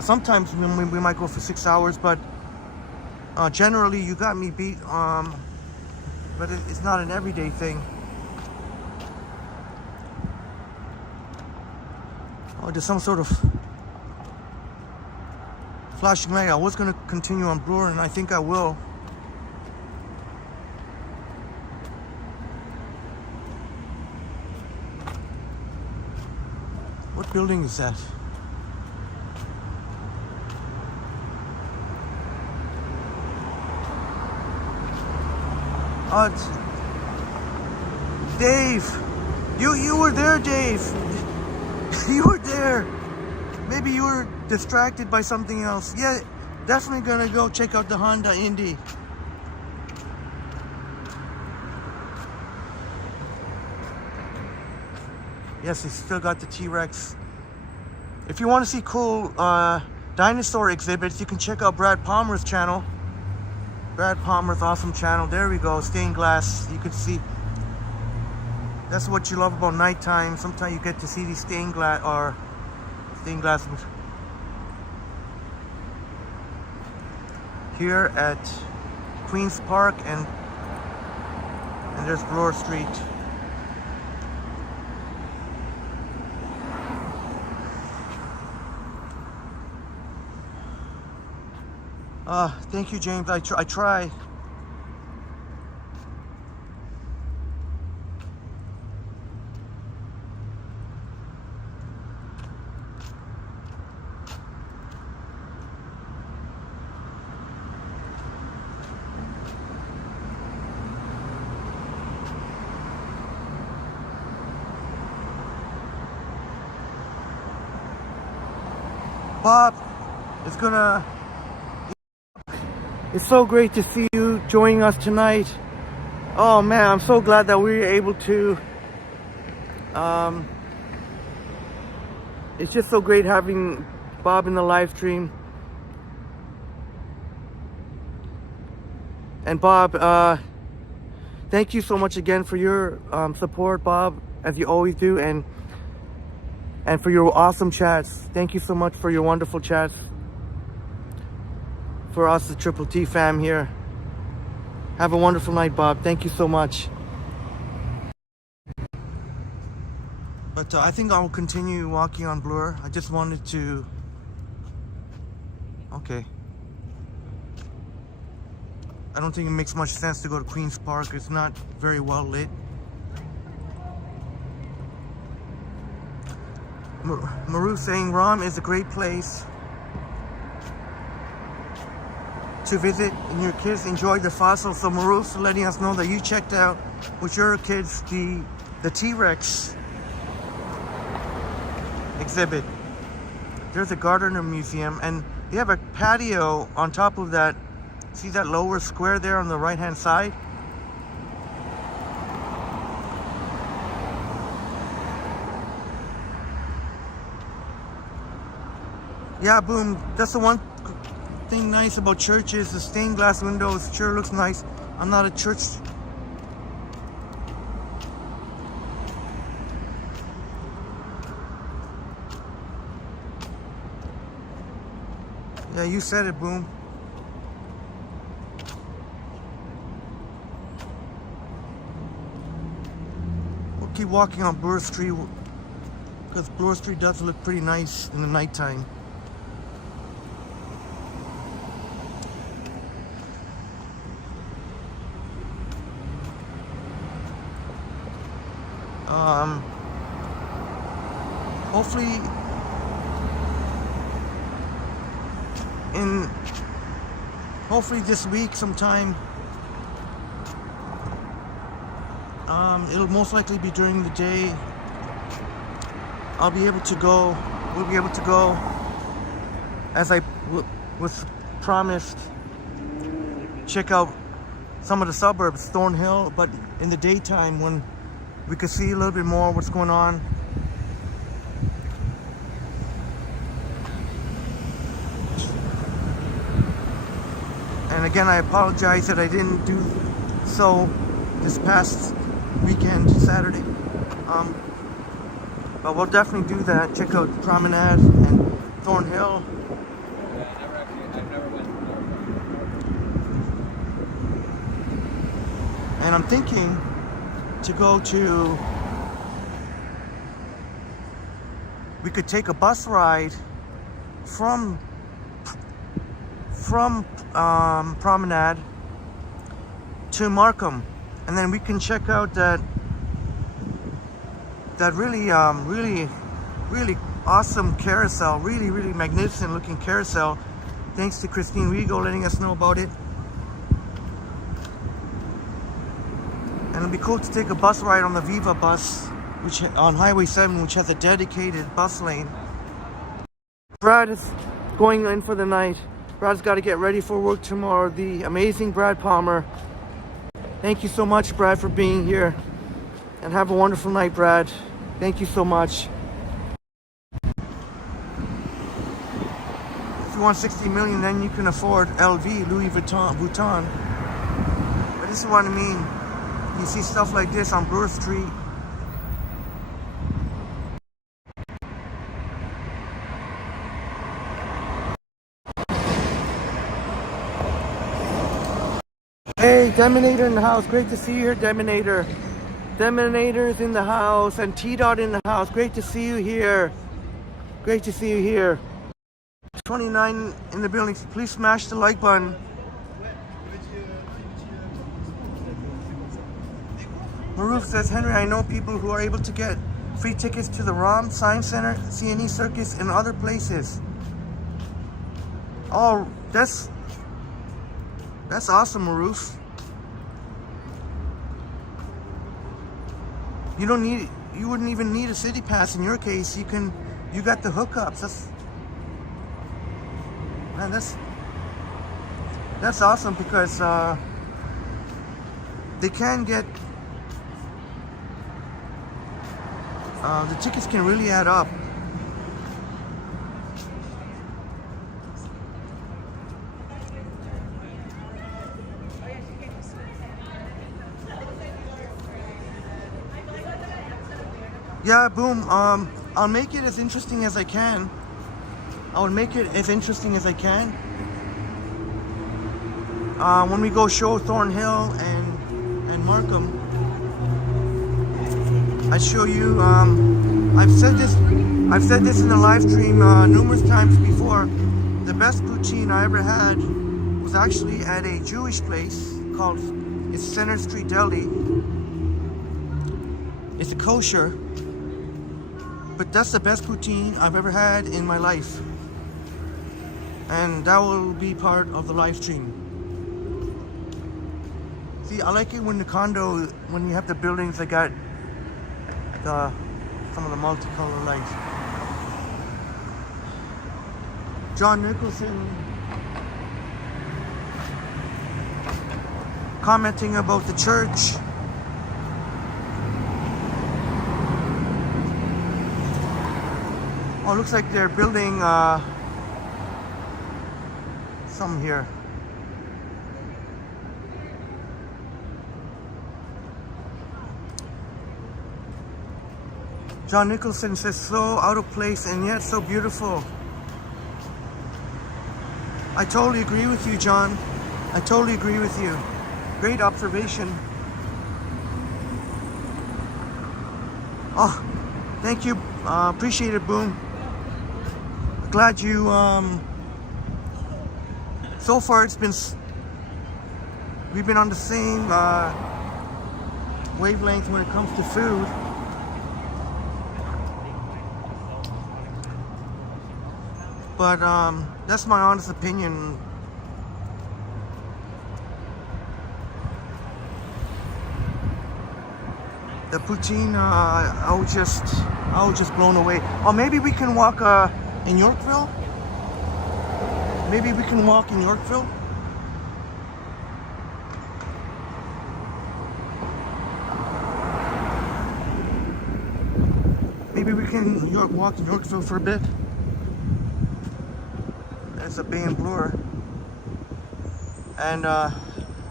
sometimes we might go for 6 hours, but generally you got me beat, but it's not an everyday thing. Oh, there's some sort of flashing light. I was going to continue on Bloor, and I think I will. What building is that? Oh, it's Dave. You were there, Dave. You were there. Maybe you were distracted by something else. Yeah, definitely gonna go check out the Honda Indy. Yes, they still got the T-Rex. If you want to see cool dinosaur exhibits, you can check out Brad Palmer's channel. Brad Palmer's awesome channel. There we go, stained glass. You can see. That's what you love about nighttime. Sometimes you get to see these stained glass here at Queen's Park, and there's Bloor Street. Thank you, James. I try. Bob is gonna. It's so great to see you joining us tonight. Oh man, I'm so glad that we were able to. It's just so great having Bob in the live stream. And Bob, thank you so much again for your support, Bob, as you always do, and for your awesome chats. Thank you so much for your wonderful chats. For us, the Triple T fam here. Have a wonderful night, Bob. Thank you so much. But I think I'll continue walking on Bloor. I just wanted to... Okay. I don't think it makes much sense to go to Queen's Park. It's not very well lit. Maru saying ROM is a great place to visit, and your kids enjoy the fossils. So Maru's letting us know that you checked out with your kids the T-Rex exhibit. There's a Gardner Museum, and they have a patio on top of that. See that lower square there on the right hand side? Yeah, boom. That's the one thing nice about churches. The stained glass windows sure looks nice. I'm not a church. Yeah, you said it, boom. We'll keep walking on Bloor Street because Bloor Street does look pretty nice in the nighttime. Hopefully hopefully this week sometime. It'll most likely be during the day. I'll be able to go. We'll be able to go, as I was promised, check out some of the suburbs, Thornhill, but in the daytime when we could see a little bit more what's going on. And again, I apologize that I didn't do so this past weekend, Saturday. But we'll definitely do that. Check out Promenade and Thornhill. I've never went. And I'm thinking to go to, we could take a bus ride from Promenade to Markham, and then we can check out that really awesome carousel, really magnificent looking carousel. Thanks to Christine Rigo letting us know about it. And it'll be cool to take a bus ride on the Viva bus, which on Highway 7, which has a dedicated bus lane. Brad is going in for the night. Brad's got to get ready for work tomorrow. The amazing Brad Palmer. Thank you so much, Brad, for being here. And have a wonderful night, Brad. Thank you so much. If you want 60 million, then you can afford LV, Louis Vuitton. But this is what I mean. You see stuff like this on Bloor Street. Hey, Deminator in the house. Great to see you here, Deminator. Deminator's in the house and T-Dot in the house. Great to see you here. Great to see you here. 29 in the building. Please smash the like button. Maruf says, Henry, I know people who are able to get free tickets to the ROM, Science Center, CNE Circus, and other places. Oh, that's awesome, Maruf. You wouldn't even need a city pass in your case. You got the hookups. That's awesome because they can get the tickets can really add up. Yeah, boom. I'll make it as interesting as I can. I'll make it as interesting as I can. When we go show Thornhill and Markham, I show you. I've said this in the live stream numerous times before. The best poutine I ever had was actually at a Jewish place called Center Street Deli. It's a kosher, but that's the best poutine I've ever had in my life. And that will be part of the live stream. See, I like it when the condo, when you have the buildings that got some of the multicolored lights. John Nicholson commenting about the church. Oh, it looks like they're building some here. John Nicholson says, so out of place and yet so beautiful. I totally agree with you, John. I totally agree with you. Great observation. Oh, thank you. Appreciate it, Boom. Glad you, so far we've been on the same wavelength when it comes to food. But that's my honest opinion. The poutine, I was just blown away. Or maybe we can walk in Yorkville. Maybe we can walk in Yorkville. Maybe we can walk in Yorkville for a bit. There's a Bay and Bloor. And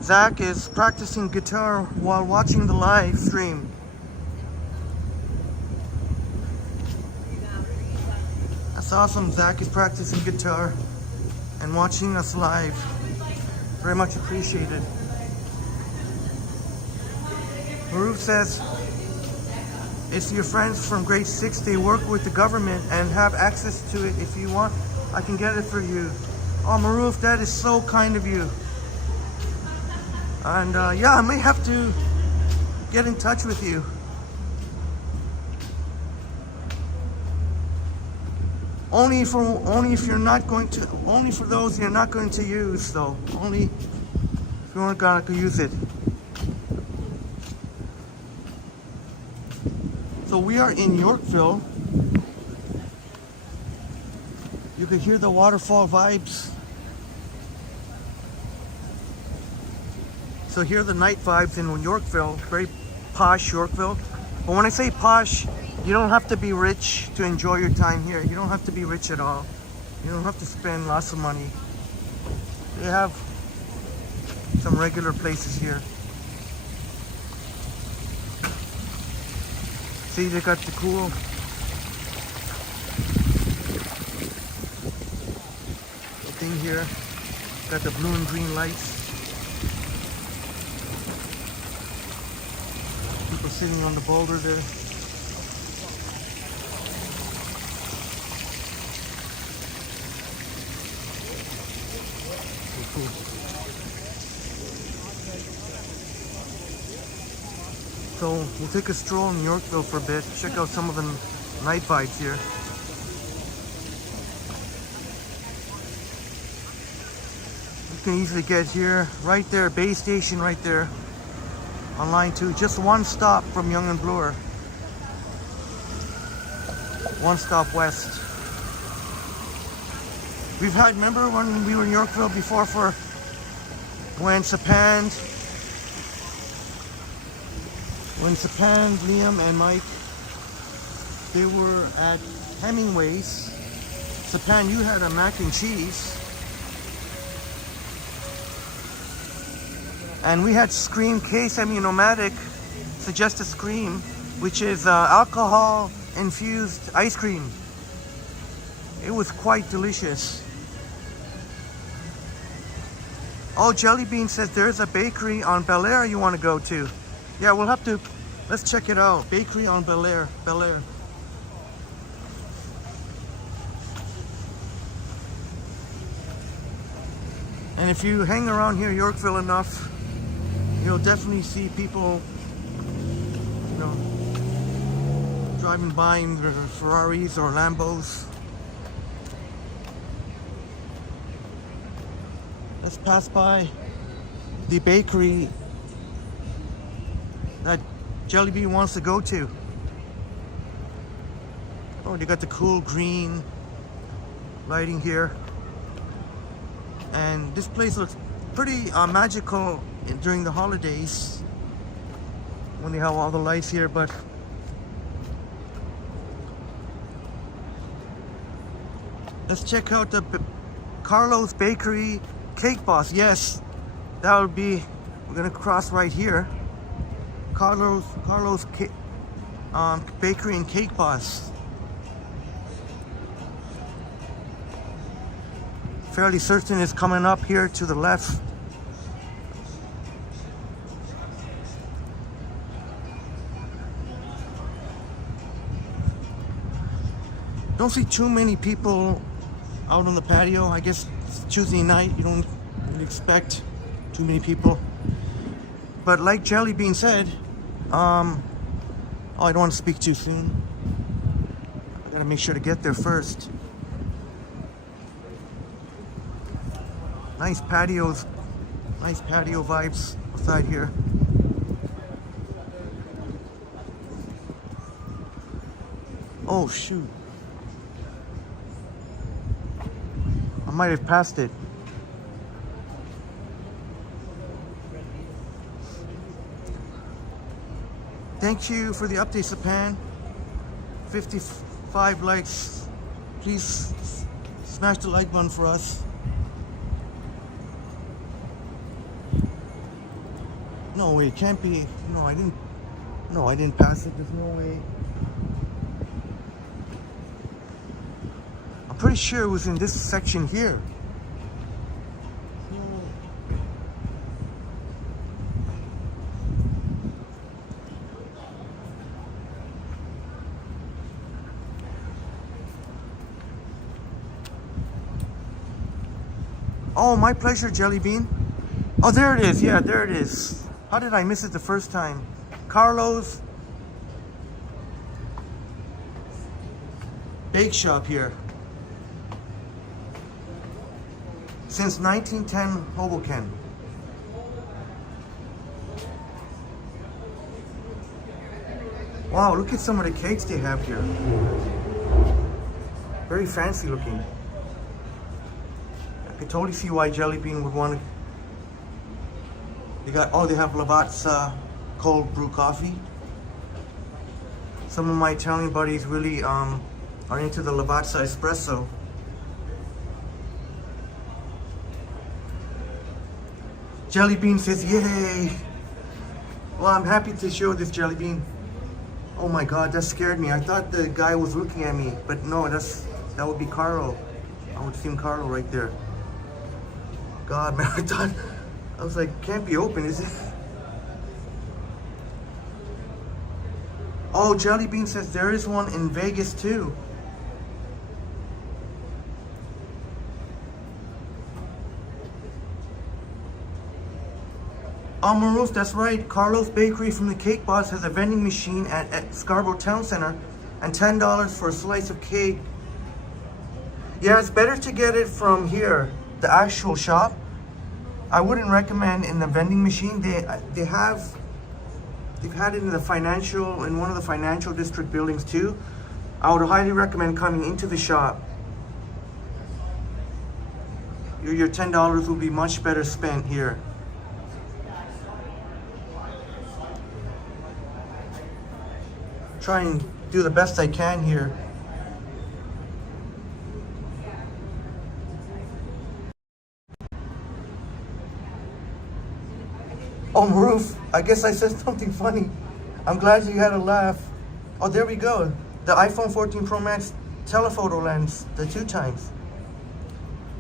Zach is practicing guitar while watching the live stream. That's awesome. Zach is practicing guitar and watching us live. Very much appreciated. Maruf says, it's your friends from grade 6. They work with the government and have access to it. If you want, I can get it for you. Oh, Maruf, that is so kind of you. And yeah, I may have to get in touch with you. Only if you're not going to, only for those you're not going to use though. Only if you aren't gonna use it. So we are in Yorkville. You can hear the waterfall vibes. So here are the night vibes in Yorkville, very posh Yorkville. But when I say posh, you don't have to be rich to enjoy your time here. You don't have to be rich at all. You don't have to spend lots of money. They have some regular places here. See, they got the cool thing here. Got the blue and green lights. People sitting on the boulder there. Cool. So we'll take a stroll in Yorkville for a bit, check out some of the night vibes here. You can easily get here, right there, Bay Station right there, on line 2, just one stop from Yonge and Bloor. One stop west. We've had, remember when we were in Yorkville before for when Sapand, Liam and Mike, they were at Hemingway's. Sapand, you had a mac and cheese. And we had Scream K Semi-Nomadic Suggested Scream, which is alcohol infused ice cream. It was quite delicious. Oh, Jellybean says there's a bakery on Bel Air you want to go to. Yeah, we'll have to, let's check it out. Bakery on Bel Air. And if you hang around here, Yorkville, enough, you'll definitely see people, you know, driving by in their Ferraris or Lambos. Let's pass by the bakery that Jellybean wants to go to. Oh, they got the cool green lighting here. And this place looks pretty magical during the holidays when they have all the lights here, but let's check out the Carlos Bakery Cake Boss. Yes, that would be, we're gonna cross right here. Carlos Bakery and Cake Boss. Fairly certain it's coming up here to the left. Don't see too many people out on the patio. I guess it's Tuesday night, you don't really expect too many people. But like Jellybean said, oh, I don't want to speak too soon. I gotta make sure to get there first. Nice patios, nice patio vibes outside here. Oh shoot. I might have passed it. Thank you for the update, Sapan. 55 likes. Please smash the like button for us. No way, it can't be. No, I didn't pass it. There's no way. I'm pretty sure it was in this section here. Oh, my pleasure, Jelly Bean. Oh, there it is. Yeah, there it is. How did I miss it the first time? Carlo's Bake Shop here. Since 1910, Hoboken. Wow, look at some of the cakes they have here. Very fancy looking. I could totally see why Jelly Bean would want to. They have Lavazza cold brew coffee. Some of my Italian buddies really are into the Lavazza espresso. Jelly Bean says, yay! Well, I'm happy to show this, Jelly Bean. Oh my God, that scared me. I thought the guy was looking at me, but no, that would be Carlo. I would see Carlo right there. God, man, I was like, can't be open, is it? Oh, Jelly Bean says there is one in Vegas too. Oh, Maruf, that's right. Carlos Bakery from the Cake Boss has a vending machine at Scarborough Town Center and $10 for a slice of cake. Yeah, it's better to get it from here, the actual shop. I wouldn't recommend in the vending machine. They've had it in one of the financial district buildings too. I would highly recommend coming into the shop. Your $10 will be much better spent here. Try and do the best I can here. Oh, Maruf, I guess I said something funny. I'm glad you had a laugh. Oh, there we go. The iPhone 14 Pro Max telephoto lens, the 2x.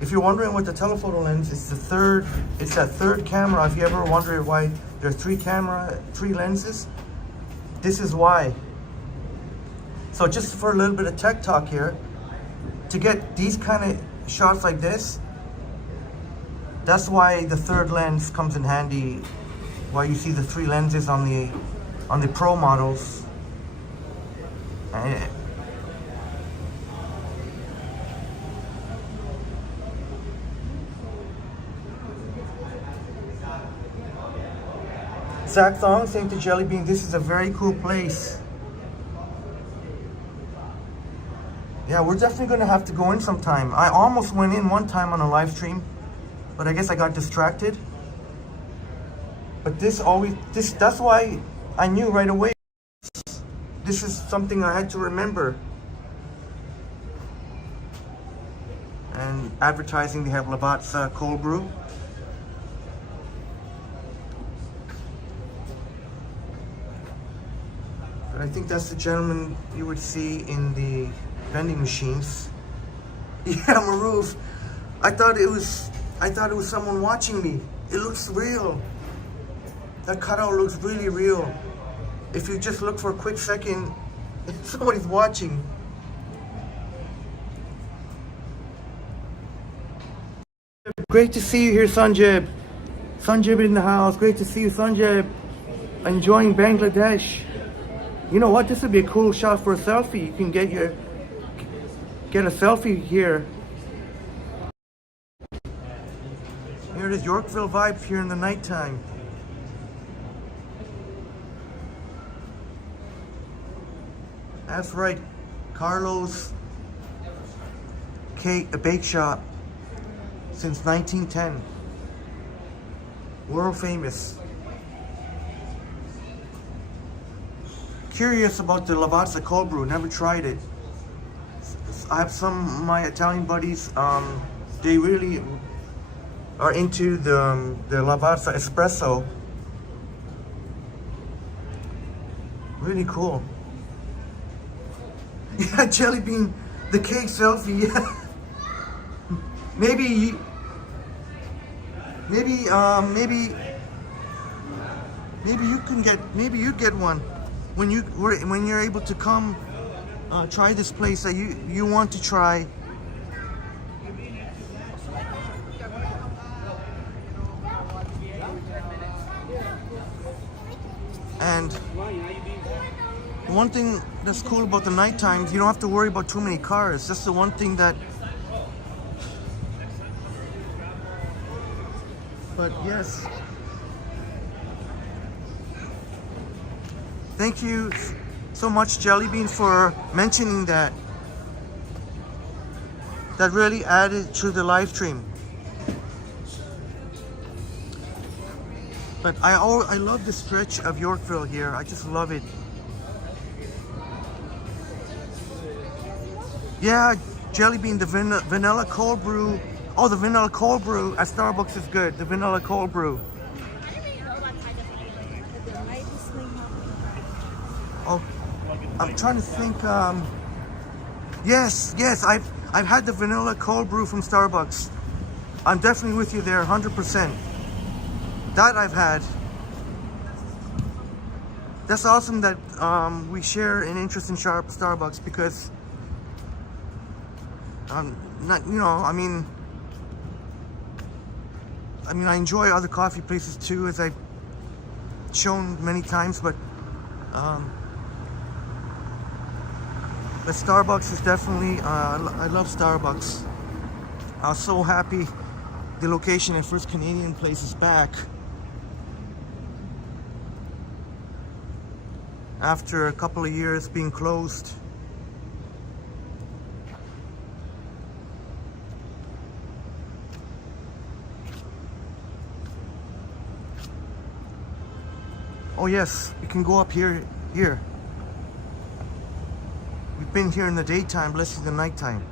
If you're wondering what the telephoto lens is, it's that third camera. If you ever wondered why there are three lenses, this is why. So just for a little bit of tech talk here, to get these kind of shots like this, that's why the third lens comes in handy. Why you see the three lenses on the Pro models. Zach Thong saying to Jelly Bean, this is a very cool place. Yeah, we're definitely gonna have to go in sometime. I almost went in one time on a live stream, but I guess I got distracted. But that's why I knew right away. This is something I had to remember. And advertising, they have Lavazza cold brew. But I think that's the gentleman you would see in the vending machines. Yeah, Maruf. I thought it was someone watching me. It looks real. That cutout looks really real. If you just look for a quick second, somebody's watching. Great to see you here, Sanjib. Sanjib in the house. Great to see you, Sanjib. Enjoying Bangladesh. You know what? This would be a cool shot for a selfie. You can get a selfie here. Here it is, Yorkville vibes here in the nighttime. That's right. Carlos Cake, a bake shop since 1910. World famous. Curious about the Lavazza cold brew, never tried it. I have some of my Italian buddies, they really are into the Lavazza espresso. Really cool. Yeah, Jelly Bean, the cake selfie. maybe you can get, maybe you get one when you're able to come try this place that you want to try. And the one thing that's cool about the night times, you don't have to worry about too many cars. That's the one thing that. But yes, thank you so much, Jelly Bean, for mentioning that. That really added to the live stream. But I love the stretch of Yorkville here. I just love it. Yeah, Jelly Bean, the vanilla cold brew. Oh, the vanilla cold brew at Starbucks is good. The vanilla cold brew. Oh, I'm trying to think. Yes, I've had the vanilla cold brew from Starbucks. I'm definitely with you there, 100%. That I've had. That's awesome that we share an interest in Starbucks, because not, you know, I mean I enjoy other coffee places too, as I've shown many times, but Starbucks is definitely, I love Starbucks. I was so happy the location at First Canadian Place is back after a couple of years being closed. Oh yes, we can go up here. We've been here in the daytime, let's see the nighttime.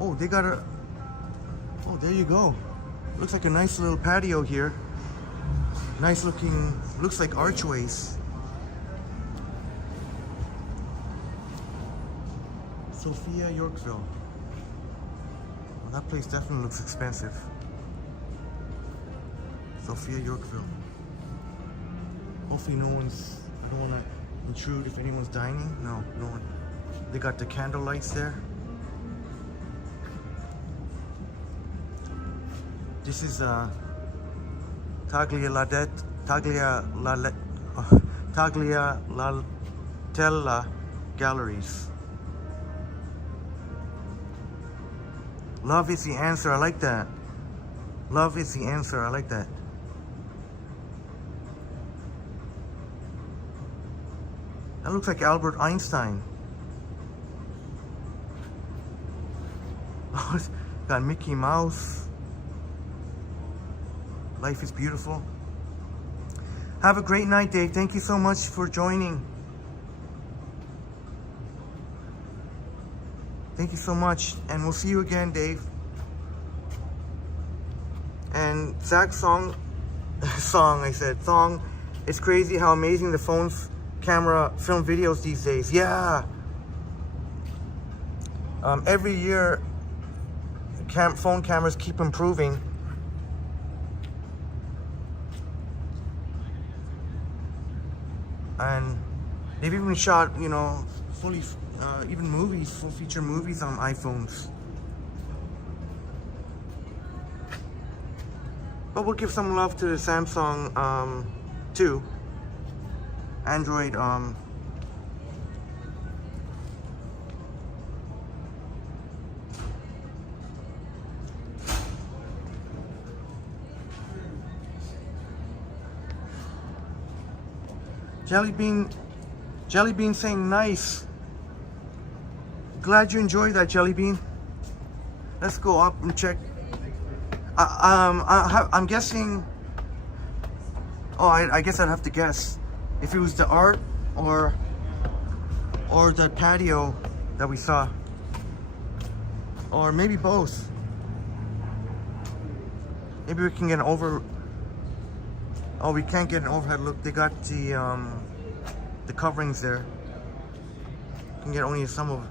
Oh, they got a, oh, there you go. Looks like a nice little patio here. Nice looking, looks like archways. Sophia, Yorkville. Well, that place definitely looks expensive. Sophia, Yorkville. Hopefully no one's, I don't want to intrude if anyone's dining. No, no one. They got the candle lights there. This is Tagliatella Galleries. Love is the answer. I like that. Love is the answer. I like that. That looks like Albert Einstein. Oh, it's got Mickey Mouse. Life is beautiful. Have a great night, Dave. Thank you so much for joining. Thank you so much, and we'll see you again, Dave. And Zach's song, it's crazy how amazing the phone's camera film videos these days. Yeah. Every year, phone cameras keep improving. And they've even shot, you know, fully, even movies, full feature movies on iPhones. But we'll give some love to the Samsung too. Android Jelly Bean saying nice. Glad you enjoyed that, Jelly Bean. Let's go up and check. I'm guessing. Oh, I guess I'd have to guess if it was the art or the patio that we saw, or maybe both. Maybe we can get an over. Oh, we can't get an overhead look. They got the coverings there. You can get only some of it.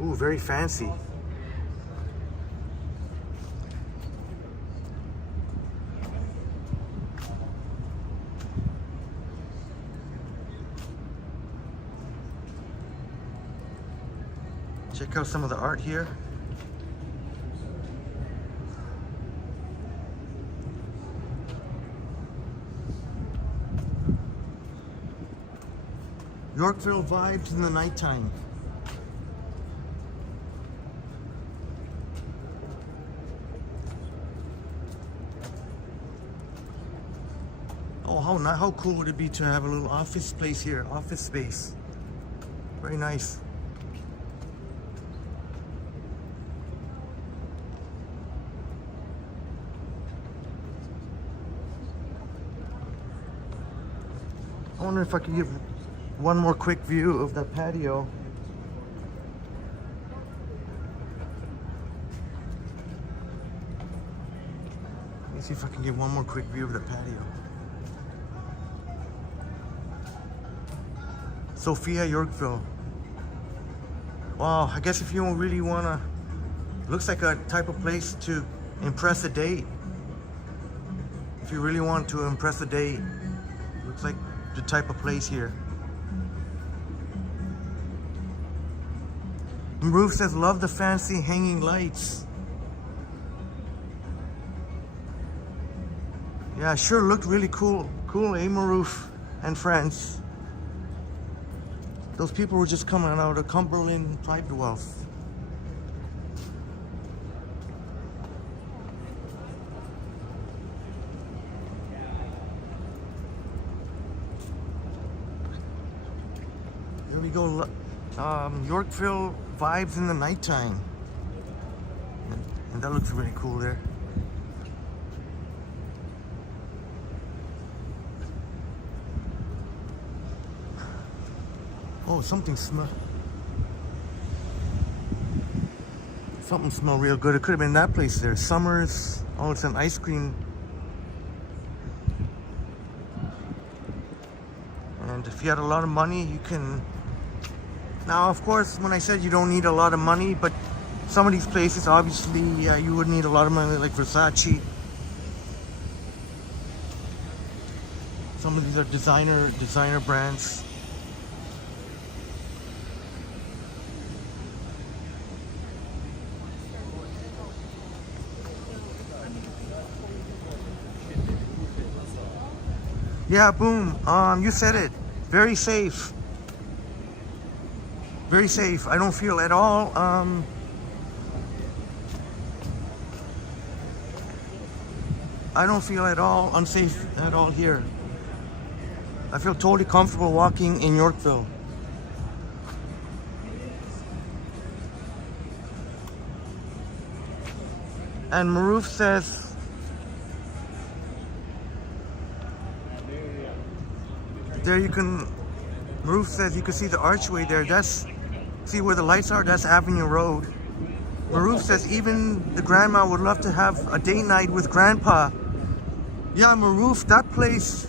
Ooh, very fancy. Check out some of the art here. Yorkville vibes in the nighttime. Oh, how cool would it be to have a little office place here, office space. Very nice. I wonder if I could give one more quick view of that patio. Let me see if I can get one more quick view of the patio. Sophia, Yorkville. Wow, I guess if you don't really wanna, looks like a type of place to impress a date. If you really want to impress a date, looks like the type of place here. And Roof says, love the fancy hanging lights. Yeah, sure looked really cool. Cool, eh, Maroof and friends. Those people were just coming out of Cumberland Private Wealth. Here we go. Yorkville vibes in the nighttime. And that looks really cool there. Oh, something smell real good. It could have been that place there. Summers. Oh, it's an ice cream. And if you had a lot of money, you can. Now, of course, when I said you don't need a lot of money, but some of these places, obviously, yeah, you would need a lot of money, like Versace. Some of these are designer brands. Yeah, boom. You said it. Very safe. Very safe. I don't feel at all. I don't feel at all unsafe at all here. I feel totally comfortable walking in Yorkville. And Maroof says, there you can, Maroof says you can see the archway there. That's, see where the lights are? That's Avenue Road. Maroof says even the grandma would love to have a date night with grandpa. Yeah, Maroof, that place,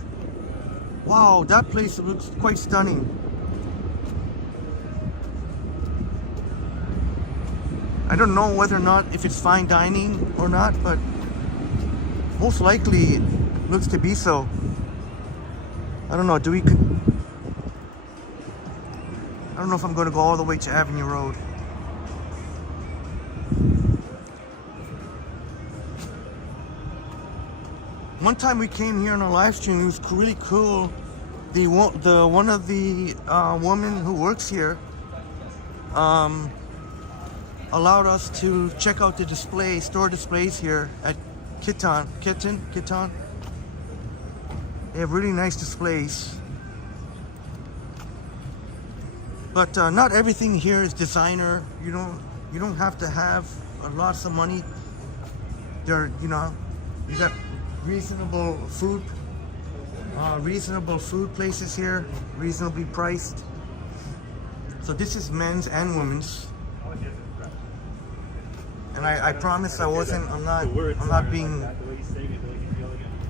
wow, that place looks quite stunning. I don't know whether or not if it's fine dining or not, but most likely it looks to be so. I don't know, I don't know if I'm going to go all the way to Avenue Road. One time we came here on a live stream, it was really cool. One of the women who works here, allowed us to check out the display, store displays here at Kitan. They have really nice displays. But not everything here is designer. You don't have to have lots of money. There, you got reasonable food places here, reasonably priced. So this is men's and women's. And I promise I'm not being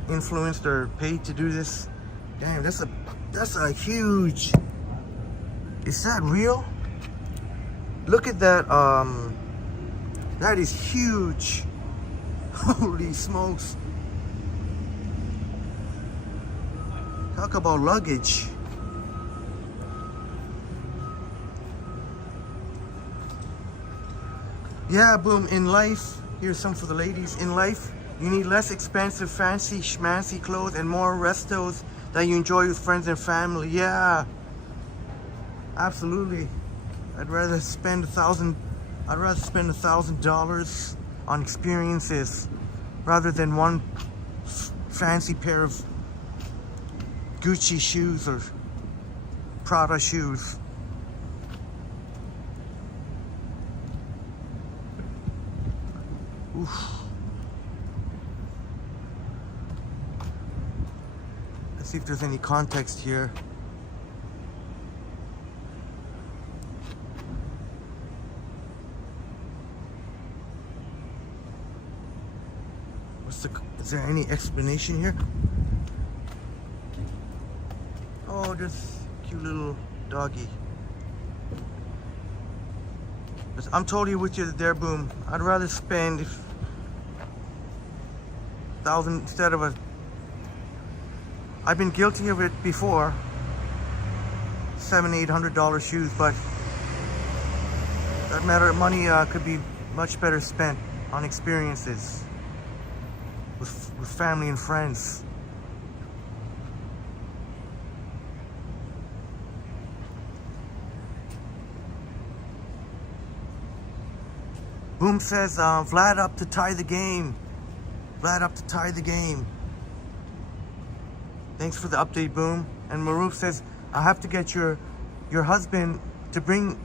influenced or paid to do this. Damn, that's a huge. Is that real? Look at that. That is huge. Holy smokes. Talk about luggage. Yeah, boom. In life, here's some for the ladies. In life, you need less expensive, fancy, schmancy clothes and more restos that you enjoy with friends and family. Yeah, absolutely. I'd rather spend $1,000 on experiences rather than one fancy pair of Gucci shoes or Prada shoes. Oof. Let's see if there's any context here. Is there any explanation here? Oh, this cute little doggy. I'm totally with you there, boom. I'd rather spend $1,000 instead of I've been guilty of it before. $700-800 shoes, but that matter of money could be much better spent on experiences with family and friends. Boom says, Vlad up to tie the game. Vlad up to tie the game. Thanks for the update, Boom. And Maroof says, I have to get your husband to bring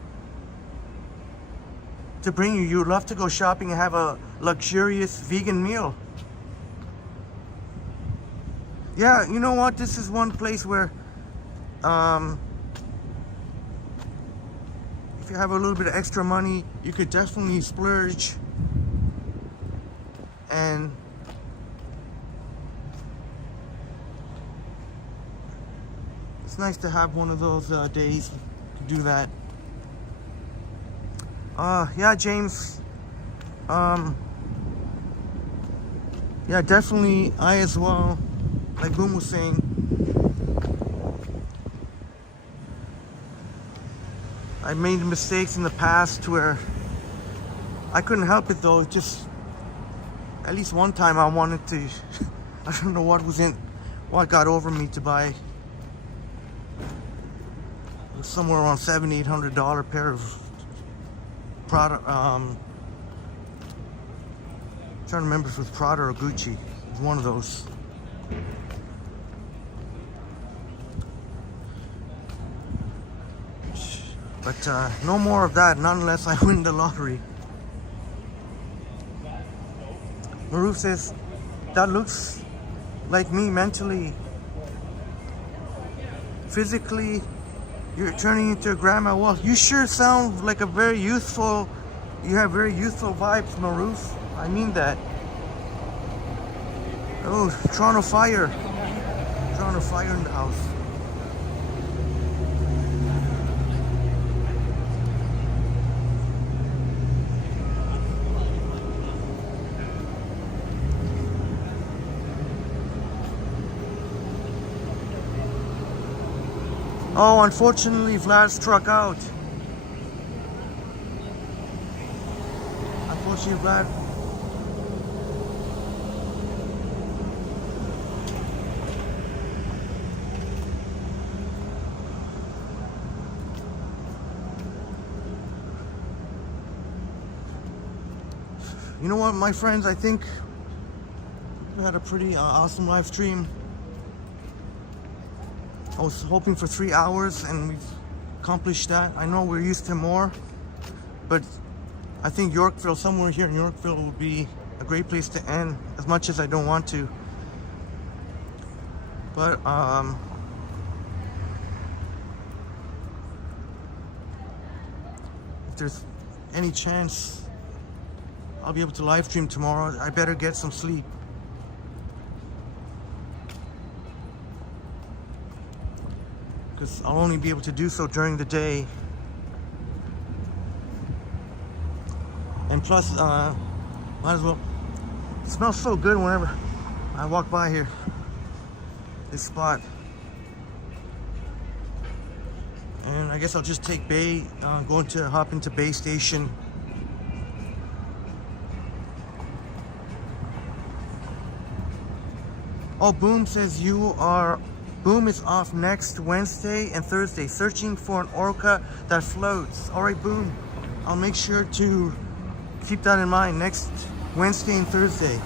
you. You'd love to go shopping and have a luxurious vegan meal. Yeah, you know what? This is one place where if you have a little bit of extra money, you could definitely splurge. And it's nice to have one of those days to do that. Yeah, James. Yeah, definitely. I as well. Like Boom was saying. I made mistakes in the past where I couldn't help it though. Just at least one time I wanted to. I don't know what got over me to buy. It was somewhere around $700-800 pair of Prada. I'm trying to remember if it was Prada or Gucci. It was one of those. But no more of that, not unless I win the lottery. Maroof says, that looks like me mentally. Physically, you're turning into a grandma. Well, you sure sound like you have very youthful vibes, Maroof. I mean that. Oh, Toronto Fire. Toronto Fire in the house. Oh, unfortunately, Vlad struck out. Unfortunately, Vlad. you know what, my friends, I think we had a pretty awesome live stream. I was hoping for 3 hours and we've accomplished that. I know we're used to more, but I think Yorkville, somewhere here in Yorkville, would be a great place to end, as much as I don't want to. But if there's any chance I'll be able to live stream tomorrow, I better get some sleep. Because I'll only be able to do so during the day. And plus, might as well. It smells so good whenever I walk by here. This spot. And I guess I'll just take Bay, hop into Bay Station. Oh, Boom says Boom is off next Wednesday and Thursday, searching for an orca that floats. All right, Boom, I'll make sure to keep that in mind next Wednesday and Thursday.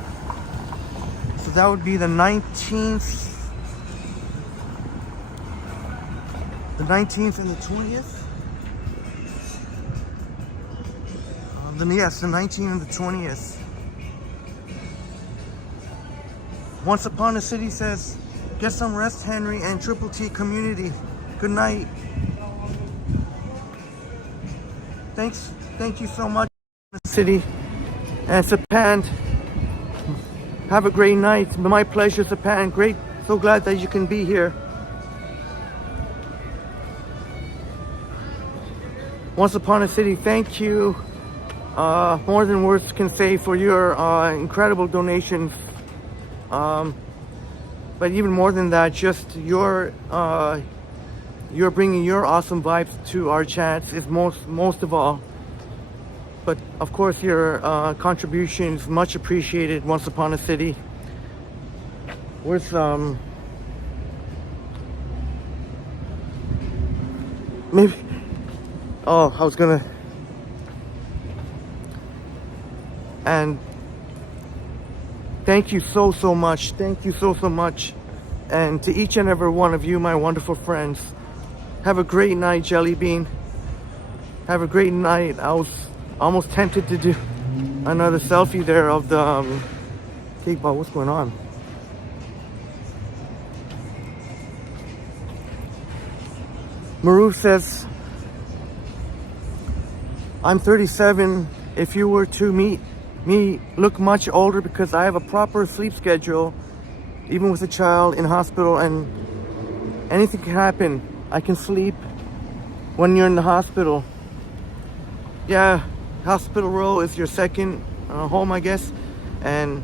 So that would be the 19th. The 19th and the 20th? Yes, the 19th and the 20th. Once Upon a City says, get some rest, Henry and Triple T community. Good night. Thank you so much, City and Sapan. Have a great night. My pleasure, Sapan. Great. So glad that you can be here. Once Upon a City, thank you. More than words can say for your incredible donations. But even more than that, just you're bringing your awesome vibes to our chats is most of all. But of course, your contribution is much appreciated. Once Upon a City. Where's maybe. Oh, I was gonna. And thank you so much. Thank you so much. And to each and every one of you, my wonderful friends, have a great night, Jelly Bean. Have a great night. I was almost tempted to do another selfie there of the cake ball. What's going on? Maru says, I'm 37. If you were to meet me, look much older because I have a proper sleep schedule, even with a child in hospital, and anything can happen. I can sleep when you're in the hospital. Yeah, hospital row is your second home, I guess. And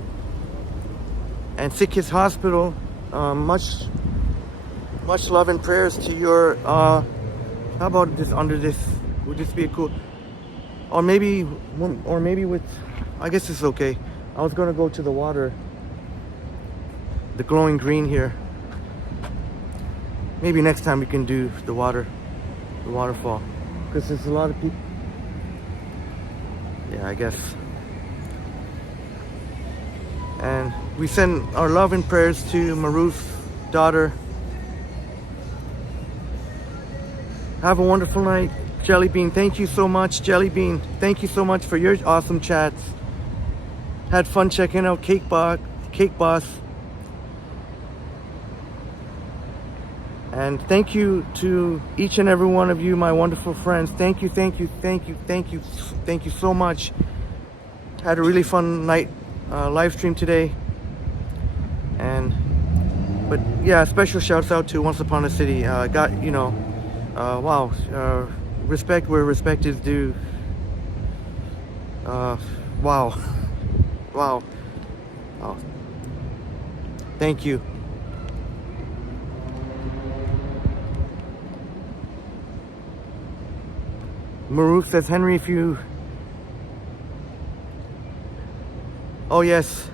Sick Kids Hospital, much love and prayers to your, how about this under this? Would this be a cool? Or maybe with, I guess it's okay. I was gonna go to the water, the glowing green here. Maybe next time we can do the waterfall, because there's a lot of people. Yeah, I guess. And we send our love and prayers to Maru's daughter. Have a wonderful night. Jelly Bean, thank you so much. Jelly Bean, thank you so much for your awesome chats. Had fun checking out Cake Boss. And thank you to each and every one of you, my wonderful friends. Thank you so much. Had a really fun night live stream today. But yeah, special shouts out to Once Upon a City. Wow. Respect where respect is due. Wow. Thank you. Maruf says, Henry, if you... Oh yes.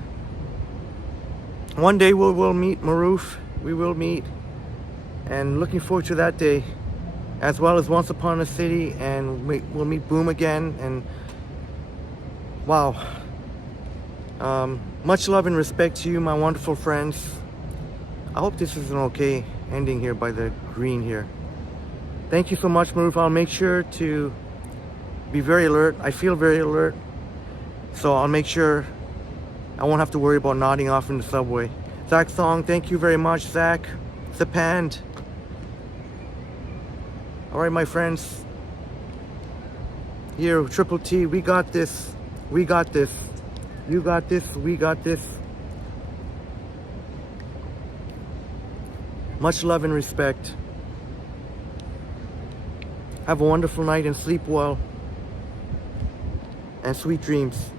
One day we'll meet, Maruf. We will meet. And looking forward to that day. As well as Once Upon a City, and we'll meet Boom again. And wow, Much love and respect to you, my wonderful friends. I hope this is an okay ending here by the green here. Thank you so much, Maruf. I'll make sure to be very alert. I feel very alert. So I'll make sure I won't have to worry about nodding off in the subway. Zach Song, thank you very much, Zach. Zapand. All right, my friends. Here, Triple T, we got this. We got this. You got this. We got this. Much love and respect. Have a wonderful night and sleep well. And sweet dreams.